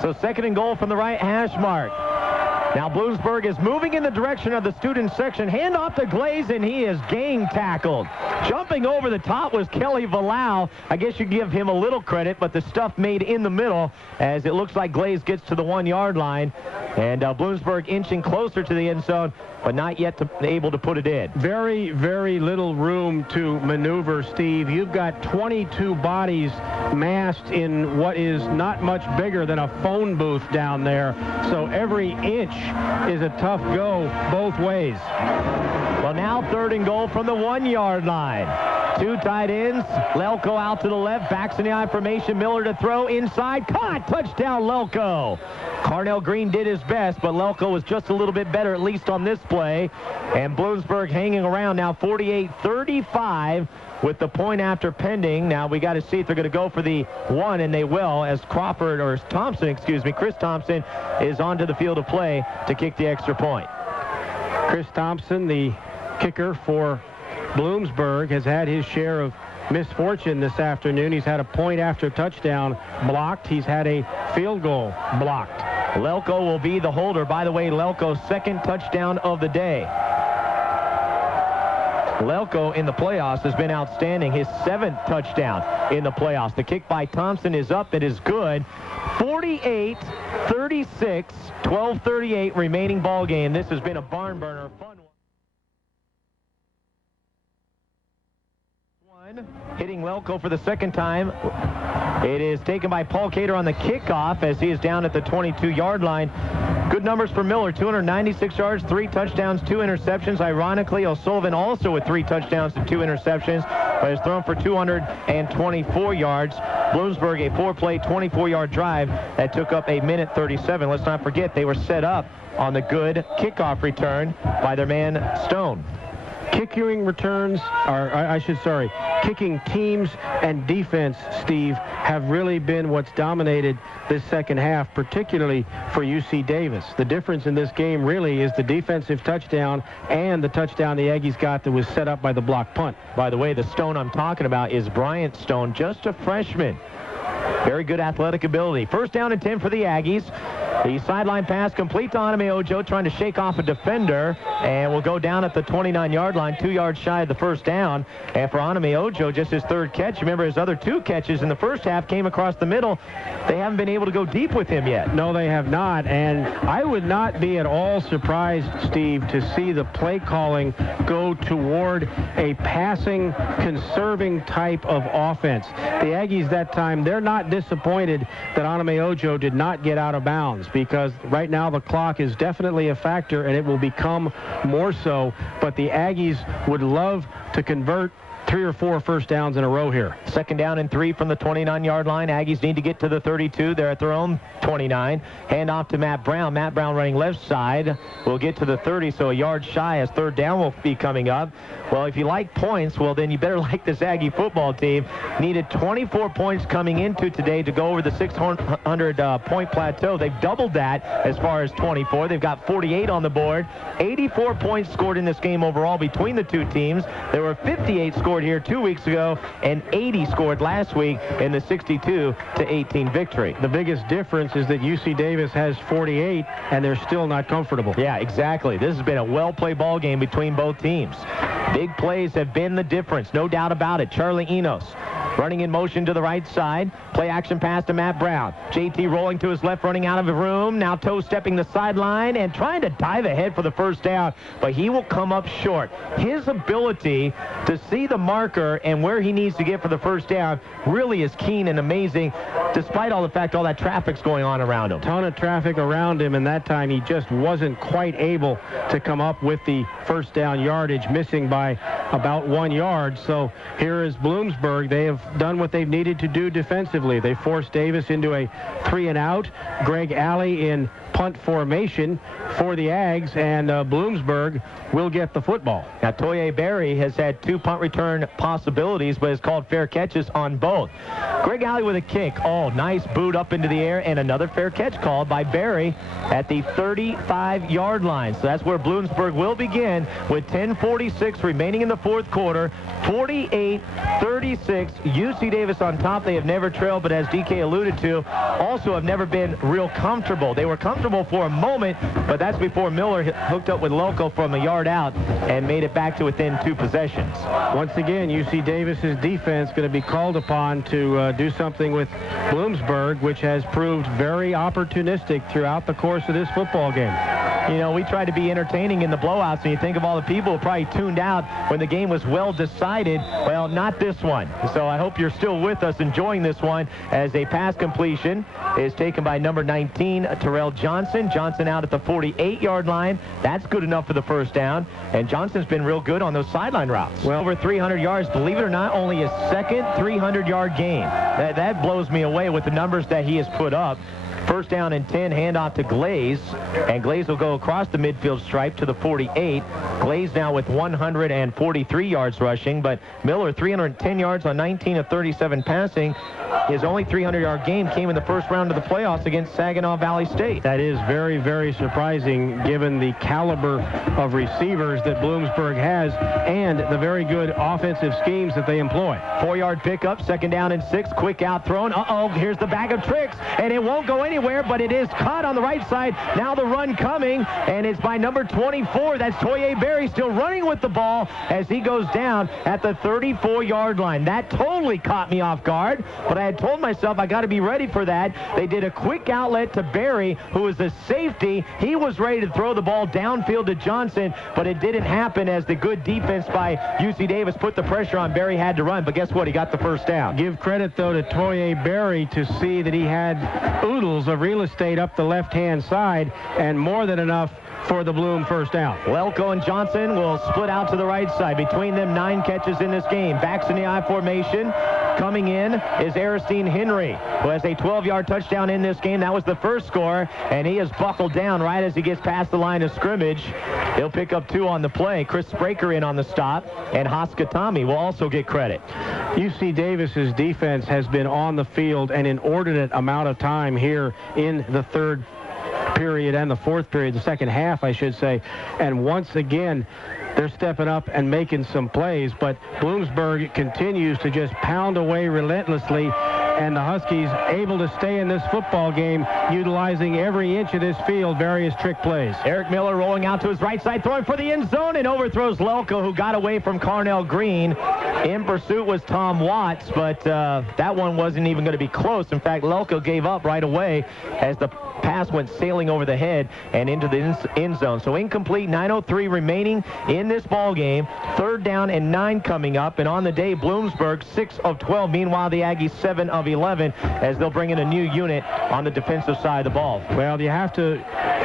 So second and goal from the right hash mark. Now Bloomsburg is moving in the direction of the student section. Hand off to Glaze, and he is gang tackled. Jumping over the top was Kelly Vallau. I guess you give him a little credit, but the stuff made in the middle as it looks like Glaze gets to the 1-yard line. And Bloomsburg inching closer to the end zone, but not yet able to put it in. Very, very little room to maneuver, Steve. You've got 22 bodies massed in what is not much bigger than a phone booth down there. So every inch is a tough go both ways. Well, now third and goal from the 1-yard line. Two tight ends. Lelko out to the left. Backs in the I formation. Miller to throw inside. Caught. Touchdown, Lelko. Carnell Green did his best, but Lelko was just a little bit better, at least on this play. And Bloomsburg hanging around now 48-35 with the point after pending. Now we got to see if they're going to go for the 1, and they will, as Chris Thompson is onto the field of play to kick the extra point. Chris Thompson, the kicker for Bloomsburg, has had his share of misfortune this afternoon. He's had a point after touchdown blocked. He's had a field goal blocked. Lelko will be the holder. By the way, Lelko's second touchdown of the day. Lelko in the playoffs has been outstanding. His 7th touchdown in the playoffs. The kick by Thompson is up. It is good. 48-36, 12:38 remaining ball game. This has been a barn burner. Fun one. Hitting Lelko for the second time. It is taken by Paul Cater on the kickoff as he is down at the 22-yard line. Good numbers for Miller, 296 yards, 3 touchdowns, 2 interceptions. Ironically, O'Sullivan also with 3 touchdowns and 2 interceptions, but has thrown for 224 yards. Bloomsburg, a 4-play, 24-yard drive that took up 1:37. Let's not forget they were set up on the good kickoff return by their man Stone. Kicking teams and defense, Steve, have really been what's dominated this second half, particularly for UC Davis. The difference in this game really is the defensive touchdown and the touchdown the Aggies got that was set up by the block punt. By the way, the Stone I'm talking about is Bryant Stone, just a freshman. Very good athletic ability. First down and 10 for the Aggies. The sideline pass complete to Anime Ojo, trying to shake off a defender, and will go down at the 29-yard line, 2 yards shy of the first down. And for Anime Ojo, just his 3rd catch. Remember, his other 2 catches in the first half came across the middle. They haven't been able to go deep with him yet. No, they have not. And I would not be at all surprised, Steve, to see the play calling go toward a passing, conserving type of offense. The Aggies that time, they're not disappointed that Anime Ojo did not get out of bounds, because right now the clock is definitely a factor, and it will become more so. But the Aggies would love to convert 3 or 4 first downs in a row here. Second down and 3 from the 29-yard line. Aggies need to get to the 32. They're at their own 29. Hand off to Matt Brown. Matt Brown running left side. Will get to the 30, so a yard shy as third down will be coming up. Well, if you like points, well, then you better like this Aggie football team. Needed 24 points coming into today to go over the 600-point plateau. They've doubled that as far as 24. They've got 48 on the board. 84 points scored in this game overall between the two teams. There were 58 scored here 2 weeks ago and 80 scored last week in the 62-18 victory. The biggest difference is that UC Davis has 48, and they're still not comfortable. Yeah, exactly. This has been a well-played ball game between both teams. Big plays have been the difference, no doubt about it. Charlie Enos running in motion to the right side. Play action pass to Matt Brown. JT rolling to his left, running out of the room. Now toe-stepping the sideline and trying to dive ahead for the first down, but he will come up short. His ability to see the marker and where he needs to get for the first down really is keen and amazing, despite all the fact all that traffic's going on around him. Ton of traffic around him, and that time he just wasn't quite able to come up with the first down yardage, missing by about 1 yard. So here is Bloomsburg. They have done what they've needed to do defensively. They forced Davis into a 3-and-out. Greg Alley in punt formation for the Ags, and Bloomsburg will get the football. Now, Toye Berry has had 2 punt return possibilities, but has called fair catches on both. Greg Alley with a kick. Oh, nice boot up into the air, and another fair catch called by Berry at the 35-yard line. So that's where Bloomsburg will begin with 10:46 remaining in the fourth quarter. 48-36. UC Davis on top. They have never trailed, but as DK alluded to, also have never been real comfortable. They were comfortable for a moment, but that's before Miller hooked up with Loco from a yard out and made it back to within 2 possessions. Once again, UC Davis's defense going to be called upon to do something with Bloomsburg, which has proved very opportunistic throughout the course of this football game. You know, we tried to be entertaining in the blowouts, and you think of all the people who probably tuned out when the game was well decided. Well, not this one. So I hope you're still with us enjoying this one, as a pass completion is taken by number 19, Terrell Johnson. Johnson out at the 48-yard line. That's good enough for the first down, and Johnson's been real good on those sideline routes. Well, over 300 yards, believe it or not, only his second 300-yard game. That blows me away with the numbers that he has put up. First down and 10, handoff to Glaze, and Glaze will go across the midfield stripe to the 48. Glaze now with 143 yards rushing, but Miller 310 yards on 19 of 37 passing. His only 300-yard game came in the first round of the playoffs against Saginaw Valley State. That is very, very surprising given the caliber of receivers that Bloomsburg has and the very good offensive schemes that they employ. 4-yard pickup, second down and 6, quick out thrown. Uh-oh, here's the bag of tricks, and it won't go anywhere, but it is caught on the right side. Now the run coming, and it's by number 24. That's Toye Berry still running with the ball as he goes down at the 34-yard line. That totally caught me off guard, but I had told myself I got to be ready for that. They did a quick outlet to Berry, who is a safety. He was ready to throw the ball downfield to Johnson, but it didn't happen as the good defense by UC Davis put the pressure on. Berry had to run, but guess what? He got the first down. Give credit, though, to Toye Berry to see that he had oodles of real estate up the left-hand side and more than enough for the Bloom first down. Welco and Johnson will split out to the right side. Between them, 9 catches in this game. Backs in the I formation. Coming in is Aristine Henry, who has a 12-yard touchdown in this game. That was the first score, and he is buckled down right as he gets past the line of scrimmage. He'll pick up 2 on the play. Chris Spraker in on the stop, and Hoskatami will also get credit. UC Davis's defense has been on the field an inordinate amount of time here in the third period and the fourth period, the second half, I should say. And once again, they're stepping up and making some plays, but Bloomsburg continues to just pound away relentlessly, and the Huskies able to stay in this football game, utilizing every inch of this field, various trick plays. Eric Miller rolling out to his right side, throwing for the end zone, and overthrows Lelko, who got away from Carnell Green. In pursuit was Tom Watts, but that one wasn't even going to be close. In fact, Lelko gave up right away as the pass went sailing over the head and into the end zone. So incomplete, 9:03 remaining in this ball game. Third down and 9 coming up, and on the day, Bloomsburg 6 of 12. Meanwhile, the Aggies 7 of 11 as they'll bring in a new unit on the defensive side of the ball. Well, you have to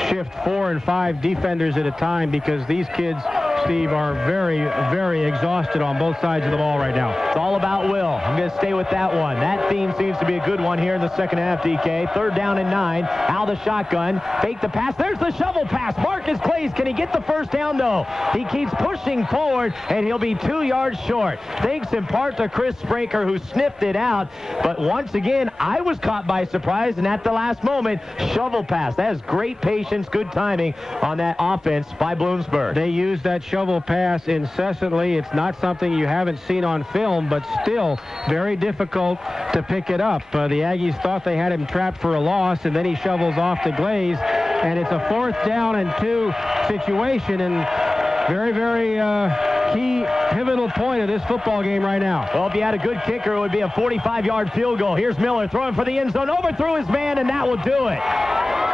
shift 4 and 5 defenders at a time because these kids, Steve, are very, very exhausted on both sides of the ball right now. It's all about will. I'm going to stay with that one. That theme seems to be a good one here in the second half, DK. Third down and 9. Out of the shotgun. Fake the pass. There's the shovel pass. Marcus Glaze. Can he get the first down, though? He keeps pushing forward, and he'll be 2 yards short. Thanks in part to Chris Spraker, who sniffed it out. But once again, I was caught by surprise, and at the last moment, shovel pass. That is great patience, good timing on that offense by Bloomsburg. They use that shovel pass incessantly. It's not something you haven't seen on film, but still very difficult to pick it up. The Aggies thought they had him trapped for a loss, and then he shovels off to Glaze, and it's a 4th down and 2 situation, and very, very key pivotal point of this football game right now. Well, if you had a good kicker, it would be a 45-yard field goal. Here's Miller throwing for the end zone, overthrew his man, and that will do it.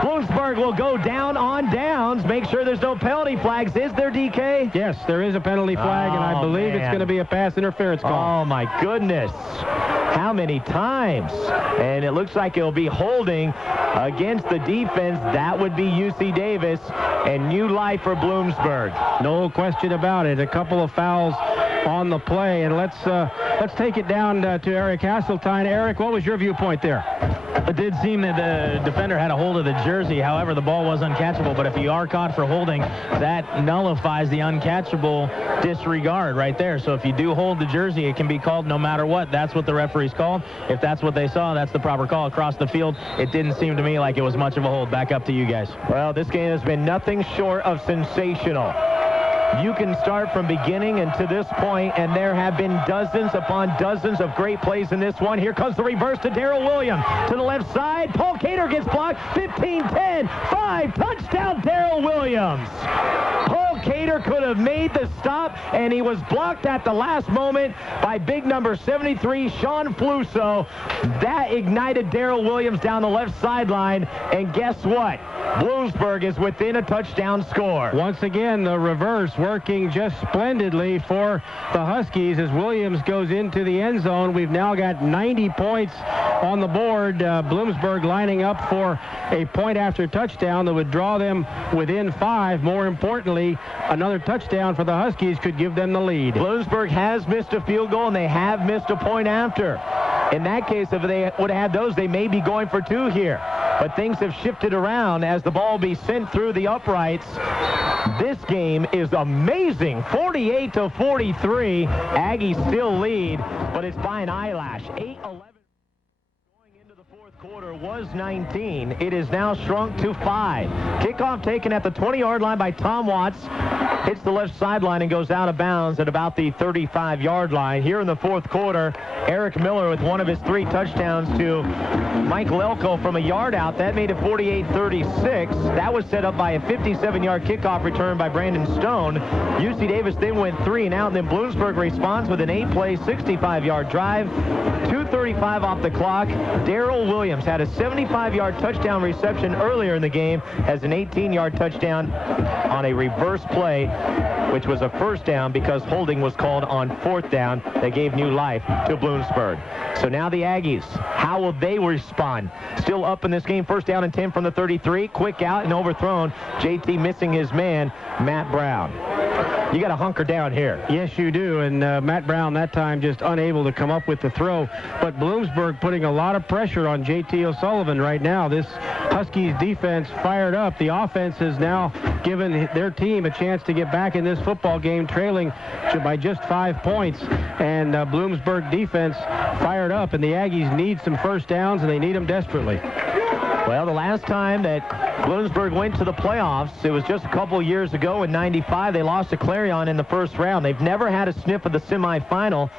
Bloomsburg will go down on downs. Make sure there's no penalty flags. Is there, DK? Yes, there is a penalty flag, and I believe it's going to be a pass interference call. Oh, my goodness. How many times? And it looks like it'll be holding against the defense. That would be UC Davis, and new life for Bloomsburg. No question about it. A couple of fouls on the play, and let's take it down to Eric Hasseltine. Eric, what was your viewpoint there? It did seem that the defender had a hold of the jersey. However, the ball was uncatchable. But if you are caught for holding, that nullifies the uncatchable disregard right there. So if you do hold the jersey, it can be called no matter what. That's what the referees called. If that's what they saw, that's the proper call across the field. It didn't seem to me like it was much of a hold. Back up to you guys. Well, this game has been nothing short of sensational. You can start from beginning and to this point, and there have been dozens upon dozens of great plays in this one. Here comes the reverse to Darrell Williams. To the left side, Paul Cater gets blocked. 15-10, 5, touchdown Darrell Williams. Paul Cater could have made the stop, and he was blocked at the last moment by big number 73, Sean Fluso. That ignited Darrell Williams down the left sideline, and guess what? Bloomsburg is within a touchdown score. Once again, the reverse working just splendidly for the Huskies as Williams goes into the end zone. We've now got 90 points on the board. Bloomsburg lining up for a point after touchdown that would draw them within 5. More importantly, another touchdown for the Huskies could give them the lead. Bloomsburg has missed a field goal, and they have missed a point after. In that case, if they would have had those, they may be going for 2 here. But things have shifted around as the ball be sent through the uprights. This game is amazing. 48-43. Aggies still lead, but it's by an eyelash. 8-11. Going into the fourth quarter was 19. It is now shrunk to 5. Kickoff taken at the 20-yard line by Tom Watts. Hits the left sideline and goes out of bounds at about the 35-yard line. Here in the fourth quarter, Eric Miller with one of his 3 touchdowns to Mike Lelko from a yard out. That made it 48-36. That was set up by a 57-yard kickoff return by Brandon Stone. UC Davis then went 3 and out, and then Bloomsburg responds with an 8-play, 65-yard drive. 2:35 off the clock. Darrell Williams had a 75-yard touchdown reception earlier in the game, has an 18-yard touchdown on a reverse play, which was a first down because holding was called on 4th down. That gave new life to Bloomsburg. So now the Aggies, how will they respond? Still up in this game, 1st down and 10 from the 33. Quick out and overthrown. JT missing his man, Matt Brown. You got to hunker down here. Yes, you do. And Matt Brown that time just unable to come up with the throw. But Bloomsburg putting a lot of pressure on JT O'Sullivan right now. This Huskies defense fired up. The offense has now given their team a chance to get back in this football game, trailing by just 5 points. And Bloomsburg defense fired up. And the Aggies need some first downs, and they need them desperately. Well, the last time that Bloomsburg went to the playoffs, it was just a couple years ago in '95. They lost to Clarion in the first round. They've never had a sniff of the semifinal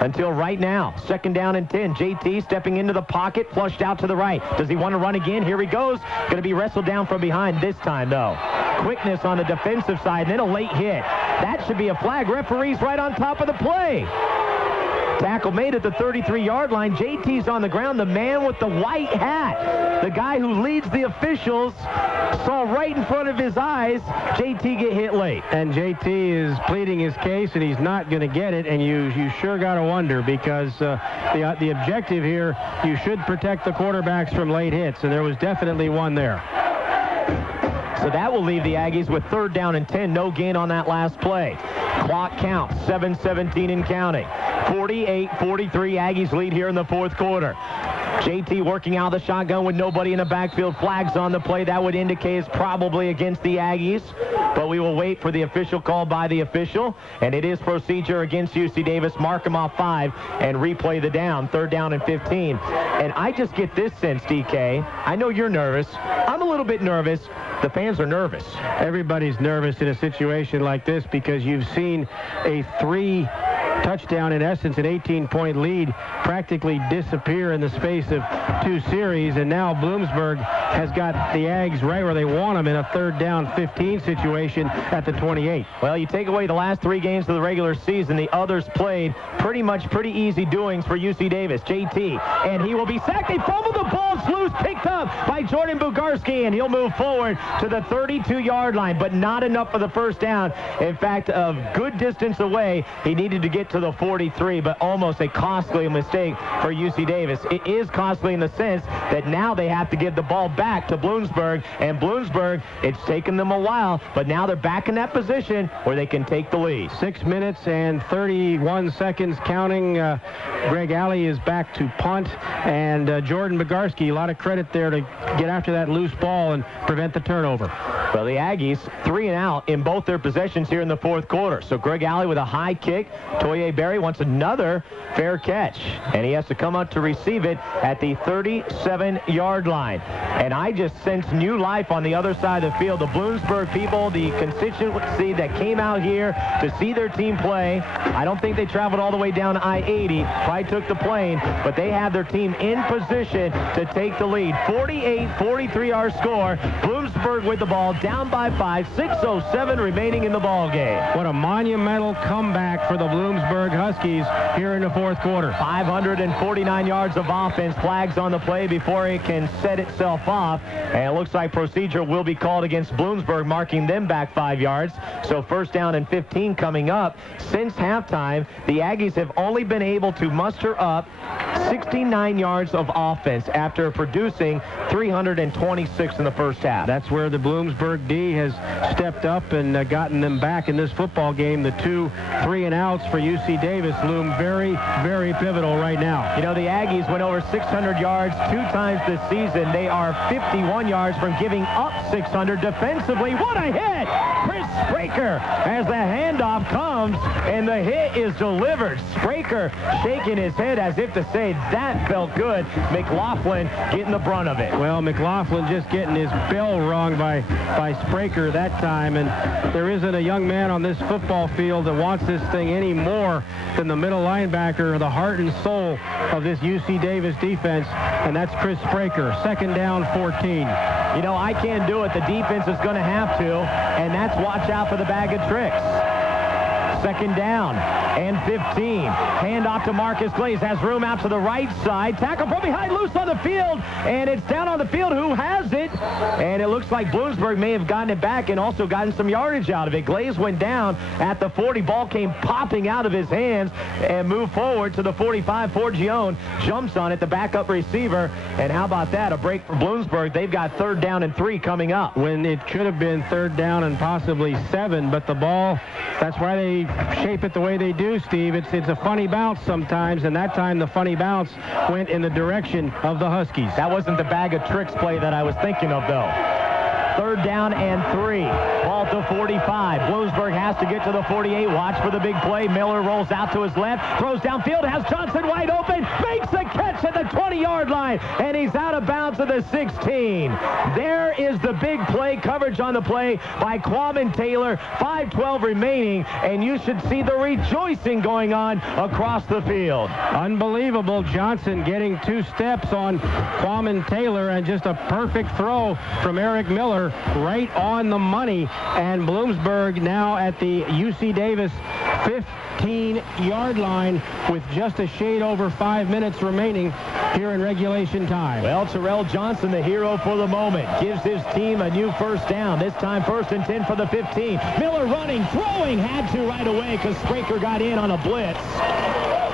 until right now. 2nd down and 10. JT stepping into the pocket, flushed out to the right. Does he want to run again? Here he goes. Going to be wrestled down from behind this time, though. Quickness on the defensive side, then a late hit. That should be a flag. Referee's right on top of the play. Tackle made at the 33-yard line. JT's on the ground. The man with the white hat, the guy who leads the officials, saw right in front of his eyes JT get hit late. And JT is pleading his case, and he's not going to get it. And you sure got to wonder, because the objective here, you should protect the quarterbacks from late hits, and there was definitely one there. So that will leave the Aggies with 3rd down and 10. No gain on that last play. Clock counts, 7:17 and counting. 48-43, Aggies lead here in the fourth quarter. JT working out the shotgun with nobody in the backfield. Flags on the play. That would indicate it's probably against the Aggies. But we will wait for the official call by the official. And it is procedure against UC Davis. Mark him off 5 and replay the down. 3rd down and 15. And I just get this sense, DK. I know you're nervous. I'm a little bit nervous. The fans are nervous. Everybody's nervous in a situation like this because you've seen a 3 touchdown, in essence, an 18-point lead practically disappear in the space of 2 series. And now Bloomsburg has got the Ags right where they want them in a 3rd down 15 situation at the 28. Well, you take away the last 3 games of the regular season, the others played pretty easy doings for UC Davis. JT, and he will be sacked. They fumbled the ball. It's loose, picked up by Jordan Bugarski, and he'll move forward to the 32-yard line, but not enough for the first down. In fact, a good distance away, he needed to get to the 43, but almost a costly mistake for UC Davis. It is costly in the sense that now they have to give the ball back to Bloomsburg, and Bloomsburg, it's taken them a while, but now they're back in that position where they can take the lead. 6 minutes and 31 seconds counting. Greg Alley is back to punt, and Jordan Bugarski, a lot of credit there to get after that loose ball and prevent the turnover. Well, the Aggies 3 and out in both their possessions here in the 4th quarter. So Greg Alley with a high kick. Toye Berry wants another fair catch, and he has to come out to receive it at the 37-yard line. And I just sense new life on the other side of the field. The Bloomsburg people, the constituency that came out here to see their team play, I don't think they traveled all the way down I-80, probably took the plane, but they have their team in position to take the lead. 48-43 our score. Bloomsburg with the ball, down by 5, 6:07 remaining in the ball game. What a monumental comeback for the Bloomsburg Huskies here in the 4th quarter. 549 yards of offense. Flags on the play before it can set itself off, and it looks like procedure will be called against Bloomsburg, marking them back 5 yards. So 1st down and 15 coming up. Since halftime, the Aggies have only been able to muster up 69 yards of offense after producing 326 in the first half. That's where the Bloomsburg D has stepped up and gotten them back in this football game. The 2 3-and-outs for UC Davis loom very, very pivotal right now. You know, the Aggies went over 600 yards 2 times this season. They are 51 yards from giving up 600 defensively. What a hit! Chris Spraker, as the handoff comes and the hit is delivered. Spraker shaking his head as if to say that felt good. McLaughlin getting the brunt of it. Well, McLaughlin just getting his bell rung by Spraker that time, and there isn't a young man on this football field that wants this thing any more than the middle linebacker, the heart and soul of this UC Davis defense, and that's Chris Spraker. 2nd down, 14. You know, I can't do it. The defense is going to have to, and that's watch out for the bag of tricks. 2nd down and 15. Handoff to Marcus Glaze. Has room out to the right side. Tackle from behind, loose on the field. And it's down on the field. Who has it? And it looks like Bloomsburg may have gotten it back and also gotten some yardage out of it. Glaze went down at the 40. Ball came popping out of his hands and moved forward to the 45. Forgione jumps on it, the backup receiver. And how about that? A break for Bloomsburg. They've got 3rd down and 3 coming up. When it should have been 3rd down and possibly 7, but the ball, that's why they shape it the way they do, Steve. It's a funny bounce sometimes, and that time the funny bounce went in the direction of the Huskies. That wasn't the bag of tricks play that I was thinking of, though. 3rd down and 3. Ball to 45. Bloomsburg has to get to the 48. Watch for the big play. Miller rolls out to his left. Throws downfield. Has Johnson wide open. Makes the catch at the 20-yard line. And he's out of bounds at the 16. There is the big play. Coverage on the play by Kwame Taylor. 5:12 remaining. And you should see the rejoicing going on across the field. Unbelievable. Johnson getting 2 steps on Kwame Taylor, and just a perfect throw from Eric Miller right on the money. And Bloomsburg now at the UC Davis 15-yard line with just a shade over 5 minutes remaining here in regulation time. Well, Terrell Johnson, the hero for the moment, gives his team a new 1st down. This time 1st and 10 for the 15. Miller running, throwing, had to right away because Spraker got in on a blitz.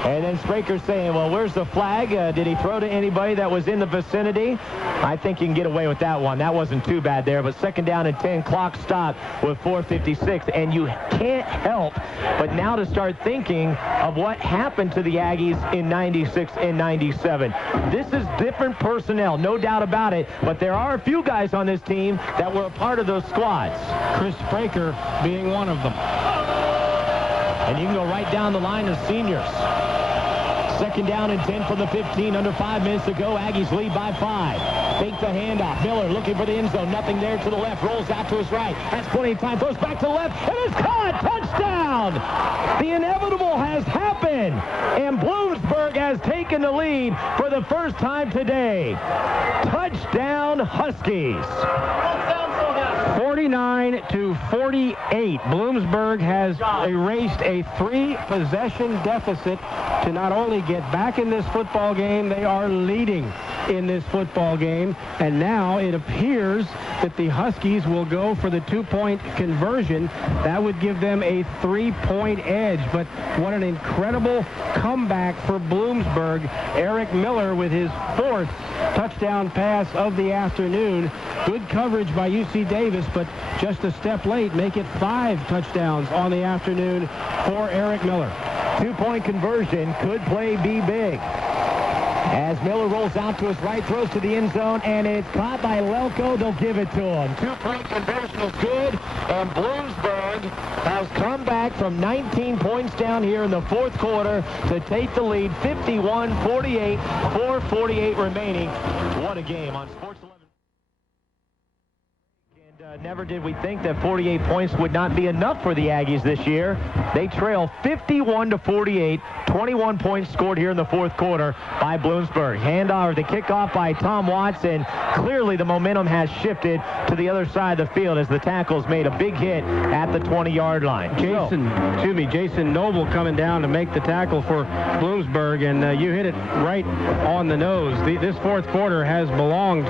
And then Spraker saying, well, where's the flag? Did he throw to anybody that was in the vicinity? I think you can get away with that one. That wasn't too bad there, but 2nd down and 10, clock stopped with 4:56. And you can't help but now to start thinking of what happened to the Aggies in 96 and 97. This is different personnel, no doubt about it, but there are a few guys on this team that were a part of those squads. Chris Spraker being one of them. And you can go right down the line of seniors. 2nd down and 10 for the 15, under 5 minutes to go. Aggies lead by 5. Fake the handoff. Miller looking for the end zone. Nothing there to the left. Rolls out to his right. Has plenty of time. Throws back to the left. And it's caught. Touchdown. The inevitable has happened. And Bloomsburg has taken the lead for the first time today. Touchdown Huskies. 49-48. Bloomsburg has erased a 3-possession deficit to not only get back in this football game, they are leading in this football game. And now it appears that the Huskies will go for the 2-point conversion. That would give them a 3-point edge. But what an incredible comeback for Bloomsburg. Eric Miller with his 4th touchdown pass of the afternoon. Good coverage by UC Davis, but just a step late. Make it 5 touchdowns on the afternoon for Eric Miller. 2-point conversion could play be big. As Miller rolls out to his right, throws to the end zone, and it's caught by Lelko. They'll give it to him. 2-point conversion is good, and Bloomsburg has come back from 19 points down here in the 4th quarter to take the lead, 51-48, 4:48 remaining. What a game on Sports 11. Never did we think that 48 points would not be enough for the Aggies this year. They trail 51-48, 21 points scored here in the 4th quarter by Bloomsburg. Handoff, the kickoff by Tom Watson. Clearly the momentum has shifted to the other side of the field as the tackles made a big hit at the 20-yard line. Jason Noble coming down to make the tackle for Bloomsburg, and you hit it right on the nose. This 4th quarter has belonged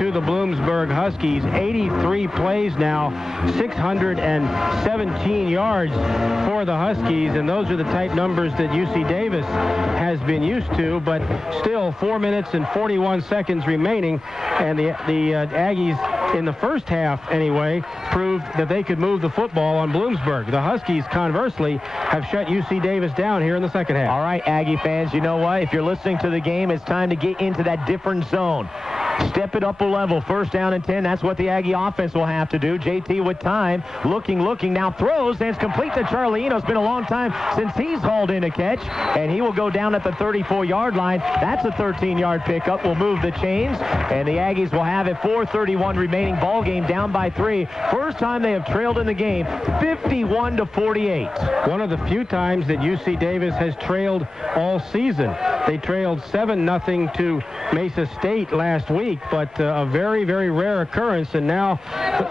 to the Bloomsburg Huskies. 83 plays now, 617 yards for the Huskies, and those are the type numbers that UC Davis has been used to, but still 4 minutes and 41 seconds remaining, and the Aggies in the first half anyway proved that they could move the football on Bloomsburg. The Huskies conversely have shut UC Davis down here in the second half. All right, Aggie fans, you know what? If you're listening to the game, it's time to get into that different zone. Step it up a level. 1st down and 10. That's what the Aggie offense will have to do. JT with time. Looking, now throws, and it's complete to Charlie Eno. It's been a long time since he's hauled in a catch, and he will go down at the 34-yard line. That's a 13-yard pickup. Will move the chains, and the Aggies will have it. 4:31 remaining. Ball game down by 3. First time they have trailed in the game, 51-48. One of the few times that UC Davis has trailed all season. They trailed 7-0 to Mesa State last week, but a very, very rare occurrence, and now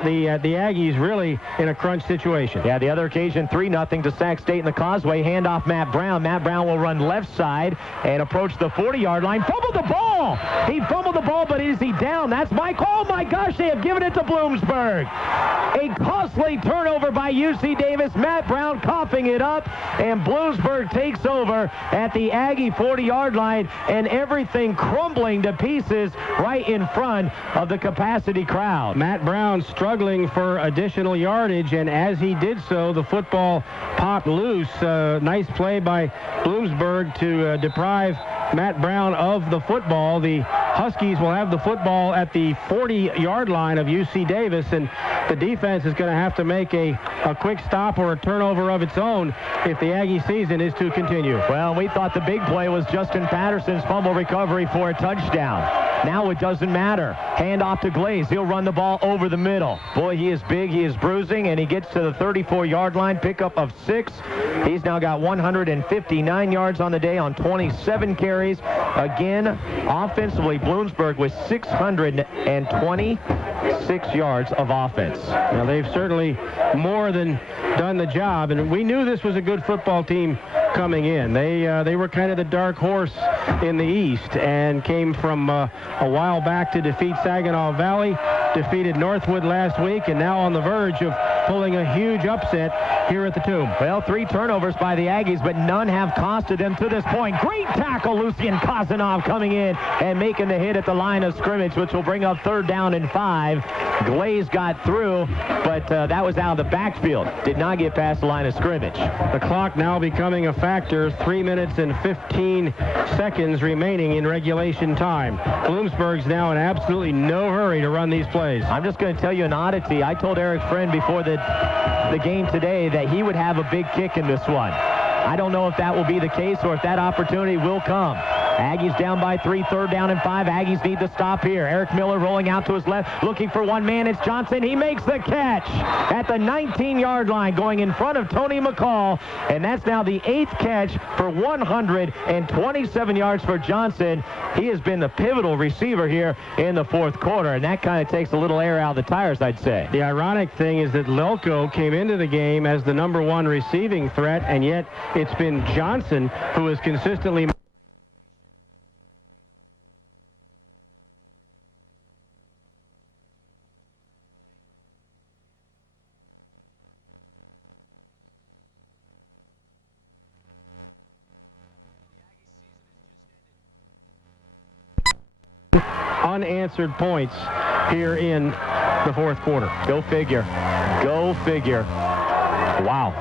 the Aggies really in a crunch situation. Yeah, the other occasion, 3-0 to Sac State in the Causeway. Handoff Matt Brown. Matt Brown will run left side and approach the 40-yard line. Fumbled the ball! He fumbled the ball, but is he down? That's Mike. Oh, my gosh, they have given it to Bloomsburg. A costly turnover by UC Davis. Matt Brown coughing it up, and Bloomsburg takes over at the Aggie 40-yard line, and everything crumbling to pieces right in front of the capacity crowd. Matt Brown struggling for additional yardage, and as he did so, the football popped loose. Nice play by Bloomsburg to deprive Matt Brown of the football. The Huskies will have the football at the 40-yard line of UC Davis, and the defense is going to have to make a quick stop or a turnover of its own if the Aggie season is to continue. Well, we thought the big play was Justin Patterson's fumble recovery for a touchdown. Now it doesn't matter. Hand off to Glaze. He'll run the ball over the middle. Boy, he is big, he is bruising, and he gets to the 34-yard line, pickup of 6. He's now got 159 yards on the day on 27 carries. Again, offensively, Bloomsburg with 626 yards of offense. Now, they've certainly more than done the job, and we knew this was a good football team coming in. They were kind of the dark horse in the East and came from a while back to defeat Saginaw Valley, defeated Northwood last week, and now on the verge of pulling a huge upset here at the Tomb. Well, 3 turnovers by the Aggies, but none have costed them to this point. Great tackle, Lucian Kazanov coming in and making the hit at the line of scrimmage, which will bring up 3rd down and 5. Glaze got through, but that was out of the backfield. Did not get past the line of scrimmage. The clock now becoming a factor. 3 minutes and 15 seconds remaining in regulation time. Bloomsburg's now in absolutely no hurry to run these plays. I'm just going to tell you an oddity. I told Eric Friend before the game today that he would have a big kick in this one. I don't know if that will be the case or if that opportunity will come. Aggies down by 3, 3rd down and 5. Aggies need to stop here. Eric Miller rolling out to his left, looking for one man. It's Johnson. He makes the catch at the 19-yard line, going in front of Tony McCall, and that's now the 8th catch for 127 yards for Johnson. He has been the pivotal receiver here in the 4th quarter, and that kind of takes a little air out of the tires, I'd say. The ironic thing is that Lelko came into the game as the number 1 receiving threat, and yet it's been Johnson who has consistently unanswered points here in the 4th quarter. Go figure. Go figure. Wow.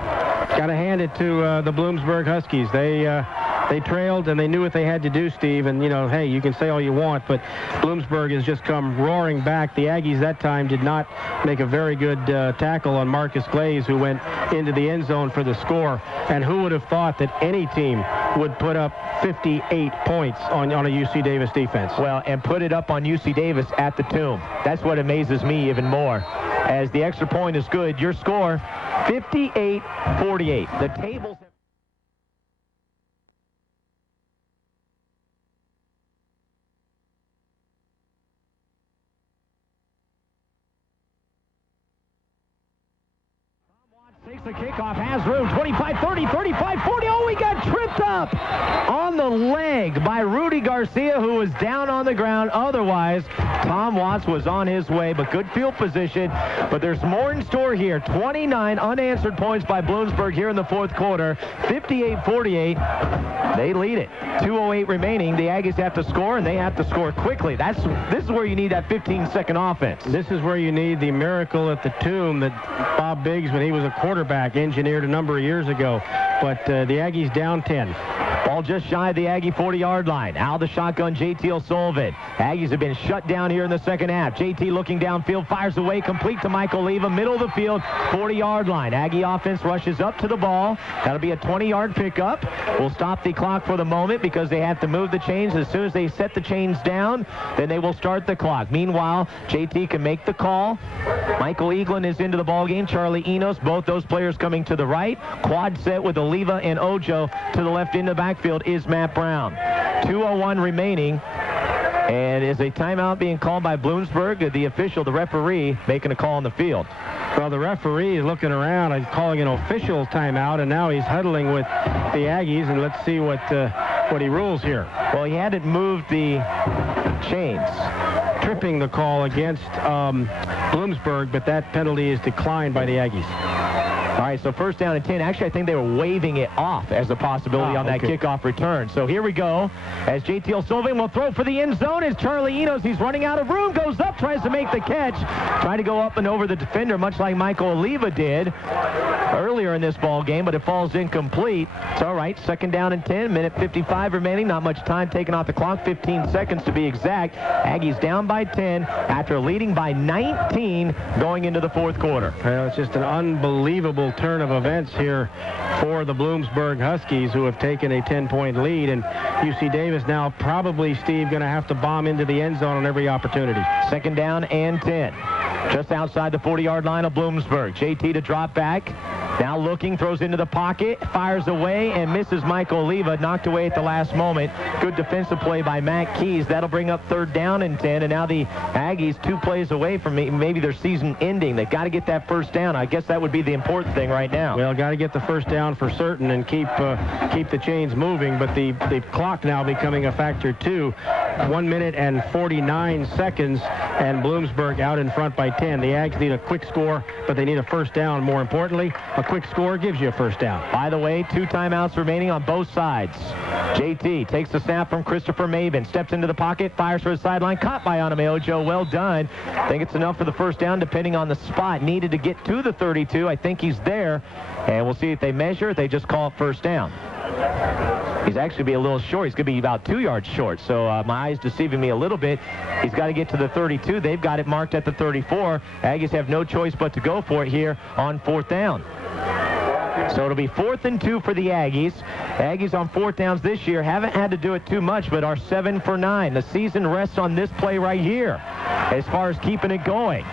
Got to hand it to the Bloomsburg Huskies. They trailed, and they knew what they had to do, Steve. And, you know, hey, you can say all you want, but Bloomsburg has just come roaring back. The Aggies that time did not make a very good tackle on Marcus Glaze, who went into the end zone for the score. And who would have thought that any team would put up 58 points on a UC Davis defense? Well, and put it up on UC Davis at the Tomb. That's what amazes me even more. As the extra point is good, your score, 58-48. The tables have... Takes the kickoff, has room, 25, 30, 35, 40. Oh, he got tripped up on the leg by Rudy Garcia, who was down on the ground. Otherwise, Tom Watts was on his way, but good field position. But there's more in store here. 29 unanswered points by Bloomsburg here in the 4th quarter. 58-48. They lead it. 2:08 remaining. The Aggies have to score, and they have to score quickly. This is where you need that 15-second offense. This is where you need the miracle at the Tomb that Bob Biggs, when he was a quarterback, engineered a number of years ago. But the Aggies down 10. Ball just shy of the Aggie 40-yard line. Out of the shotgun, JT O'Sullivan. Aggies have been shut down here in the second half. JT looking downfield, fires away, complete to Michael Leva, middle of the field, 40-yard line. Aggie offense rushes up to the ball. That'll be a 20-yard pickup. We'll stop the clock for the moment because they have to move the chains. As soon as they set the chains down, then they will start the clock. Meanwhile, JT can make the call. Michael Eaglin is into the ball game. Charlie Enos, both those players coming to the right. Quad set with Oliva and Ojo to the left in the backfield is Matt Brown. 2:01 remaining, and is a timeout being called by Bloomsburg. The official, the referee, making a call on the field. Well, the referee is looking around and calling an official timeout, and now he's huddling with the Aggies, and let's see what he rules here. Well, he hadn't moved the chains. Tripping the call against Bloomsburg, but that penalty is declined by the Aggies. All right, so 1st down and 10. Actually, I think they were waving it off as a possibility on that kickoff return. So here we go as JT O'Sullivan will throw for the end zone as Charlie Enos, he's running out of room, goes up, tries to make the catch, trying to go up and over the defender, much like Michael Oliva did earlier in this ball game, but it falls incomplete. It's all right, 2nd down and 10, minute 55 remaining, not much time taken off the clock, 15 seconds to be exact. Aggies down by 10 after leading by 19 going into the 4th quarter. Well, it's just an unbelievable turn of events here for the Bloomsburg Huskies, who have taken a 10-point lead, and UC Davis now probably, Steve, going to have to bomb into the end zone on every opportunity. 2nd down and 10. Just outside the 40-yard line of Bloomsburg. JT to drop back. Now looking, throws into the pocket, fires away, and misses Michael Oliva, knocked away at the last moment. Good defensive play by Matt Keys. That'll bring up 3rd down and 10, and now the Aggies 2 plays away from maybe their season ending. They've got to get that 1st down. I guess that would be the important thing right now. Well, got to get the 1st down for certain and keep the chains moving, but the clock now becoming a factor too. 1 minute and 49 seconds, and Bloomsburg out in front by 10. The Ags need a quick score, but they need a 1st down. More importantly, a quick score gives you a 1st down. By the way, 2 timeouts remaining on both sides. JT takes the snap from Christopher Maven, steps into the pocket, fires for the sideline, caught by Anime Ojo. Well done. I think it's enough for the 1st down, depending on the spot needed to get to the 32. I think he's there, and we'll see if they measure. They just call it 1st down. He's actually be a little short. He's going to be about 2 yards short, so my eye's deceiving me a little bit. He's got to get to the 32. They've got it marked at the 34. Aggies have no choice but to go for it here on 4th down. So it'll be 4th and 2 for the Aggies. Aggies on 4th downs this year haven't had to do it too much, but are 7 for 9. The season rests on this play right here as far as keeping it going.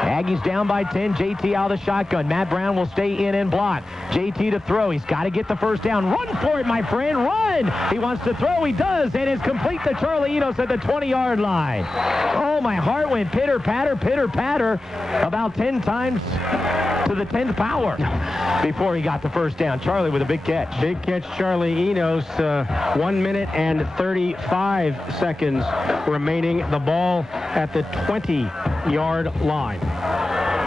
Aggies down by 10. JT out of the shotgun. Matt Brown will stay in and block. JT to throw. He's got to get the first down. Run for it, my friend. Run! He wants to throw. He does, and it's complete to Charlie Enos at the 20-yard line. Oh, my heart went pitter-patter, pitter-patter about 10 times to the 10th power before he got the first down. Charlie with a big catch. Big catch, Charlie Enos. 1 minute and 35 seconds remaining. The ball at the 20-yard line.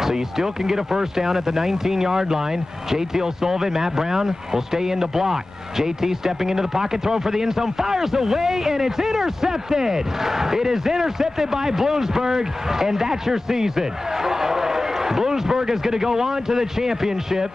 So you still can get a first down at the 19-yard line. JT O'Sullivan, Matt Brown will stay in to block. JT stepping into the pocket, throw for the end zone, fires away, and it's intercepted. It is intercepted by Bloomsburg, and that's your season. Bloomsburg is going to go on to the championship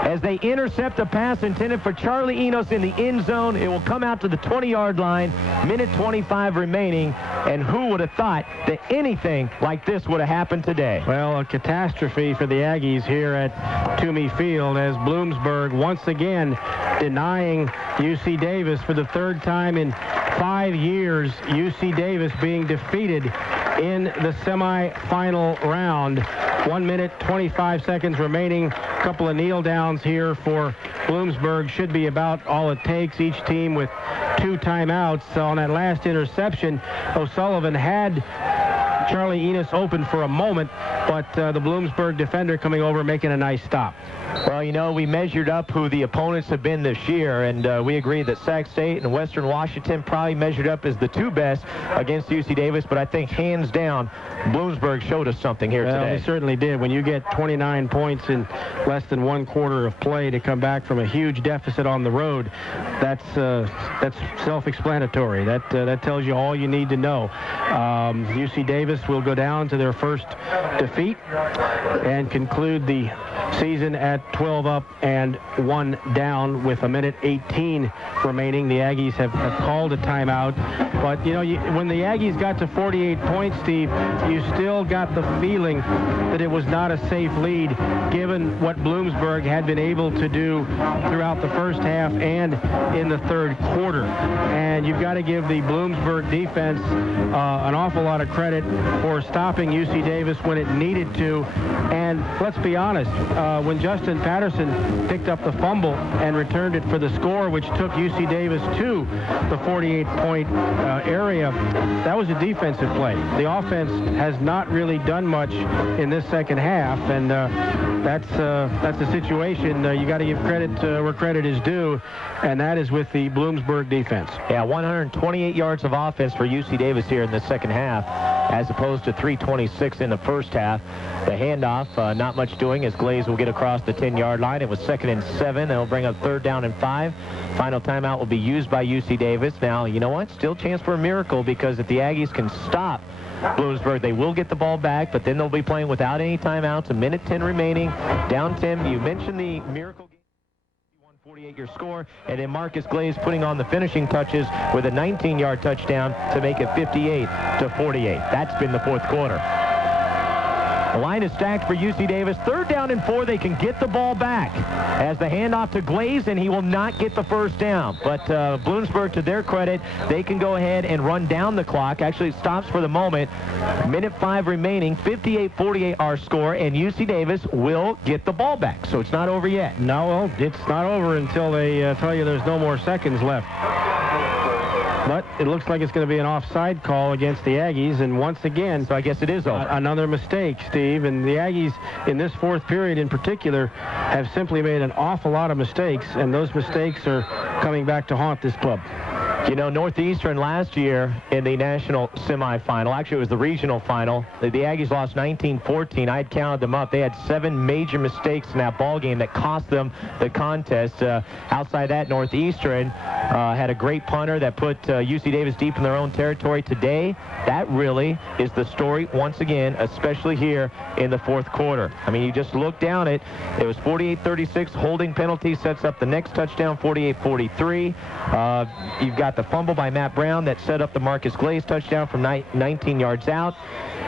as they intercept a pass intended for Charlie Enos in the end zone. It will come out to the 20-yard line, minute 25 remaining, and who would have thought that anything like this would have happened today? Well, a catastrophe for the Aggies here at Toomey Field as Bloomsburg once again denying UC Davis for the 3rd time in 5 years. UC Davis being defeated in the semifinal round. 1 minute, 25 seconds remaining. A couple of kneel downs here for Bloomsburg. Should be about all it takes. Each team with 2 timeouts. So on that last interception, O'Sullivan had Charlie Enos open for a moment, but the Bloomsburg defender coming over making a nice stop. Well, you know, we measured up who the opponents have been this year, and we agreed that Sac State and Western Washington probably measured up as the 2 best against UC Davis, but I think hands down, Bloomsburg showed us something here today. They certainly did. When you get 29 points in less than 1 quarter of play to come back from a huge deficit on the road, that's self-explanatory. That tells you all you need to know. UC Davis will go down to their first defeat and conclude the season at 12 up and 1 down with 1 minute 18 remaining. The Aggies have called a timeout, but you know, when the Aggies got to 48 points, Steve, you still got the feeling that it was not a safe lead given what Bloomsburg had been able to do throughout the first half and in the 3rd quarter. And you've got to give the Bloomsburg defense an awful lot of credit for stopping UC Davis when it needed to. And let's be honest, when Justin Patterson picked up the fumble and returned it for the score, which took UC Davis to the 48-point area, that was a defensive play. The offense has not really done much in this second half, and that's the situation. You got to give credit where credit is due, and that is with the Bloomsburg defense. Yeah, 128 yards of offense for UC Davis here in the second half, as opposed to 326 in the first half. The handoff, not much doing as Glaze will get across the 10-yard line. It was 2nd and 7. They'll bring up 3rd down and 5. Final timeout will be used by UC Davis. Now, you know what? Still chance for a miracle, because if the Aggies can stop Bloomsburg, they will get the ball back, but then they'll be playing without any timeouts. 1 minute 10 remaining. Down 10. You mentioned the miracle game. 48 your score, and then Marcus Glaze putting on the finishing touches with a 19-yard touchdown to make it 58-48. That's been the 4th quarter. The line is stacked for UC Davis. 3rd down and 4. They can get the ball back as the handoff to Glaze, and he will not get the first down. But Bloomsburg, to their credit, they can go ahead and run down the clock. Actually, it stops for the moment. Minute 5 remaining. 58-48 our score, and UC Davis will get the ball back. So it's not over yet. No, well, it's not over until they tell you there's no more seconds left. But it looks like it's going to be an offside call against the Aggies, and once again, so I guess it is over. Another mistake, Steve. And the Aggies, in this 4th period in particular, have simply made an awful lot of mistakes, and those mistakes are coming back to haunt this club. You know, Northeastern last year in the national semifinal, actually it was the regional final, the Aggies lost 19-14. I had counted them up. They had 7 major mistakes in that ball game that cost them the contest. Outside that, Northeastern had a great punter that put UC Davis deep in their own territory today. That really is the story once again, especially here in the 4th quarter. I mean, you just look down it. It was 48-36. Holding penalty sets up the next touchdown, 48-43. You've got the fumble by Matt Brown that set up the Marcus Glaze touchdown from 19 yards out.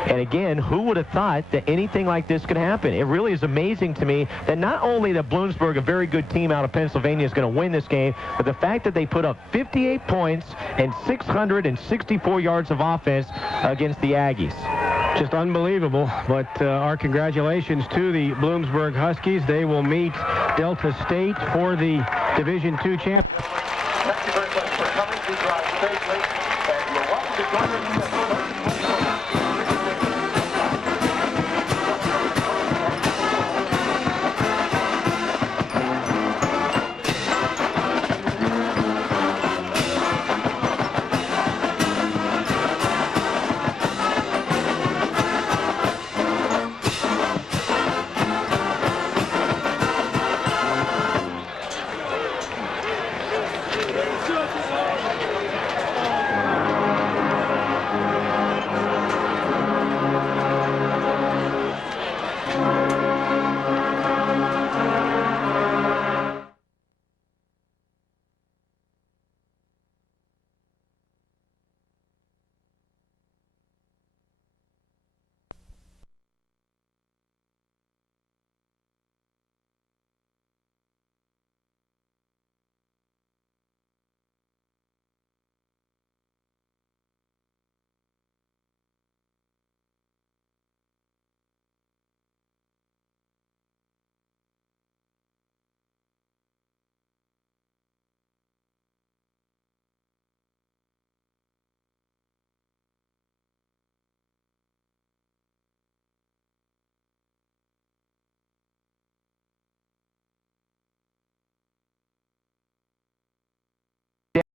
And again, who would have thought that anything like this could happen? It really is amazing to me that not only that Bloomsburg, a very good team out of Pennsylvania, is going to win this game, but the fact that they put up 58 points and 664 yards of offense against the Aggies. Just unbelievable, but our congratulations to the Bloomsburg Huskies. They will meet Delta State for the Division II championship. Thank you very much for coming. You drive safely, and you're welcome to join us.